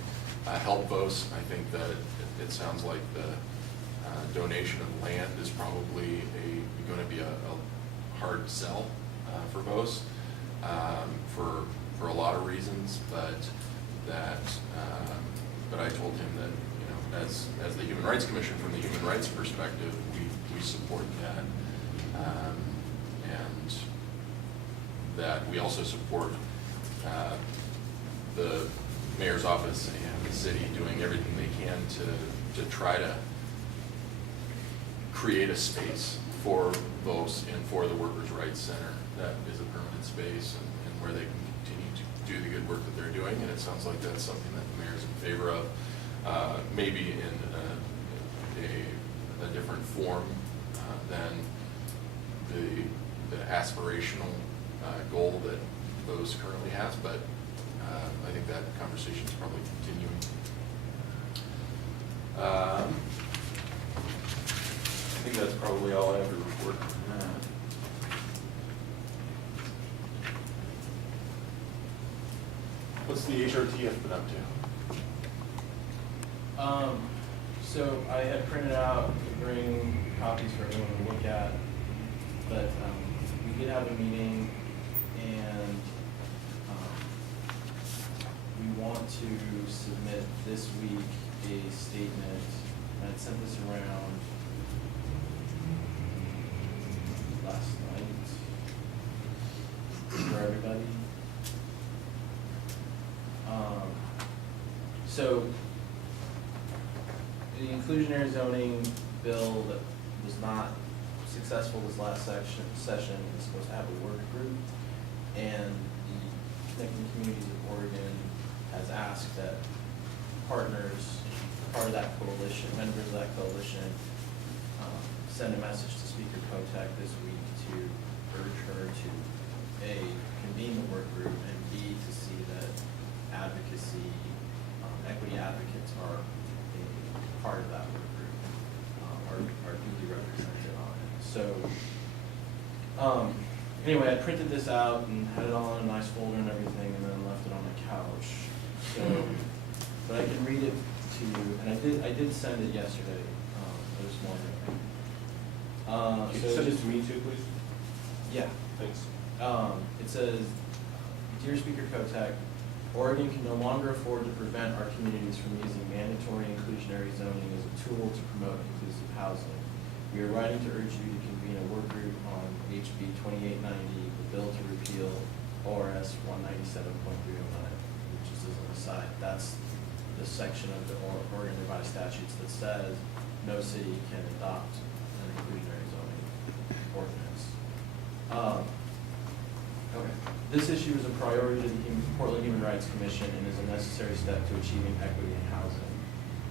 help VOS. I think that it sounds like the donation of land is probably going to be a hard sell for VOS for a lot of reasons, but I told him that, you know, as the Human Rights Commission, from the human rights perspective, we support that, and that we also support the mayor's office and the city doing everything they can to try to create a space for VOS and for the Workers' Rights Center that is a permanent space and where they can continue to do the good work that they're doing. And it sounds like that's something that the mayor's in favor of, maybe in a different form than the aspirational goal that VOS currently has, but I think that conversation is probably continuing. I think that's probably all I have to report. What's the HRTF been up to? So I had printed out to bring copies for everyone to look at, but we did have a meeting, and we want to submit this week a statement. I sent this around last night for everybody. So the inclusionary zoning bill that was not successful this last session is supposed to have a work group, and the Connecting Communities of Oregon has asked that partners, part of that coalition, members of that coalition, send a message to Speaker Kotek this week to urge her to A, convene the work group, and B, to see that advocacy, equity advocates are a part of that work group, are duly represented on it. So, anyway, I printed this out and had it all in a nice folder and everything, and then left it on my couch. So, but I can read it to you, and I did send it yesterday, or this morning. Can you So send it just- to me too, please? Yeah. Thanks. It says, Dear Speaker Kotek, Oregon can no longer afford to prevent our communities from using mandatory inclusionary zoning as a tool to promote inclusive housing. We are writing to urge you to convene a work group on HB 2890, the bill to repeal ORS 197.309, which is as an aside, that's the section of the Oregon revised statutes that says no city can adopt an inclusionary zoning ordinance. Okay. This issue is a priority to the Portland Human Rights Commission and is a necessary step to achieving equity in housing.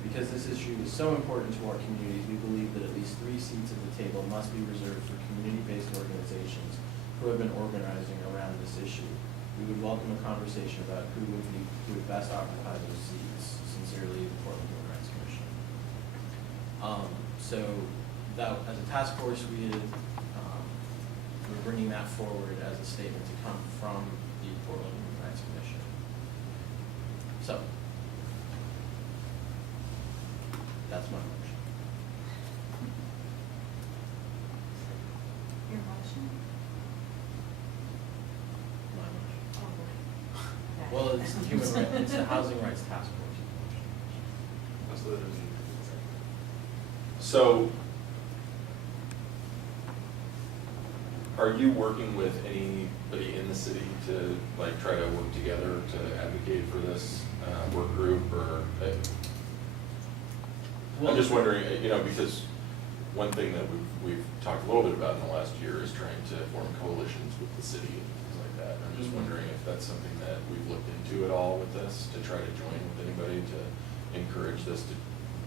Because this issue is so important to our communities, we believe that at least 3 seats at the table must be reserved for community-based organizations who have been organizing around this issue. We would welcome a conversation about who would best occupy those seats. Sincerely, the Portland Human Rights Commission. So that, as a task force, we're bringing that forward as a statement to come from the Portland Human Rights Commission. So, that's my motion. Your motion? My motion. Oh, boy. Well, it's the human rights, it's the Housing Rights Task Force. That's what it is. So, are you working with anybody in the city to like try to work together to advocate for this work group, or? I'm just wondering, because one thing that we've talked a little bit about in the last year is trying to form coalitions with the city and things like that. I'm just wondering if that's something that we've looked into at all with this, to try to join with anybody to encourage this to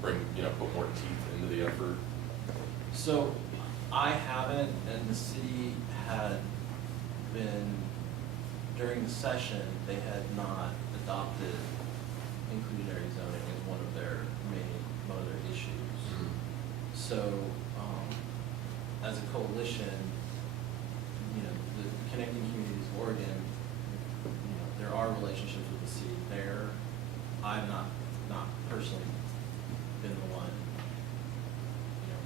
bring, put more teeth into the effort. So, I haven't, and the city had been, during the session, they had not adopted inclusionary zoning as one of their issues. So, as a coalition, the Connecting Communities of Oregon, there are relationships with the city there. I've not personally been the one,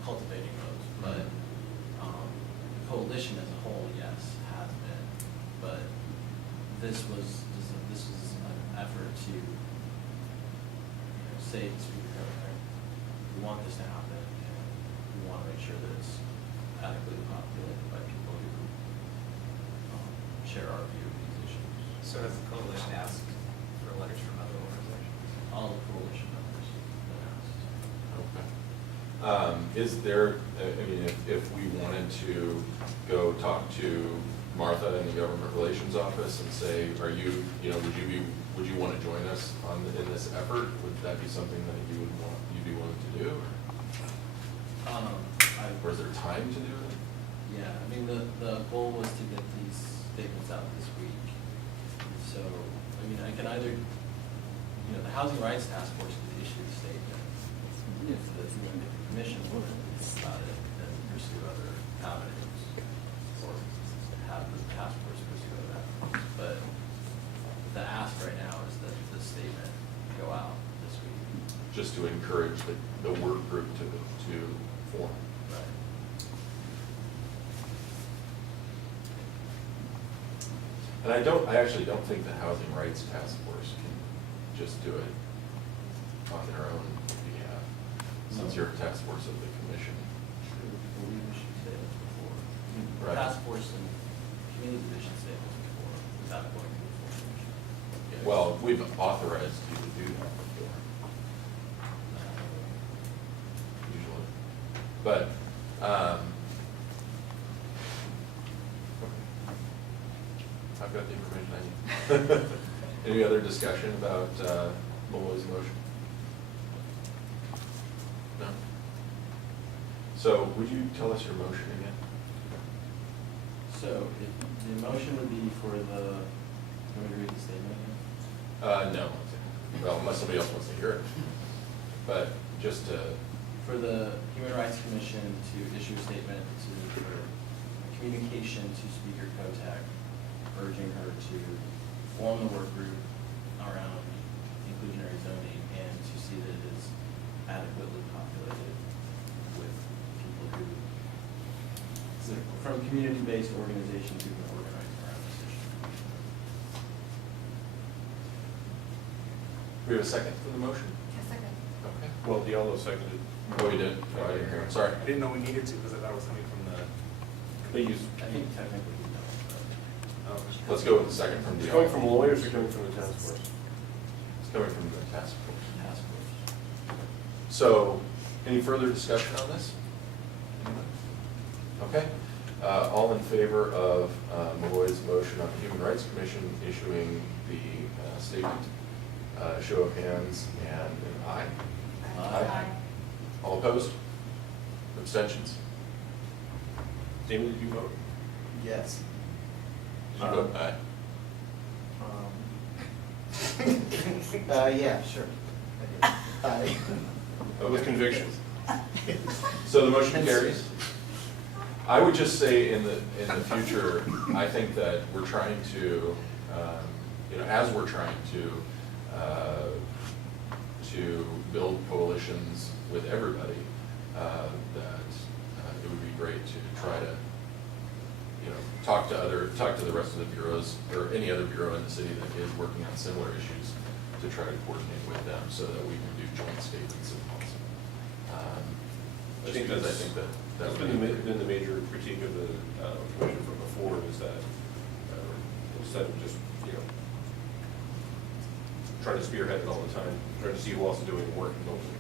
cultivating those, but the coalition as a whole, yes, has been. But this was an effort to say to Speaker Kotek, we want this to happen, and we want to make sure that it's adequately populated by people who share our view of these issues. So has the coalition asked for letters from other organizations? All the coalition members have been asked. Okay. Is there, if we wanted to go talk to Martha in the government relations office and say, would you want to join us in this effort? Would that be something that you'd be willing to do? Or is there time to do it? Yeah, the goal was to get these statements out this week. So, I can either, the Housing Rights Task Force could issue a statement. If the commission wouldn't about it, then pursue other avenues, or have the task force pursue other avenues. But the ask right now is that the statement go out this week. Just to encourage the work group to form. Right. And I actually don't think the Housing Rights Task Force can just do it on their own behalf, since you're a task force of the commission. True, I believe we should say this before. Right. Task force and community division say this before, without going to the full commission. Yeah. Well, we've authorized you to do that before, usually. But, I've got the information I need. Any other discussion about Malloy's motion? No? So would you tell us your motion again? So, the motion would be for the, can we read the statement again? No. Well, unless somebody else wants to hear it. But just to, For the Human Rights Commission to issue a statement to, or a communication to Speaker Kotak, urging her to form the work group around inclusionary zoning and to see that it is adequately populated with people who, so from community-based organizations who can organize around this issue. we have a second for the motion? A second. Okay. Well, Diallo seconded. Oh, we did? Oh, I didn't hear. Sorry. I didn't know we needed to, because I thought it was coming from the. They use, I think technically we don't, Oh, Let's go with the second from it's the. coming from lawyers or coming from the task force? It's coming from the task force. but task force. So, any further discussion on this? Okay. All in favor of Malloy's motion on the Human Rights Commission issuing the statement? Show of hands and an aye. Aye. All opposed? Abstentions? Damon, did you vote? Yes. Did you vote aye? Yeah, sure. Aye. With conviction. So the motion carries. I would just say in the future, I think that we're trying to, as we're trying to build coalitions with everybody, that it would be great to try to, talk to the rest of the bureaus, or any other bureau in the city that is working on similar issues, to try to coordinate with them so that we can do joint statements if possible. I think Because that's, I think that that's would been the major critique of the commission from before, is that instead of just, trying to spearhead it all the time, trying to see who else is doing work and building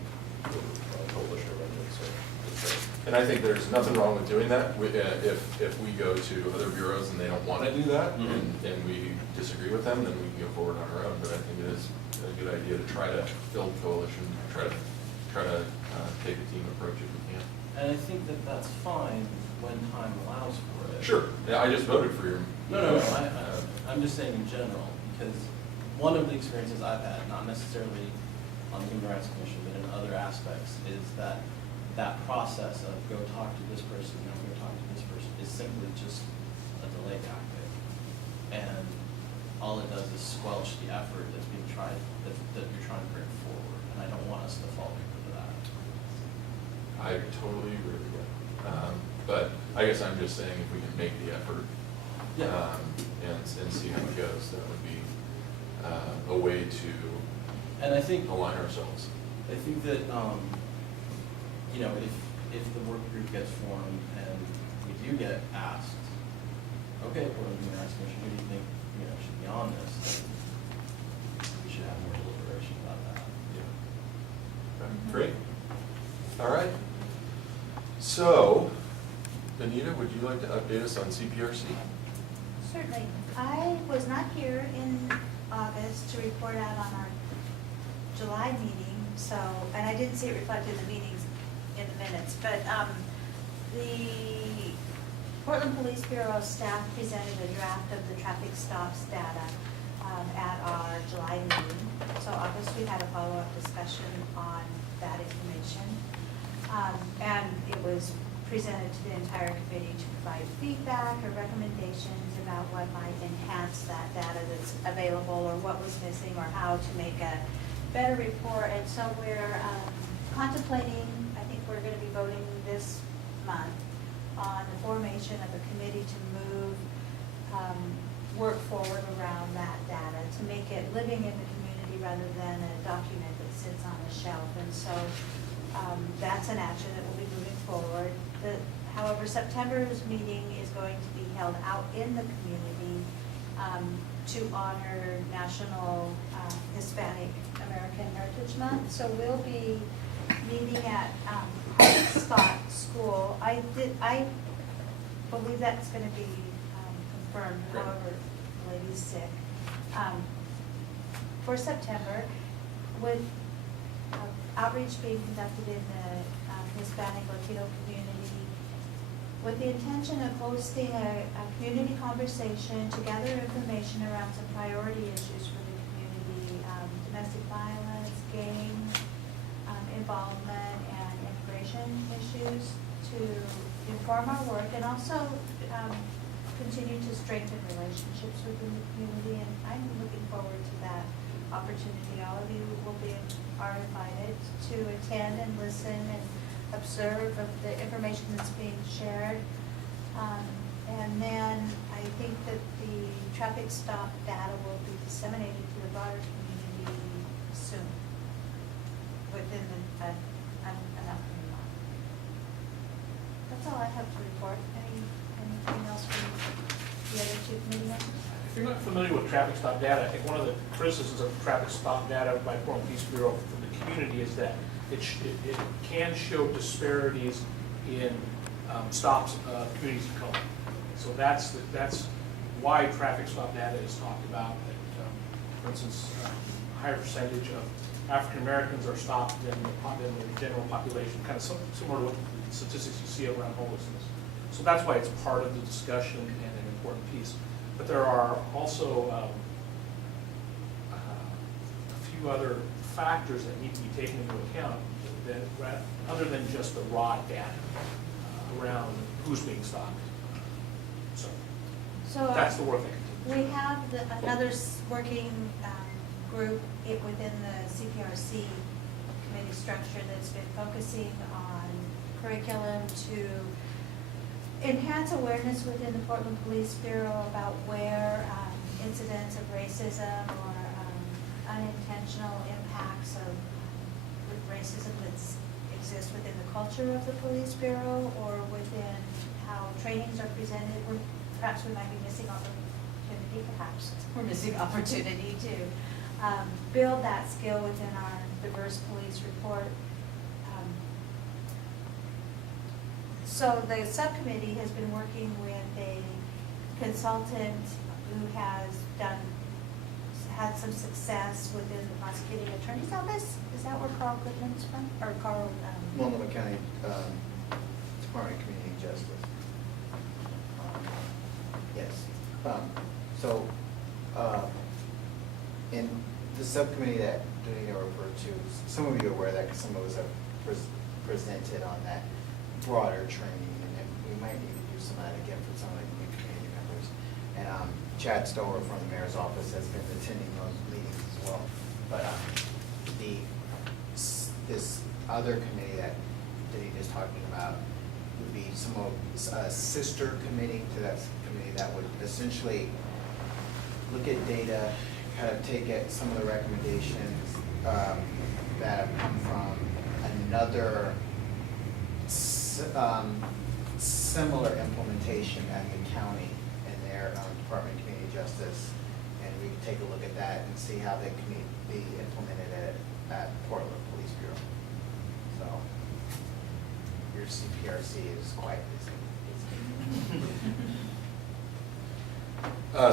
coalition around it, so. And I think there's nothing wrong with doing that. If we go to other bureaus and they don't want to do that, and we disagree with them, then we can go forward on our own. But I think it is a good idea to try to build coalition, try to take a team approach if we can. And I think that that's fine when time allows for it. Sure. Yeah, I just voted for your. No, I'm just saying in general, because one of the experiences I've had, not necessarily on the Human Rights Commission, but in other aspects, is that process of go talk to this person, now go talk to this person, is simply just a delay tactic. And all it does is squelch the effort that's being tried, that you're trying to bring forward. And I don't want us to fall victim to that. I totally agree with you. But I guess I'm just saying if we can make the effort, Yeah. and see how it goes, that would be a way to And I think align ourselves. I think that, if the work group gets formed and we do get asked, okay, Portland Human Rights Commission, who do you think, should be on this? Then we should have more deliberation about that. Great. All right. So, Anita, would you like to update us on CPRC? Certainly. I was not here in August to report out on our July meeting, and I didn't see it reflected in the meetings in the minutes, but the Portland Police Bureau staff presented a draft of the traffic stops data at our July meeting. So August, we had a follow-up discussion on that information. And it was presented to the entire committee to provide feedback or recommendations about what might enhance that data that's available, or what was missing, or how to make a better report. And so we're contemplating, I think we're going to be voting this month on the formation of a committee to move work forward around that data, to make it living in the community rather than a document that sits on a shelf. And so that's an action that will be moving forward. However, September's meeting is going to be held out in the community to honor National Hispanic American Heritage Month. So we'll be meeting at Scott School. I believe that's going to be confirmed. However, lady's sick. For September, with outreach being conducted in the Hispanic Latino community, with the intention of hosting a community conversation to gather information around some priority issues for the community, domestic violence, gang involvement, and immigration issues, to inform our work and also continue to strengthen relationships within the community. And I'm looking forward to that opportunity. All of you are invited to attend and listen and observe of the information that's being shared. And then I think that the traffic stop data will be disseminated to the broader community soon, within an upcoming month. That's all I have to report. Anything else from the other two committee members? If you're not familiar with traffic stop data, I think one of the criticisms of traffic stop data by Portland Police Bureau for the community is that it can show disparities in stops communities of color. So that's why traffic stop data is talked about. That, for instance, higher percentage of African Americans are stopped than the general population, kind of similar to what the statistics you see around homelessness. So that's why it's part of the discussion and an important piece. But there are also a few other factors that need to be taken into account that other than just the raw data around who's being stopped. So that's the work that continues. We have another working group within the CPRC committee structure that's been focusing on curriculum to enhance awareness within the Portland Police Bureau about where incidents of racism or unintentional impacts of racism that exist within the culture of the Police Bureau or within how trainings are presented. Perhaps we might be missing opportunity, perhaps we're missing opportunity to build that skill within our diverse police report. So the subcommittee has been working with a consultant who has had some success within the prosecuting attorney's office. Is that where Carl Goodman's from? Or Carl? Multnomah County Department of Community Justice. Yes. In the subcommittee that Donita referred to, some of you are aware of that because some of us have presented on that broader training, and we might need to do some of that again for some of the new community members. And Chad Stover from the mayor's office has been attending those meetings as well. But this other committee that Donita's talking about would be a sister committee to that committee that would essentially look at data, kind of take some of the recommendations that have come from another similar implementation at the county and their Department of Community Justice, and we can take a look at that and see how they can be implemented at Portland Police Bureau. So your CPRC is quite busy.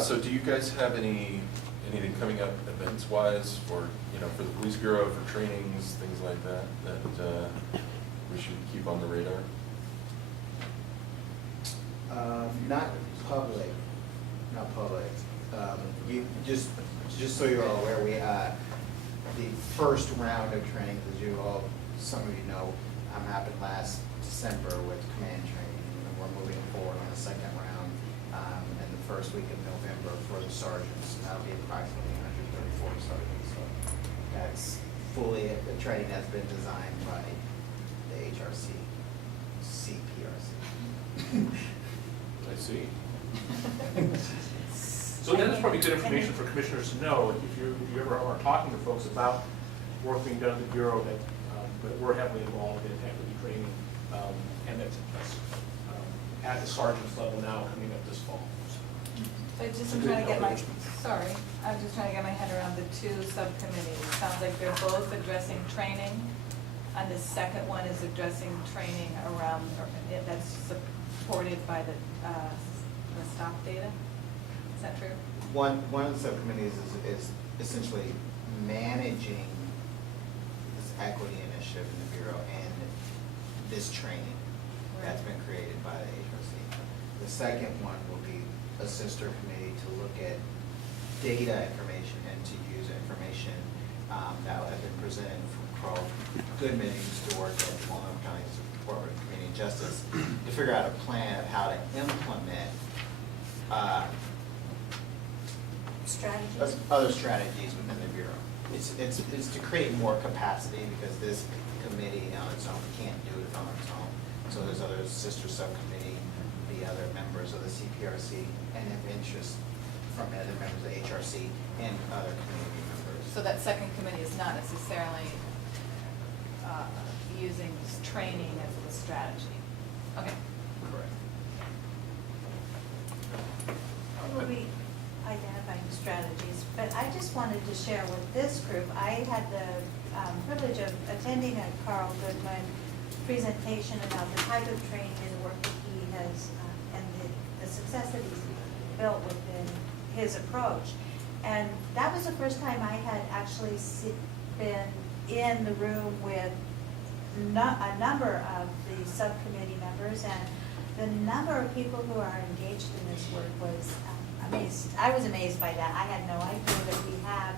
So do you guys have anything coming up events-wise for the Police Bureau, for trainings, things like that we should keep on the radar? Not public. You just so you're all aware, we the first round of training, as some of you know, happened last December with command training, and we're moving forward on the second round in the first week of November for the sergeants. That'll be approximately 134 sergeants. So that's fully the training that's been designed by the CPRC. I see. So then that's probably good information for commissioners to know if you ever are talking to folks about work being done at the Bureau that we're heavily involved in activity training, and that's at the sergeant's level now coming up this fall. I'm trying to get my head around the two subcommittees. It sounds like they're both addressing training, and the second one is addressing training around, that's supported by the stop data. Is that true? one of the subcommittees is essentially managing this equity initiative in the Bureau and this training that's been created by the HRC. The second one will be a sister committee to look at data information and to use information that have been presented from Carl Goodman, who used to work at Multnomah County Department of Community Justice, to figure out a plan of how to implement Strategies. other strategies within the Bureau. It's to create more capacity because this committee on its own can't do it on its own. So there's other sister subcommittee, the other members of the CPRC, and if interest from other members of the HRC and other community members. So that second committee is not necessarily using this training as a strategy? Okay. Correct. We'll be identifying strategies, but I just wanted to share with this group, I had the privilege of attending a Carl Goodman presentation about the type of training and the work that he has, and the success that he's built within his approach. And that was the first time I had actually been in the room with a number of the subcommittee members, and the number of people who are engaged in this work was amazed. I was amazed by that. I had no idea that we have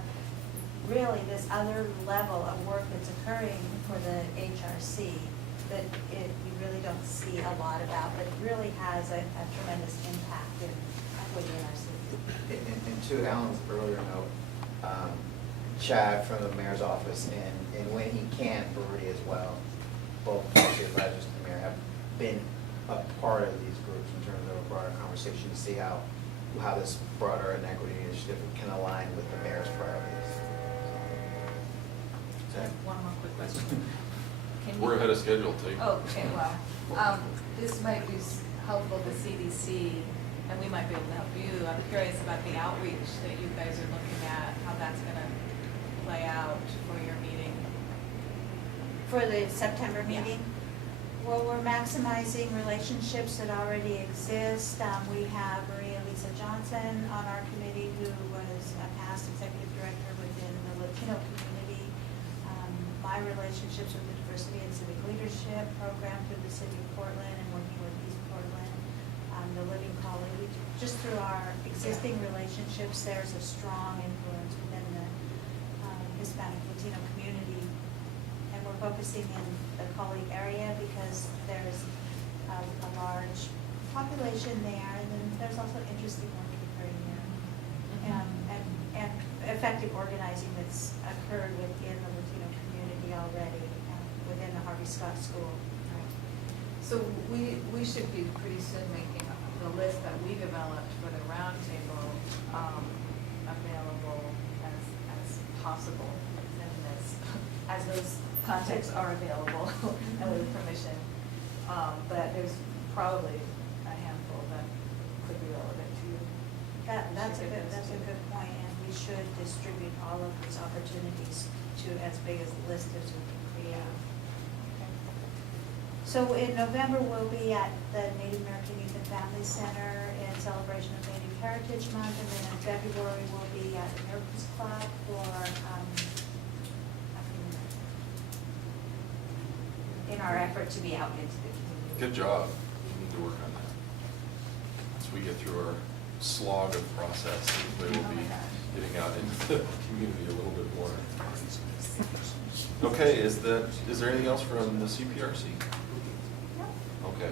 really this other level of work that's occurring for the HRC that you really don't see a lot about, but really has a tremendous impact in equity in our city. And to Alan's earlier note, Chad from the mayor's office and when he can, Brody as well, both policy advisors to the mayor have been a part of these groups in terms of a broader conversation to see how this broader inequity initiative can align with the mayor's priorities. One more quick question. Can We're you- ahead of schedule, Tate. Oh, okay, well, this might be helpful to CDC, and we might be able to help you. I'm curious about the outreach that you guys are looking at, how that's gonna play out for your meeting. For the September meeting? Well, we're maximizing relationships that already exist. We have Maria Lisa Johnson on our committee, who was a past executive director within the Latino community. My relationships with the Diversity and Civic Leadership program through the city of Portland and working with East Portland, the Living College. Just through our existing relationships, there's a strong influence within the Hispanic Latino community. And we're focusing in the Colleague area because there's a large population there, and then there's also interesting work occurring there. And effective organizing that's occurred within the Latino community already, within the Harvey Scott School. So we should be pretty soon making the list that we developed for the roundtable available as possible, and as those contacts are available and with permission. But there's probably a handful that could be relevant to you. That's a good point, and we should distribute all of these opportunities to as big as a list as we can create. So in November, we'll be at the Native American Youth and Family Center in celebration of Native Heritage Month, and then in February, we'll be at the America's Club for, in our effort to be out into the community. Good job. We need to work on that. As we get through our slog of process, we will be getting out into the community a little bit more. Okay, is there anything else from the CPRC? Okay.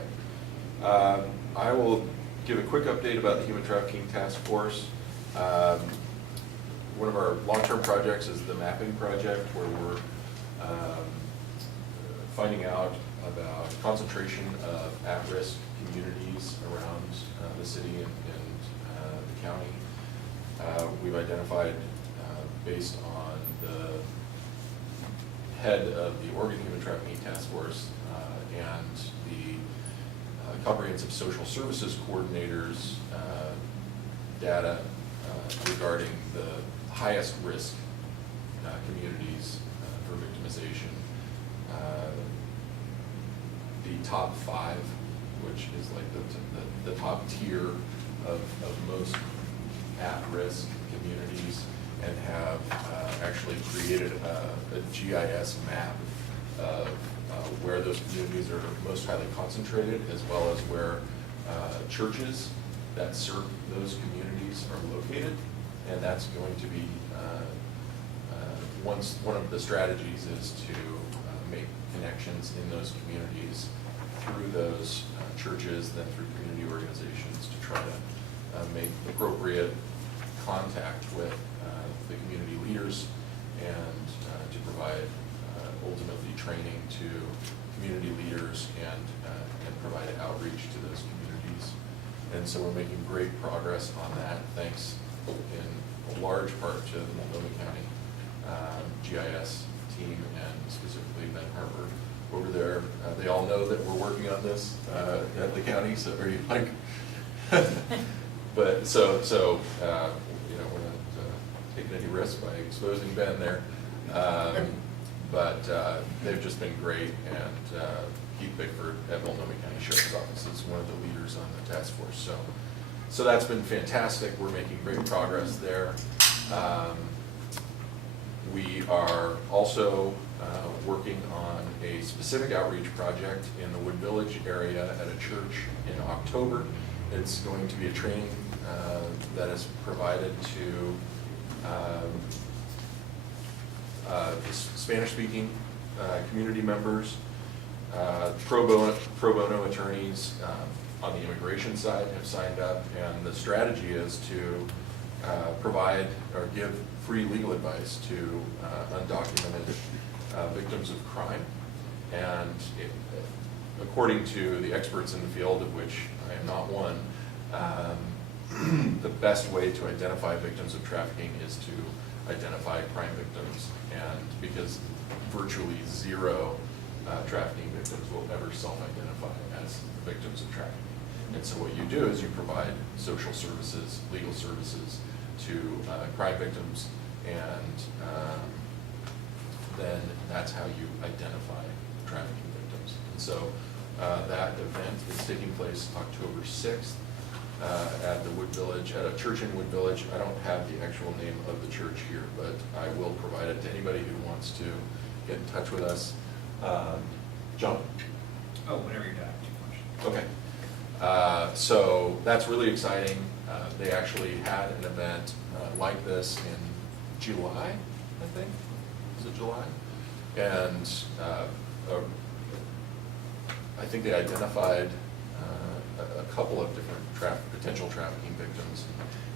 I will give a quick update about the Human Trafficking Task Force. One of our long-term projects is the mapping project, where we're finding out about concentration of at-risk communities around the city and the county. We've identified, based on the head of the Oregon Human Trafficking Task Force and the Comprehensive Social Services Coordinator's data regarding the highest risk communities for victimization. The top 5, which is like the top tier of most at-risk communities and have actually created a GIS map of where those communities are most highly concentrated, as well as where churches that serve those communities are located. And that's going to be, one of the strategies is to make connections in those communities through those churches, then through community organizations to try to make appropriate contact with the community leaders and to provide ultimately training to community leaders and provide outreach to those communities. And so we're making great progress on that, thanks in a large part to the Multnomah County GIS team and specifically Ben Harper over there. They all know that we're working on this at the county, so are you like? But so you know, we're not taking any risks by exposing Ben there. But they've just been great, and Keith Bickford at Multnomah County Sheriff's Office is one of the leaders on the task force. So that's been fantastic. We're making great progress there. We are also working on a specific outreach project in the Wood Village area at a church in October. It's going to be a training that is provided to Spanish-speaking community members, pro bono attorneys on the immigration side have signed up, and the strategy is to provide or give free legal advice to undocumented victims of crime. And according to the experts in the field, of which I am not one, the best way to identify victims of trafficking is to identify crime victims, and because virtually zero trafficking victims will ever self-identify as victims of trafficking. And so what you do is you provide social services, legal services to crime victims, and then that's how you identify trafficking victims. And so that event is taking place October 6th at the Wood Village, at a church in Wood Village. I don't have the actual name of the church here, but I will provide it to anybody who wants to get in touch with us. John? Oh, whenever you're done. Okay. So that's really exciting. They actually had an event like this in July, I think. Was it July? And I think they identified a couple of different potential trafficking victims,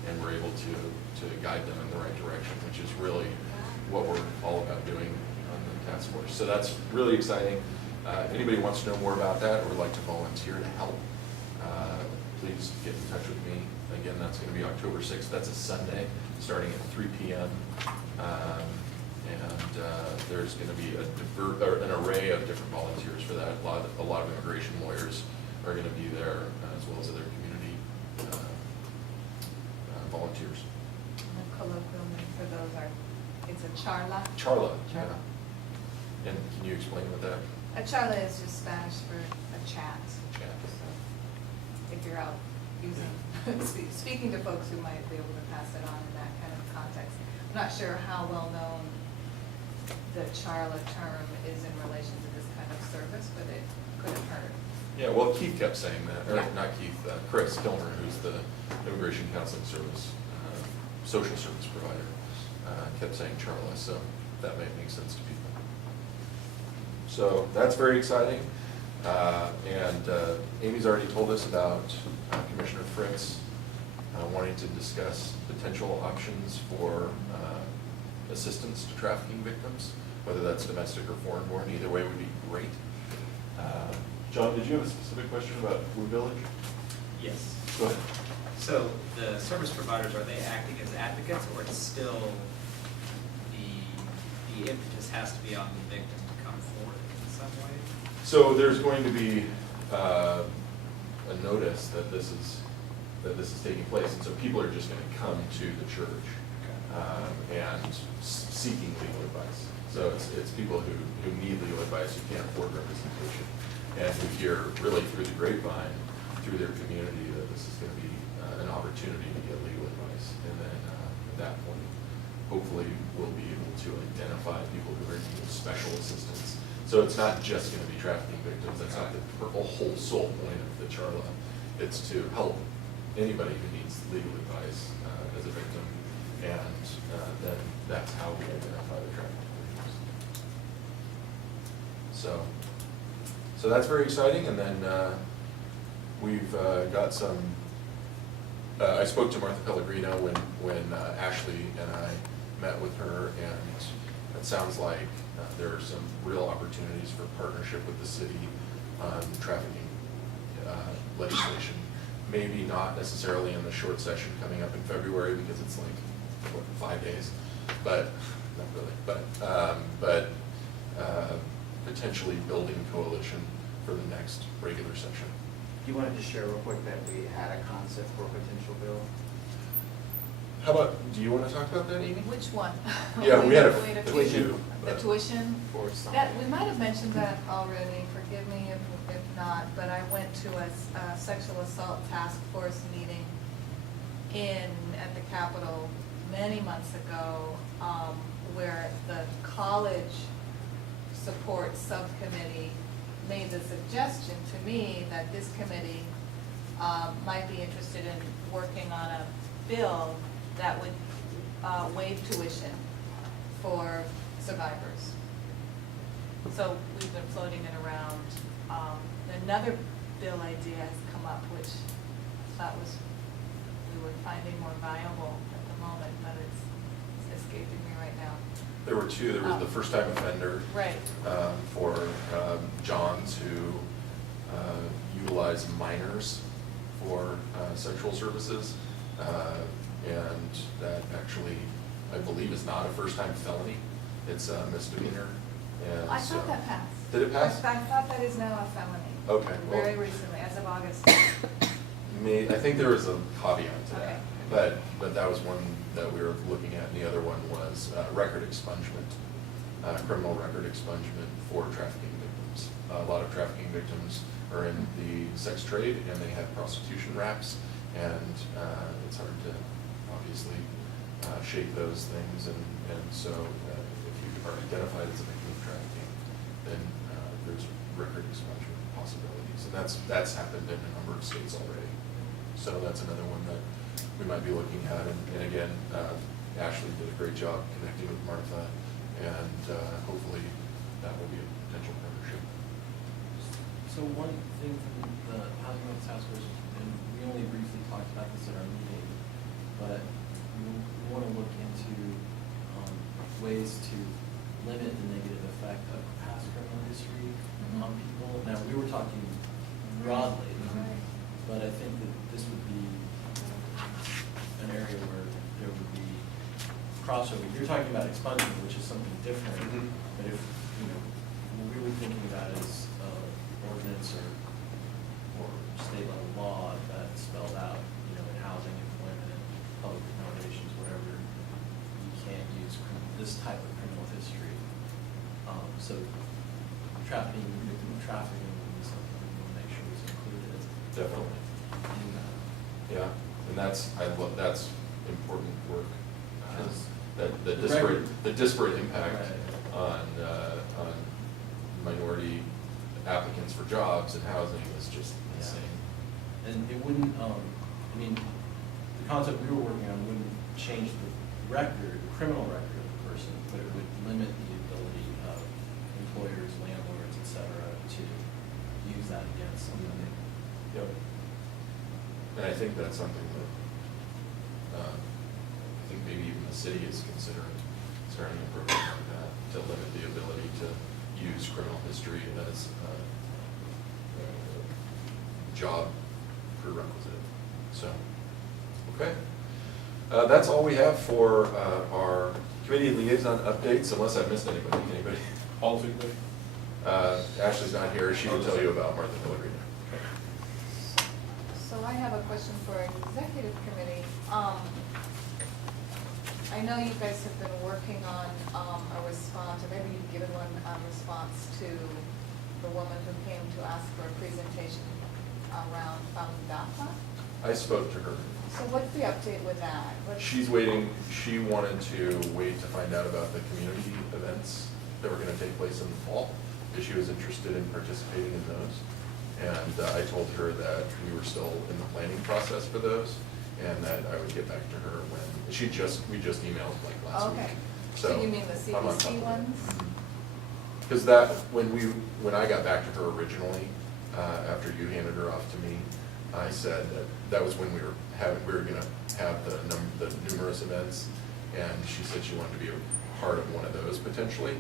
and were able to guide them in the right direction, which is really what we're all about doing on the task force. So that's really exciting. Anybody wants to know more about that or would like to volunteer to help, please get in touch with me. Again, that's going to be October 6th. That's a Sunday, starting at 3 p.m. There's going to be an array of different volunteers for that. A lot of immigration lawyers are going to be there, as well as other community volunteers. The colloquial name for those it's a charla. Charla. Yeah. And can you explain what that? A charla is just Spanish for a chat. Chat. So if you're out using, speaking to folks who might be able to pass it on in that kind of context. I'm not sure how well known the charla term is in relation to this kind of service, but it couldn't hurt. Yeah, well, Keith kept saying that, or Yeah. not Keith, Chris Kilmer, who's the Immigration Counseling Service, social service provider, kept saying Charla, so that might make sense to people. So that's very exciting. And Amy's already told us about Commissioner Fritz wanting to discuss potential options for assistance to trafficking victims, whether that's domestic or foreign-born. Either way would be great. John, did you have a specific question about Wood Village? Yes. Go ahead. So the service providers, are they acting as advocates, or it's still the impetus has to be on the victim to come forward in some way? So there's going to be a notice that this is taking place, and so people are just going to come to the church and seeking legal advice. So it's people who need legal advice, who can't afford representation, and who hear really through the grapevine, through their community, that this is going to be an opportunity to get legal advice. And hopefully we'll be able to identify people who are in need of special assistance. So it's not just gonna be trafficking victims, that's not the whole sole point of the Charla. It's to help anybody who needs legal advice as a victim, and then that's how we identify the trafficking victims. So that's very exciting, and then we've got some, I spoke to Martha Pellegrino when Ashley and I met with her, and it sounds like there are some real opportunities for partnership with the city on trafficking legislation. Maybe not necessarily in the short session coming up in February, because it's like, what, 5 days? But, not really, but potentially building coalition for the next regular session. You wanted to share real quick that we had a concept for a potential bill? How about, do you want to talk about that, Amy? Which one? Yeah, we had Wait a few. few. The but- tuition? For some. That, we might have mentioned that already, forgive me if not, but I went to a sexual assault task force meeting at the Capitol many months ago, where the college support subcommittee made the suggestion to me that this committee might be interested in working on a bill that would waive tuition for survivors. So we've been floating it around. Another bill idea has come up, which I thought we were finding more viable at the moment, but it's escaping me right now. There were two. There was the first time offender. Right. For Johns who utilize minors for sexual services. And that actually, I believe, is not a first-time felony. It's a misdemeanor. And I so- thought that passed. Did it pass? I thought that is now a felony. Okay, well- Very recently, as of August. I think there was a caveat to Okay. that, but that was one that we were looking at, and the other one was record expungement, criminal record expungement for trafficking victims. A lot of trafficking victims are in the sex trade, and they have prostitution raps, and it's hard to obviously shake those things, and so if you are identified as a victim of trafficking, then there's record expungement possibilities, and that's happened in a number of states already. So that's another one that we might be looking at, and again, Ashley did a great job connecting with Martha, and hopefully that will be a potential partnership. So one thing from the Housing Rights Task Force, and we only briefly talked about this at our meeting, but we want to look into ways to limit the negative effect of past criminal history on people. Now, we were talking broadly, but I think that this would be an area where there would be crossover. You're talking about expungement, which is something different, but if, what we were thinking about is ordinance or state level law that spelled out, in housing, employment, public accommodations, whatever, you can't use this type of criminal history. So trafficking, victim of trafficking would be something we want to make sure is included. Definitely. In that. Yeah, and that's important work. Because The disparate impact Right. on minority applicants for jobs and housing is just insane. And it wouldn't, the concept we were working on wouldn't change the criminal record of the person, but it would limit the ability of employers, landlords, et cetera, to use that against somebody. Yep. And I think that's something that, I think maybe even the city is considering starting a program like that to limit the ability to use criminal history as a job prerequisite. So, okay. That's all we have for our committee liaison updates, unless I've missed anybody. Anybody? Policy committee? Ashley's not here. She can tell you about Martha Pellegrino. So I have a question for executive committee. I know you guys have been working on a response, or maybe you've given one response to the woman who came to ask for a presentation around Fountain DAPA. I spoke to her. So what's the update with that? She's waiting, she wanted to wait to find out about the community events that were gonna take place in the fall, because she was interested in participating in those. And I told her that we were still in the planning process for those, and that I would get back to her when, we just emailed like last week. Okay. So you mean the I'm on top CPC of it. ones? Because that, when I got back to her originally, after you handed her off to me, I said that was when we were gonna have the numerous events, and she said she wanted to be a part of one of those potentially,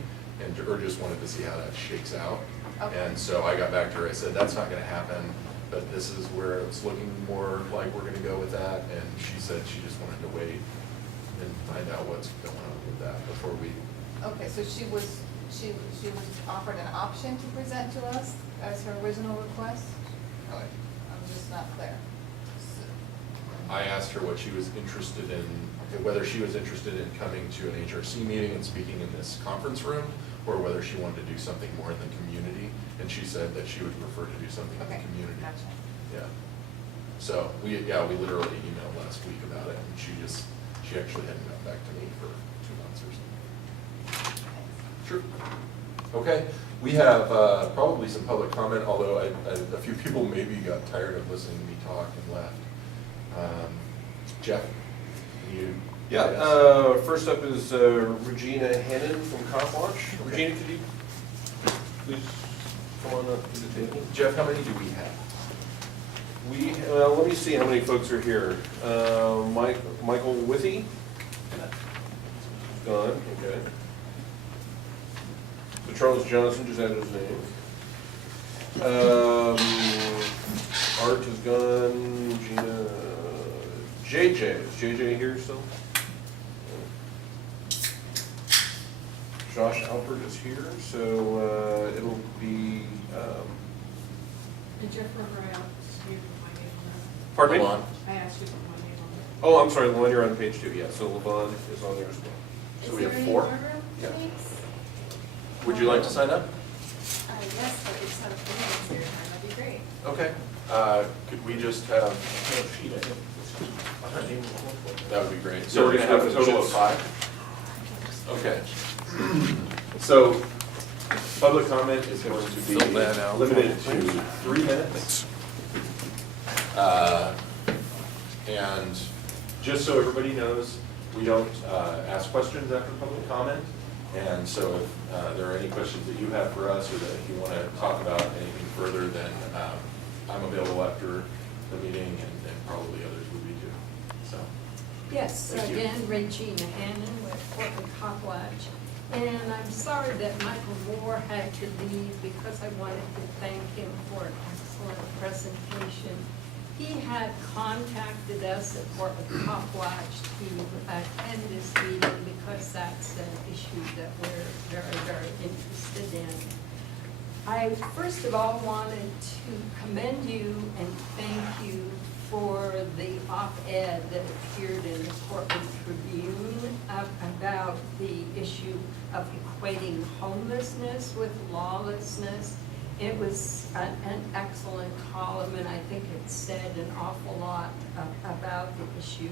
or just wanted to see how that shakes out. Okay. And so I got back to her, I said, that's not gonna happen, but this is where it's looking more like we're gonna go with that, and she said she just wanted to wait and find out what's going on with that before we. Okay, so she was offered an option to present to us as her original request? Or, I'm just not clear. I asked her what she was interested in, whether she was interested in coming to an HRC meeting and speaking in this conference room, or whether she wanted to do something more in the community, and she said that she would prefer to do something in the Okay, community. gotcha. Yeah. So, we literally emailed last week about it, and she actually hadn't got back to me for 2 months or something. Sure. Okay, we have probably some public comment, although a few people maybe got tired of listening to me talk and left. Jeff, can you? Yeah, first up is Regina Hannon from Copwatch. Okay. Regina, could you please come on up to the table? Jeff, how many do we have? Let me see how many folks are here. Michael Withy? Gone, okay. So Charles Johnson just added his name. Art is gone, Gina, JJ, is JJ here still? Josh Alpert is here, so it'll be, And Jeff Romer, I asked you to put my name on that. pardon me? Levon. I asked you to put my name on that. Oh, I'm sorry, the one you're on page 2, yeah, so Levon is on there as well. So we have 4? Yeah. Would you like to sign up? Yes, but it's not a meeting here, that'd be great. Okay. Could we just have, Sheet, I think, it's her name. that would be great. So we're gonna have a total of 5? Okay. So, public comment is going to be limited to 3 minutes. And just so everybody knows, we don't ask questions after public comment. And so if there are any questions that you have for us, or that if you want to talk about anything further, then I'm available after the meeting, and probably others would be too. So, Yes, Thank you. again, Regina Hannon with Portland Copwatch. And I'm sorry that Michael Moore had to leave because I wanted to thank him for an excellent presentation. He had contacted us at Portland Copwatch to attend this meeting because that's an issue that we're very, very interested in. I first of all wanted to commend you and thank you for the op-ed that appeared in the Portland Tribune about the issue of equating homelessness with lawlessness. It was an excellent column, and I think it said an awful lot about the issue,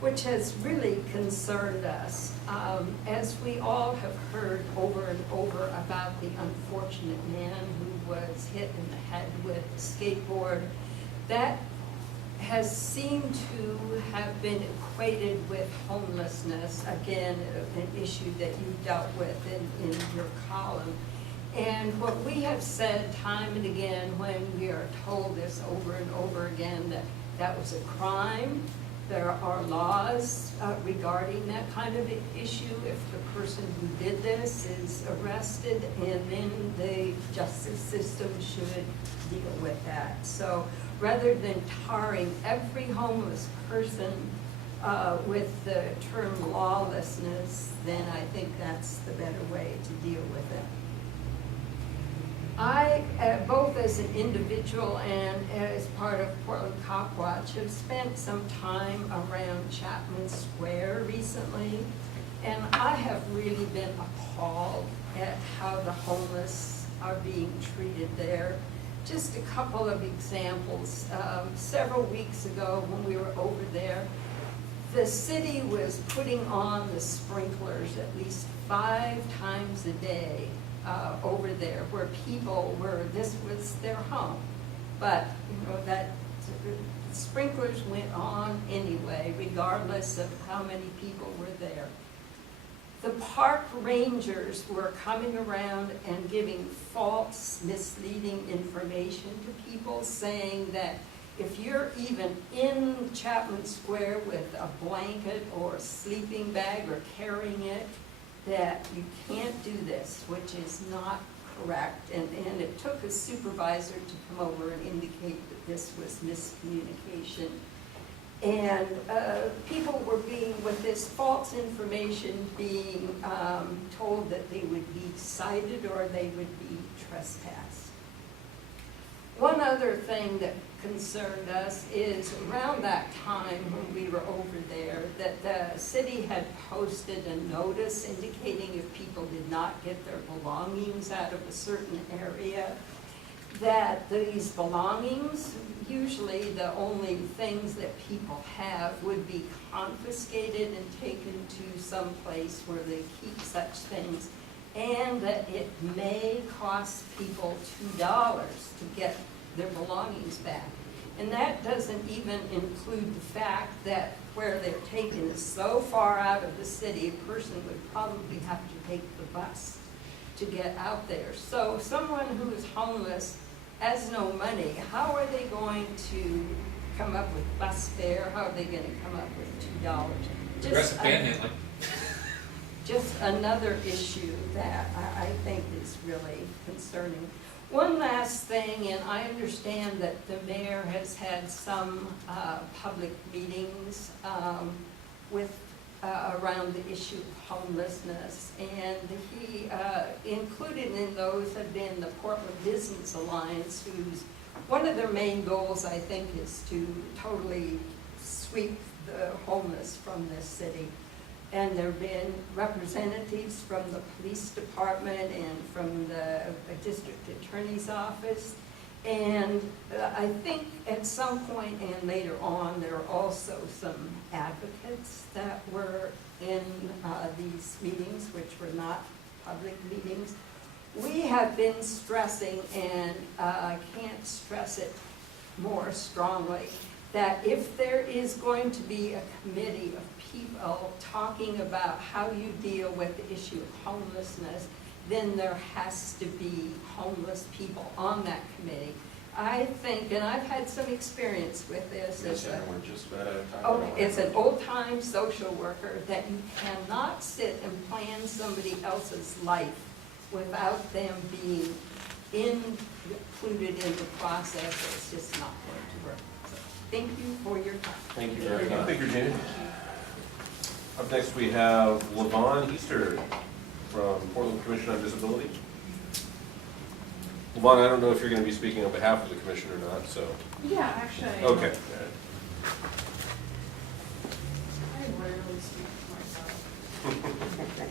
which has really concerned us. As we all have heard over and over about the unfortunate man who was hit in the head with a skateboard, that has seemed to have been equated with homelessness, again, an issue that you dealt with in your column. And what we have said time and again when we are told this over and over again, that that was a crime. There are laws regarding that kind of issue. If the person who did this is arrested, and then the justice system should deal with that. So rather than tarring every homeless person with the term lawlessness, then I think that's the better way to deal with it. I, both as an individual and as part of Portland Copwatch, have spent some time around Chapman Square recently, and I have really been appalled at how the homeless are being treated there. just a couple of examples. Several weeks ago, when we were over there, the city was putting on the sprinklers at least 5 times a day over there, where people were, this was their home. But, you know, that sprinklers went on anyway, regardless of how many people were there. The park rangers were coming around and giving false, misleading information to people, saying that if you're even in Chapman Square with a blanket or a sleeping bag or carrying it, that you can't do this, which is not correct. And it took a supervisor to come over and indicate that this was miscommunication. And people were being, with this false information, being told that they would be cited or they would be trespassed. One other thing that concerned us is around that time when we were over there, that the city had posted a notice indicating if people did not get their belongings out of a certain area, that these belongings, usually the only things that people have, would be confiscated and taken to some place where they keep such things, and that it may cost people $2 to get their belongings back. And that doesn't even include the fact that where they're taken is so far out of the city, a person would probably have to take the bus to get out there. So someone who is homeless has no money. How are they going to come up with bus fare? How are they going to come up with $2? Aggressive panhandling. Just another issue that I think is really concerning. One last thing, and I understand that the mayor has had some public meetings with around the issue of homelessness, and he included in those have been the Portland Business Alliance, whose one of their main goals, I think, is to totally sweep the homeless from this city. And there have been representatives from the police department and from the district attorney's office. And I think at some point and later on, there are also some advocates that were in these meetings, which were not public meetings. We have been stressing, and I can't stress it more strongly, that if there is going to be a committee of people talking about how you deal with the issue of homelessness, then there has to be homeless people on that committee. I think, and I've had some experience with this Yes, as and we're just about out of time. oh, as an old-time social worker, that you cannot sit and plan somebody else's life without them being included in the process. It's just not going to work. So, thank you for your time. Thank you very much. Thank you, Jane. Up next, we have Levon Easter from Portland Commission on Disability. Levon, I don't know if you're going to be speaking on behalf of the commission or not, so. Yeah, actually. Okay. I rarely speak for myself.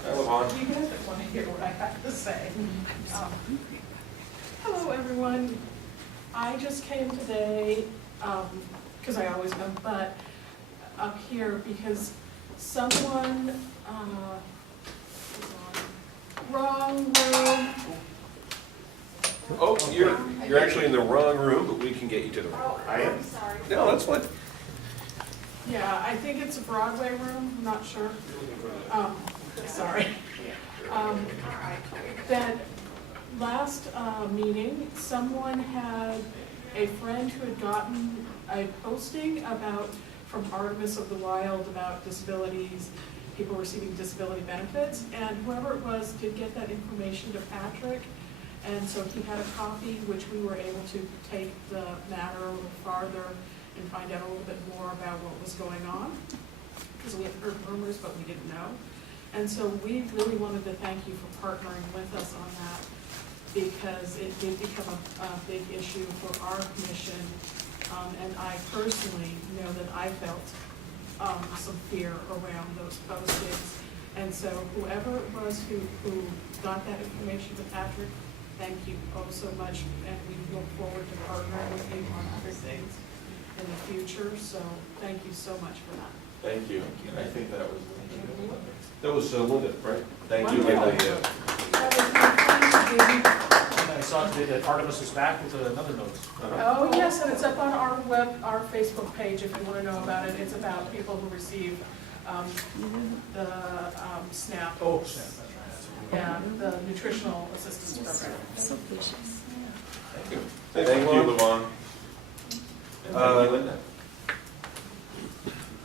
Hi, Levon. You guys don't want to hear what I have to say. Hello, everyone. I just came today, because I always come, but up here because someone, wrong room. Oh, you're actually in the wrong room, but we can get you to the right room. I am sorry. No, that's fine. Yeah, I think it's a Broadway room, I'm not sure. Sorry. That last meeting, someone had a friend who had gotten a posting about, from Artemis of the Wild, about disabilities, people receiving disability benefits, and whoever it was did get that information to Patrick. And so he had a copy, which we were able to take the matter a little farther and find out a little bit more about what was going on. Because we had heard rumors, but we didn't know. And so we really wanted to thank you for partnering with us on that, because it did become a big issue for our commission. And I personally know that I felt some fear around those postings. And so whoever it was who got that information to Patrick, thank you oh so much, and we look forward to partnering with you on other things in the future, so thank you so much for that. Thank you. I think that was. That was Linda, right? Thank you, Wonderful. Linda. Yeah. That was my pleasure, And I saw today that Artemis is back with another notice. Oh, yes, and it's up on our Facebook page if you want to know about it. It's about people who receive the SNAP. Oh, snap, that's right. Yeah, the nutritional assistance program. So precious. Thank you. Thanks, Thank you, Levon. Levon. And thank you, Linda.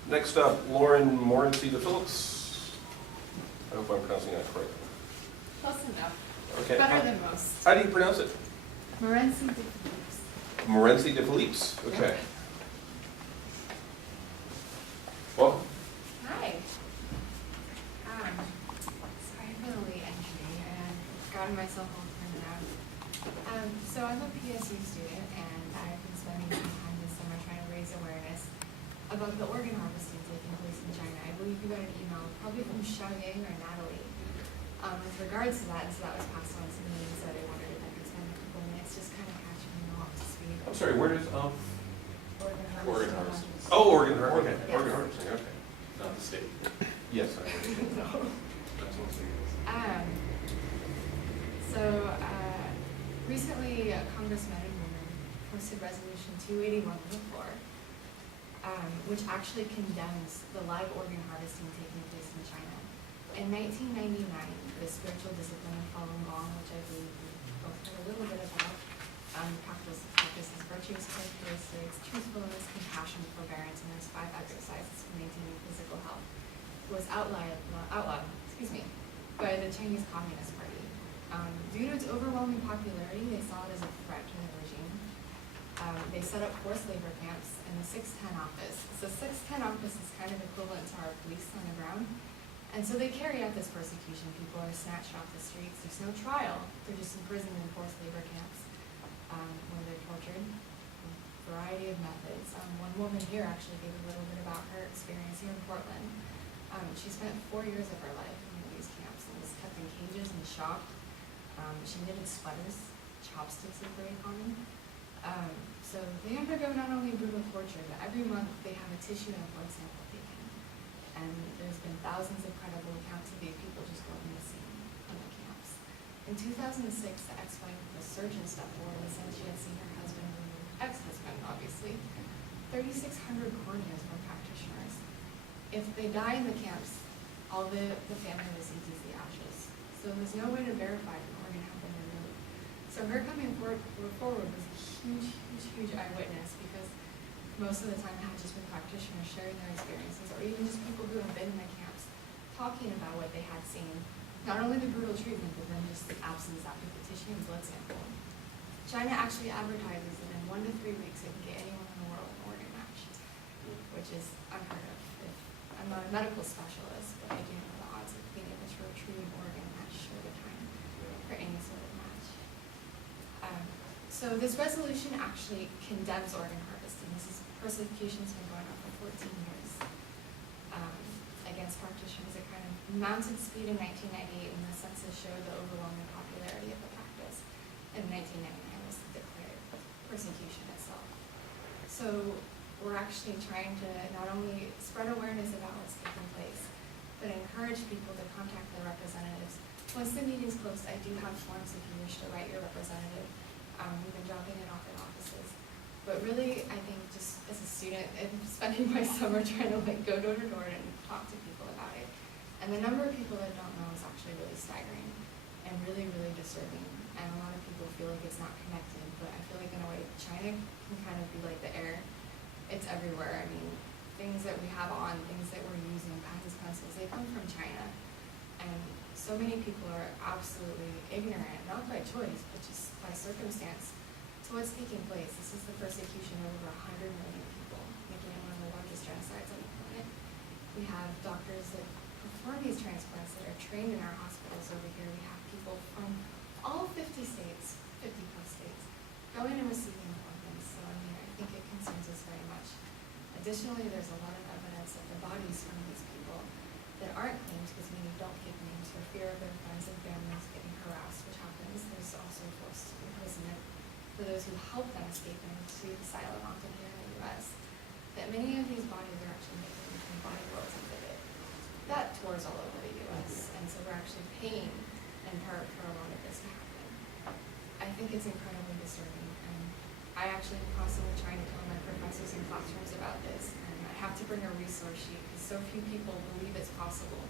Next up, Lauren Morency de Phillips. I hope I'm pronouncing that correctly. Close enough. Okay. Better than most. How do you pronounce it? Morency de Phillips. Morency de Phillips. Okay. Welcome. Hi. Sorry for the late entry, and gotten myself all turned out. So I'm a PSU student, and I've been spending some time this summer trying to raise awareness about the organ harvesting taking place in China. I believe you got an email, probably from Xiaoying or Natalie, with regards to that, and so that was passed on to me, and so I wondered if I could spend a couple minutes just kind of catching you all up to speed. I'm sorry, where is, Organ harvesting. oh, organ harvesting. Organ. Okay, organ harvesting, okay. Not the state. Yes, I understand. Recently, Congressman and woman posted Resolution 281 on the floor, which actually condemns the live organ harvesting taking place in China. In 1999, the spiritual discipline of Falun Gong, which I believe we both heard a little bit about, practices virtues, characteristics, truthfulness, compassion, forbearance, and there's 5 exercises for maintaining physical health, was outlawed by the Chinese Communist Party. Due to its overwhelming popularity, they saw it as a threat to the regime. They set up forced labor camps in the 610 office. So 610 office is kind of equivalent to our police on the ground. And so they carry out this persecution. People are snatched off the streets. There's no trial. They're just imprisoned in forced labor camps where they're tortured. A variety of methods. One woman here actually gave a little bit about her experience here in Portland. She spent 4 years of her life in these camps and was kept in cages and shocked. She knitted sweaters. Chopsticks are very common. So they undergo not only brutal torture, but every month they have a tissue and blood sample taken. And there's been thousands of credible accounts of these people just going missing in the camps. In 2006, the ex-wife of the surgeon stepped forward and said she had seen her husband, ex-husband obviously, 3,600 corneas from practitioners. If they die in the camps, all the family receives is the ashes. So there's no way to verify if an organ had been removed. So her coming forward was a huge eyewitness, because most of the time it had just been practitioners sharing their experiences, or even just people who have been in the camps talking about what they had seen. Not only the brutal treatment, but then just the absence after the tissue and blood sample. China actually advertises that in 1 to 3 weeks it can get anyone in the world an organ match, which is unheard of. I'm not a medical specialist, but I do know the odds of being able to retrieve an organ match short of time for any sort of match. So this resolution actually condemns organ harvesting. Persecution's been going on for 14 years against practitioners. It kind of mounted speed in 1998 when the census showed the overwhelming popularity of the practice. In 1999 was declared persecution itself. So we're actually trying to not only spread awareness about what's taking place, but encourage people to contact their representatives. Once the meeting's closed, I do have forms if you wish to write your representative. We've been dropping it off at offices. But really, I think just as a student, and spending my summer trying to go door to door and talk to people about it. And the number of people that don't know is actually really staggering and really disturbing. And a lot of people feel like it's not connected, but I feel like in a way, China can kind of be like the air. It's everywhere. I mean, things that we have on, things that we're using, pens, pencils, they come from China. And so many people are absolutely ignorant, not by choice, but just by circumstance, to what's taking place. This is the persecution of over 100 million people, making it one of the largest genocides on the planet. We have doctors that perform these transplants that are trained in our hospitals over here. We have people from all 50 states, 50 plus states, going and receiving organs. So I mean, I think it concerns us very much. Additionally, there's a lot of evidence that the bodies from these people that aren't claimed, because many don't give names for fear of their friends and families getting harassed, which happens. There's also for those who helped them escape into asylum, often here in the U.S., that many of these bodies are actually making the body worlds exhibit. That tours all over the U.S., and so we're actually paying in part for a lot of this to happen. I think it's incredibly disturbing, and I actually am constantly trying to tell my professors in classrooms about this, and I have to bring a resource sheet because so few people believe it's possible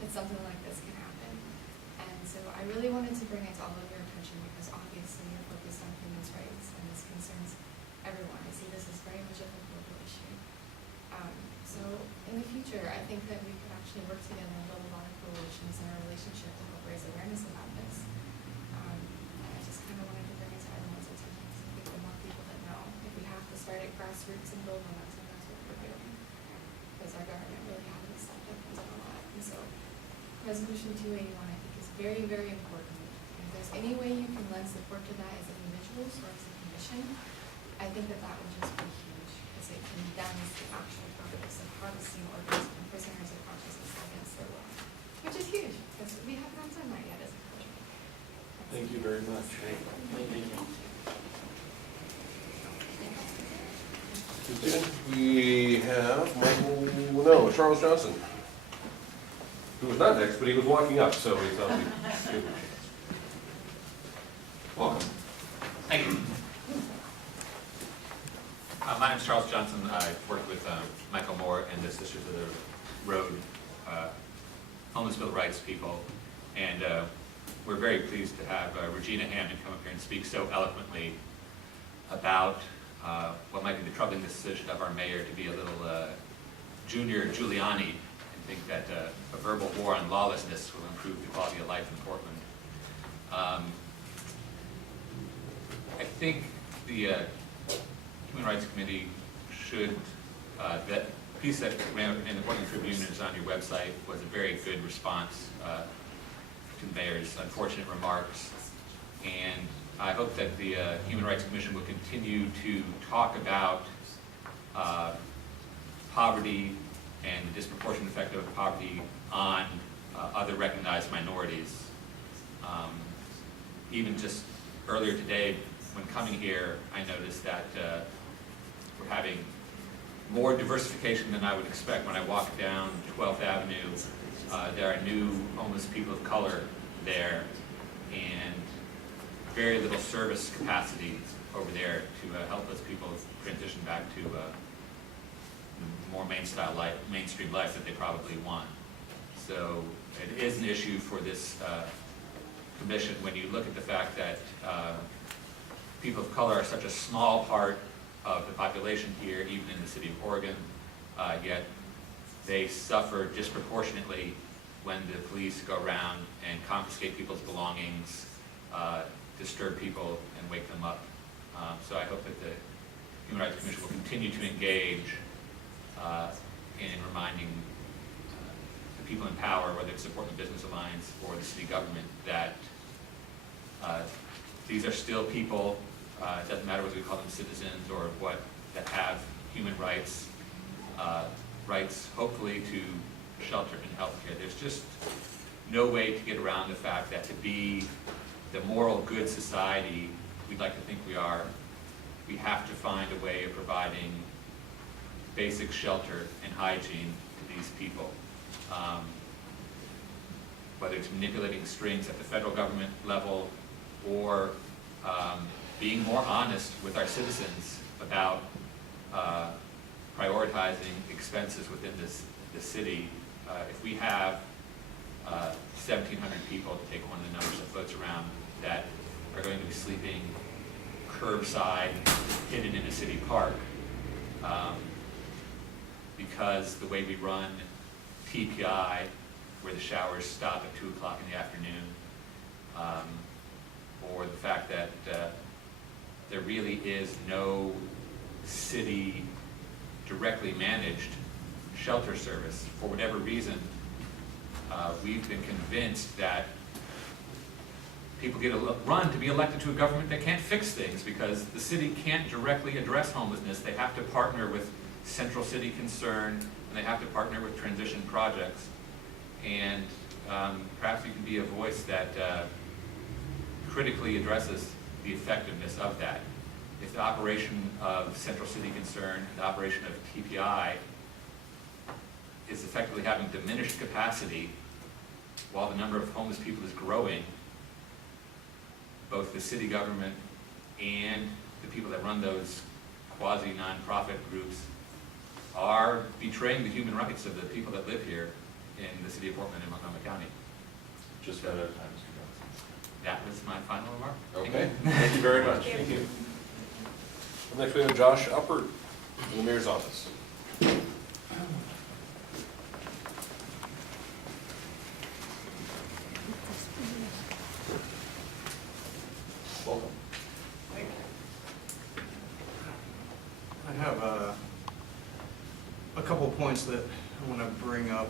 that something like this can happen. And so I really wanted to bring it to all of your attention because obviously you're focused on human rights, and this concerns everyone. I see this as very much of a global issue. So in the future, I think that we could actually work together and build a lot of coalitions in our relationship to help raise awareness about this. And I just kind of wanted to bring it to everyone's attention so people, more people that know. If we have to start at grassroots and build momentum, that's what we're doing. Because our government really hasn't stepped up and done a lot. And so Resolution 281, I think, is very, very important. And if there's any way you can lend support to that as individuals or as a commission, I think that that would just be huge, because it condemns the actual purpose of harvesting organs from prisoners of consciousness against their will, which is huge, because we have not done that yet as a country. Thank you very much. We have Charles Johnson, who was not next, but he was walking up, so he thought we'd give him a chance. Welcome. Thank you. My name is Charles Johnson. I work with Michael Moore and the Sisters of the Road, homeless bill of rights people, and we're very pleased to have Regina Hammond come up here and speak so eloquently about what might be the troubling decision of our mayor to be a little junior Giuliani and think that a verbal war on lawlessness will improve the quality of life in Portland. I think the Human Rights Committee should, that piece that ran in the Portland Tribune is on your website was a very good response to the mayor's unfortunate remarks. And I hope that the Human Rights Commission will continue to talk about poverty and the disproportionate effect of poverty on other recognized minorities. Even just earlier today, when coming here, I noticed that we're having more diversification than I would expect. When I walk down 12th Avenue, there are new homeless people of color there, and very little service capacity over there to help those people transition back to more mainstream life that they probably want. So it is an issue for this commission when you look at the fact that people of color are such a small part of the population here, even in the city of Oregon, yet they suffer disproportionately when the police go around and confiscate people's belongings, disturb people, and wake them up. So I hope that the Human Rights Commission will continue to engage in reminding the people in power, whether it's the Portland Business Alliance or the city government, that these are still people. It doesn't matter whether we call them citizens or what, that have human rights, rights hopefully to shelter and health care. There's just no way to get around the fact that to be the moral good society we'd like to think we are, we have to find a way of providing basic shelter and hygiene to these people. Whether it's manipulating strings at the federal government level or being more honest with our citizens about prioritizing expenses within the city. If we have 1,700 people, to take one of the numbers that floats around, that are going to be sleeping curbside, hidden in a city park, because the way we run TPI, where the showers stop at 2 o'clock in the afternoon, or the fact that there really is no city directly managed shelter service. For whatever reason, we've been convinced that people get run to be elected to a government that can't fix things because the city can't directly address homelessness. They have to partner with Central City Concern, and they have to partner with transition projects. And perhaps you can be a voice that critically addresses the effectiveness of that. if the operation of Central City Concern, the operation of TPI is effectively having diminished capacity while the number of homeless people is growing, both the city government and the people that run those quasi-nonprofit groups are betraying the human rights of the people that live here in the city of Portland and Multnomah County. Just about out of time, Mr. Johnson. That was my final remark. Okay, thank you very much. Thank you. Next we have Josh Uppert in the mayor's office. Welcome. Thank you. I have a couple of points that I want to bring up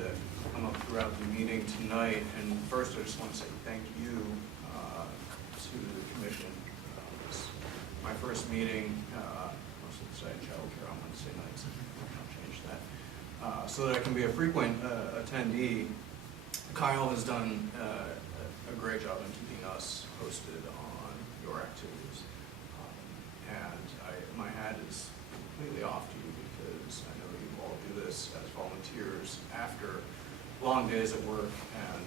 that come up throughout the meeting tonight. And first, I just want to say thank you to the commission. It's my first meeting, most of the site childcare on Wednesday nights. I'll change that. So that I can be a frequent attendee. Kyle has done a great job in keeping us posted on your activities. And my hat is completely off to you because I know you all do this as volunteers after long days at work, and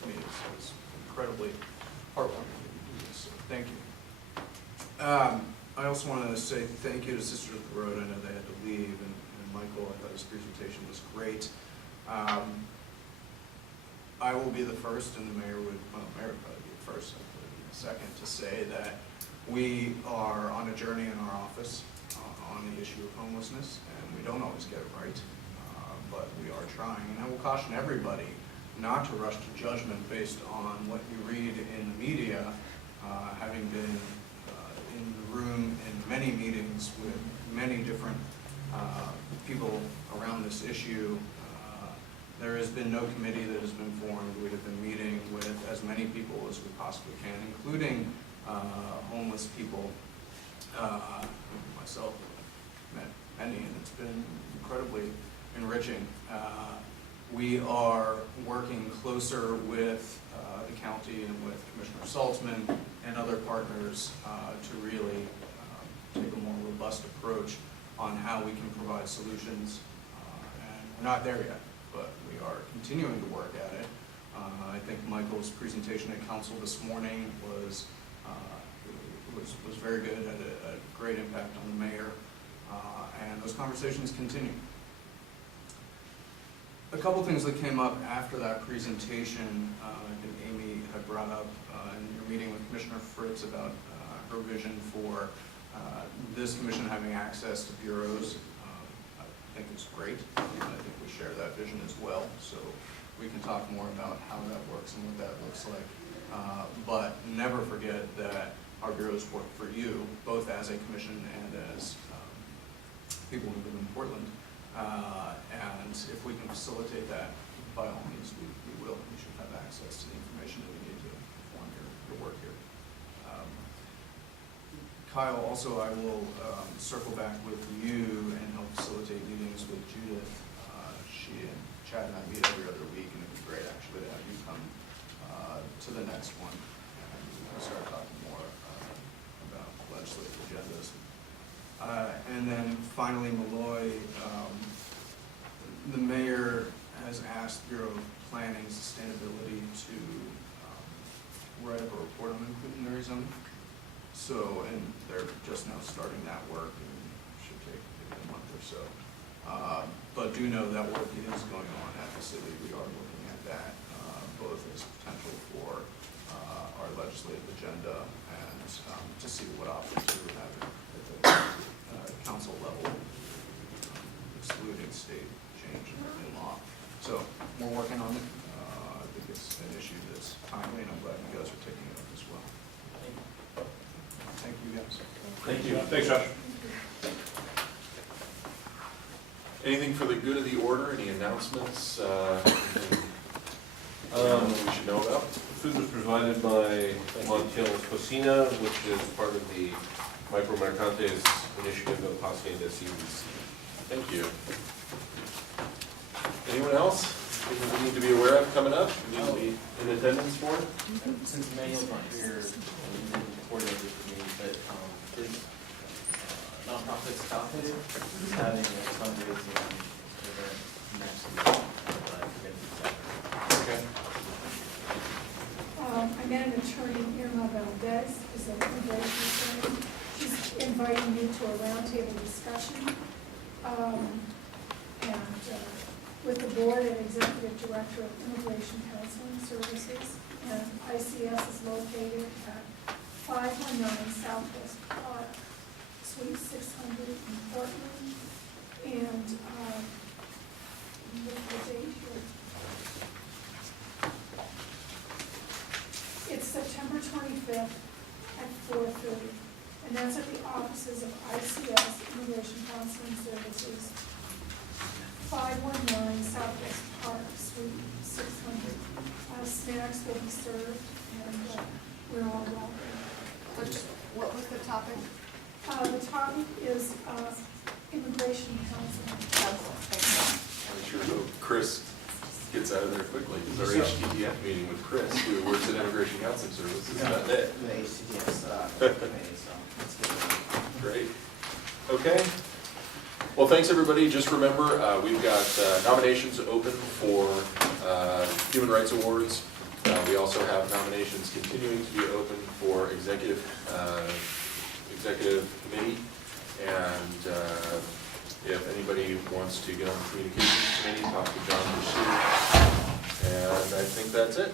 to me it's incredibly heartwarming that you do this, so thank you. I also want to say thank you to Sisters of the Road. I know they had to leave, and Michael, I thought his presentation was great. I will be the first, and the mayor would probably be the first, I would be the second, to say that we are on a journey in our office on the issue of homelessness, and we don't always get it right, but we are trying. And I will caution everybody not to rush to judgment based on what you read in the media, having been in the room in many meetings with many different people around this issue. There has been no committee that has been formed. We have been meeting with as many people as we possibly can, including homeless people. Myself, met many, and it's been incredibly enriching. We are working closer with the county and with Commissioner Saltzman and other partners to really take a more robust approach on how we can provide solutions. And we're not there yet, but we are continuing to work at it. I think Michael's presentation at council this morning was very good, had a great impact on the mayor, and those conversations continue. A couple things that came up after that presentation, I think Amy had brought up in your meeting with Commissioner Fritz about her vision for this commission having access to bureaus. I think it's great. I think we share that vision as well, so we can talk more about how that works and what that looks like. But never forget that our bureaus work for you, both as a commission and as people who live in Portland. And if we can facilitate that, by all means, we will. We should have access to the information that we need to perform your work here. Kyle, also, I will circle back with you and help facilitate meetings with Judith. She and Chad and I meet every other week, and it'd be great actually to have you come to the next one and we'll start talking more about legislative agendas. And then finally, Malloy, the mayor has asked Bureau of Planning Sustainability to write up a report on inclusionary zoning. So, and they're just now starting that work, and it should take maybe a month or so. But do know that work is going on at the city. We are looking at that, both as potential for our legislative agenda and to see what options we would have at the council level, excluding state change in law. So we're working on it. I think it's an issue that's timely, and I'm glad you guys are taking it up as well. Thank you, guys. Thank you. Thanks, Josh. Anything for the good of the order? Any announcements? Anything we should know about? Food was provided by Montiel Cocina, which is part of the Micro Mercantes initiative of Hacienda CBC. Thank you. Anyone else? Anything we need to be aware of coming up? We need to be in attendance for? Since Emmanuel's not here, we didn't coordinated for me, but his nonprofit Scotland is having a fundraising event next week. Okay. I met an attorney, Irma Valdez, is an immigration attorney. She's inviting me to a roundtable discussion. With the board and executive director of Immigration Counseling Services. And ICS is located at 519 Southwest Park, Suite 600 in Portland. And look at the date here. It's September 25th at 4:30, and that's at the offices of ICS, Immigration Counseling Services, 519 Southwest Park, Suite 600. Snacks will be served, and we're all welcome. What was the topic? The topic is immigration counseling. I sure hope Chris gets out of there quickly, because our HTTF meeting with Chris, who works at Immigration Counseling Services, is not it. The HCTS committee, so let's get it. Great. Okay. Well, thanks, everybody. Just remember, we've got nominations open for Human Rights Awards. We also have nominations continuing to be open for executive committee. And if anybody wants to get on the communications committee, talk to John Pursuit. And I think that's it.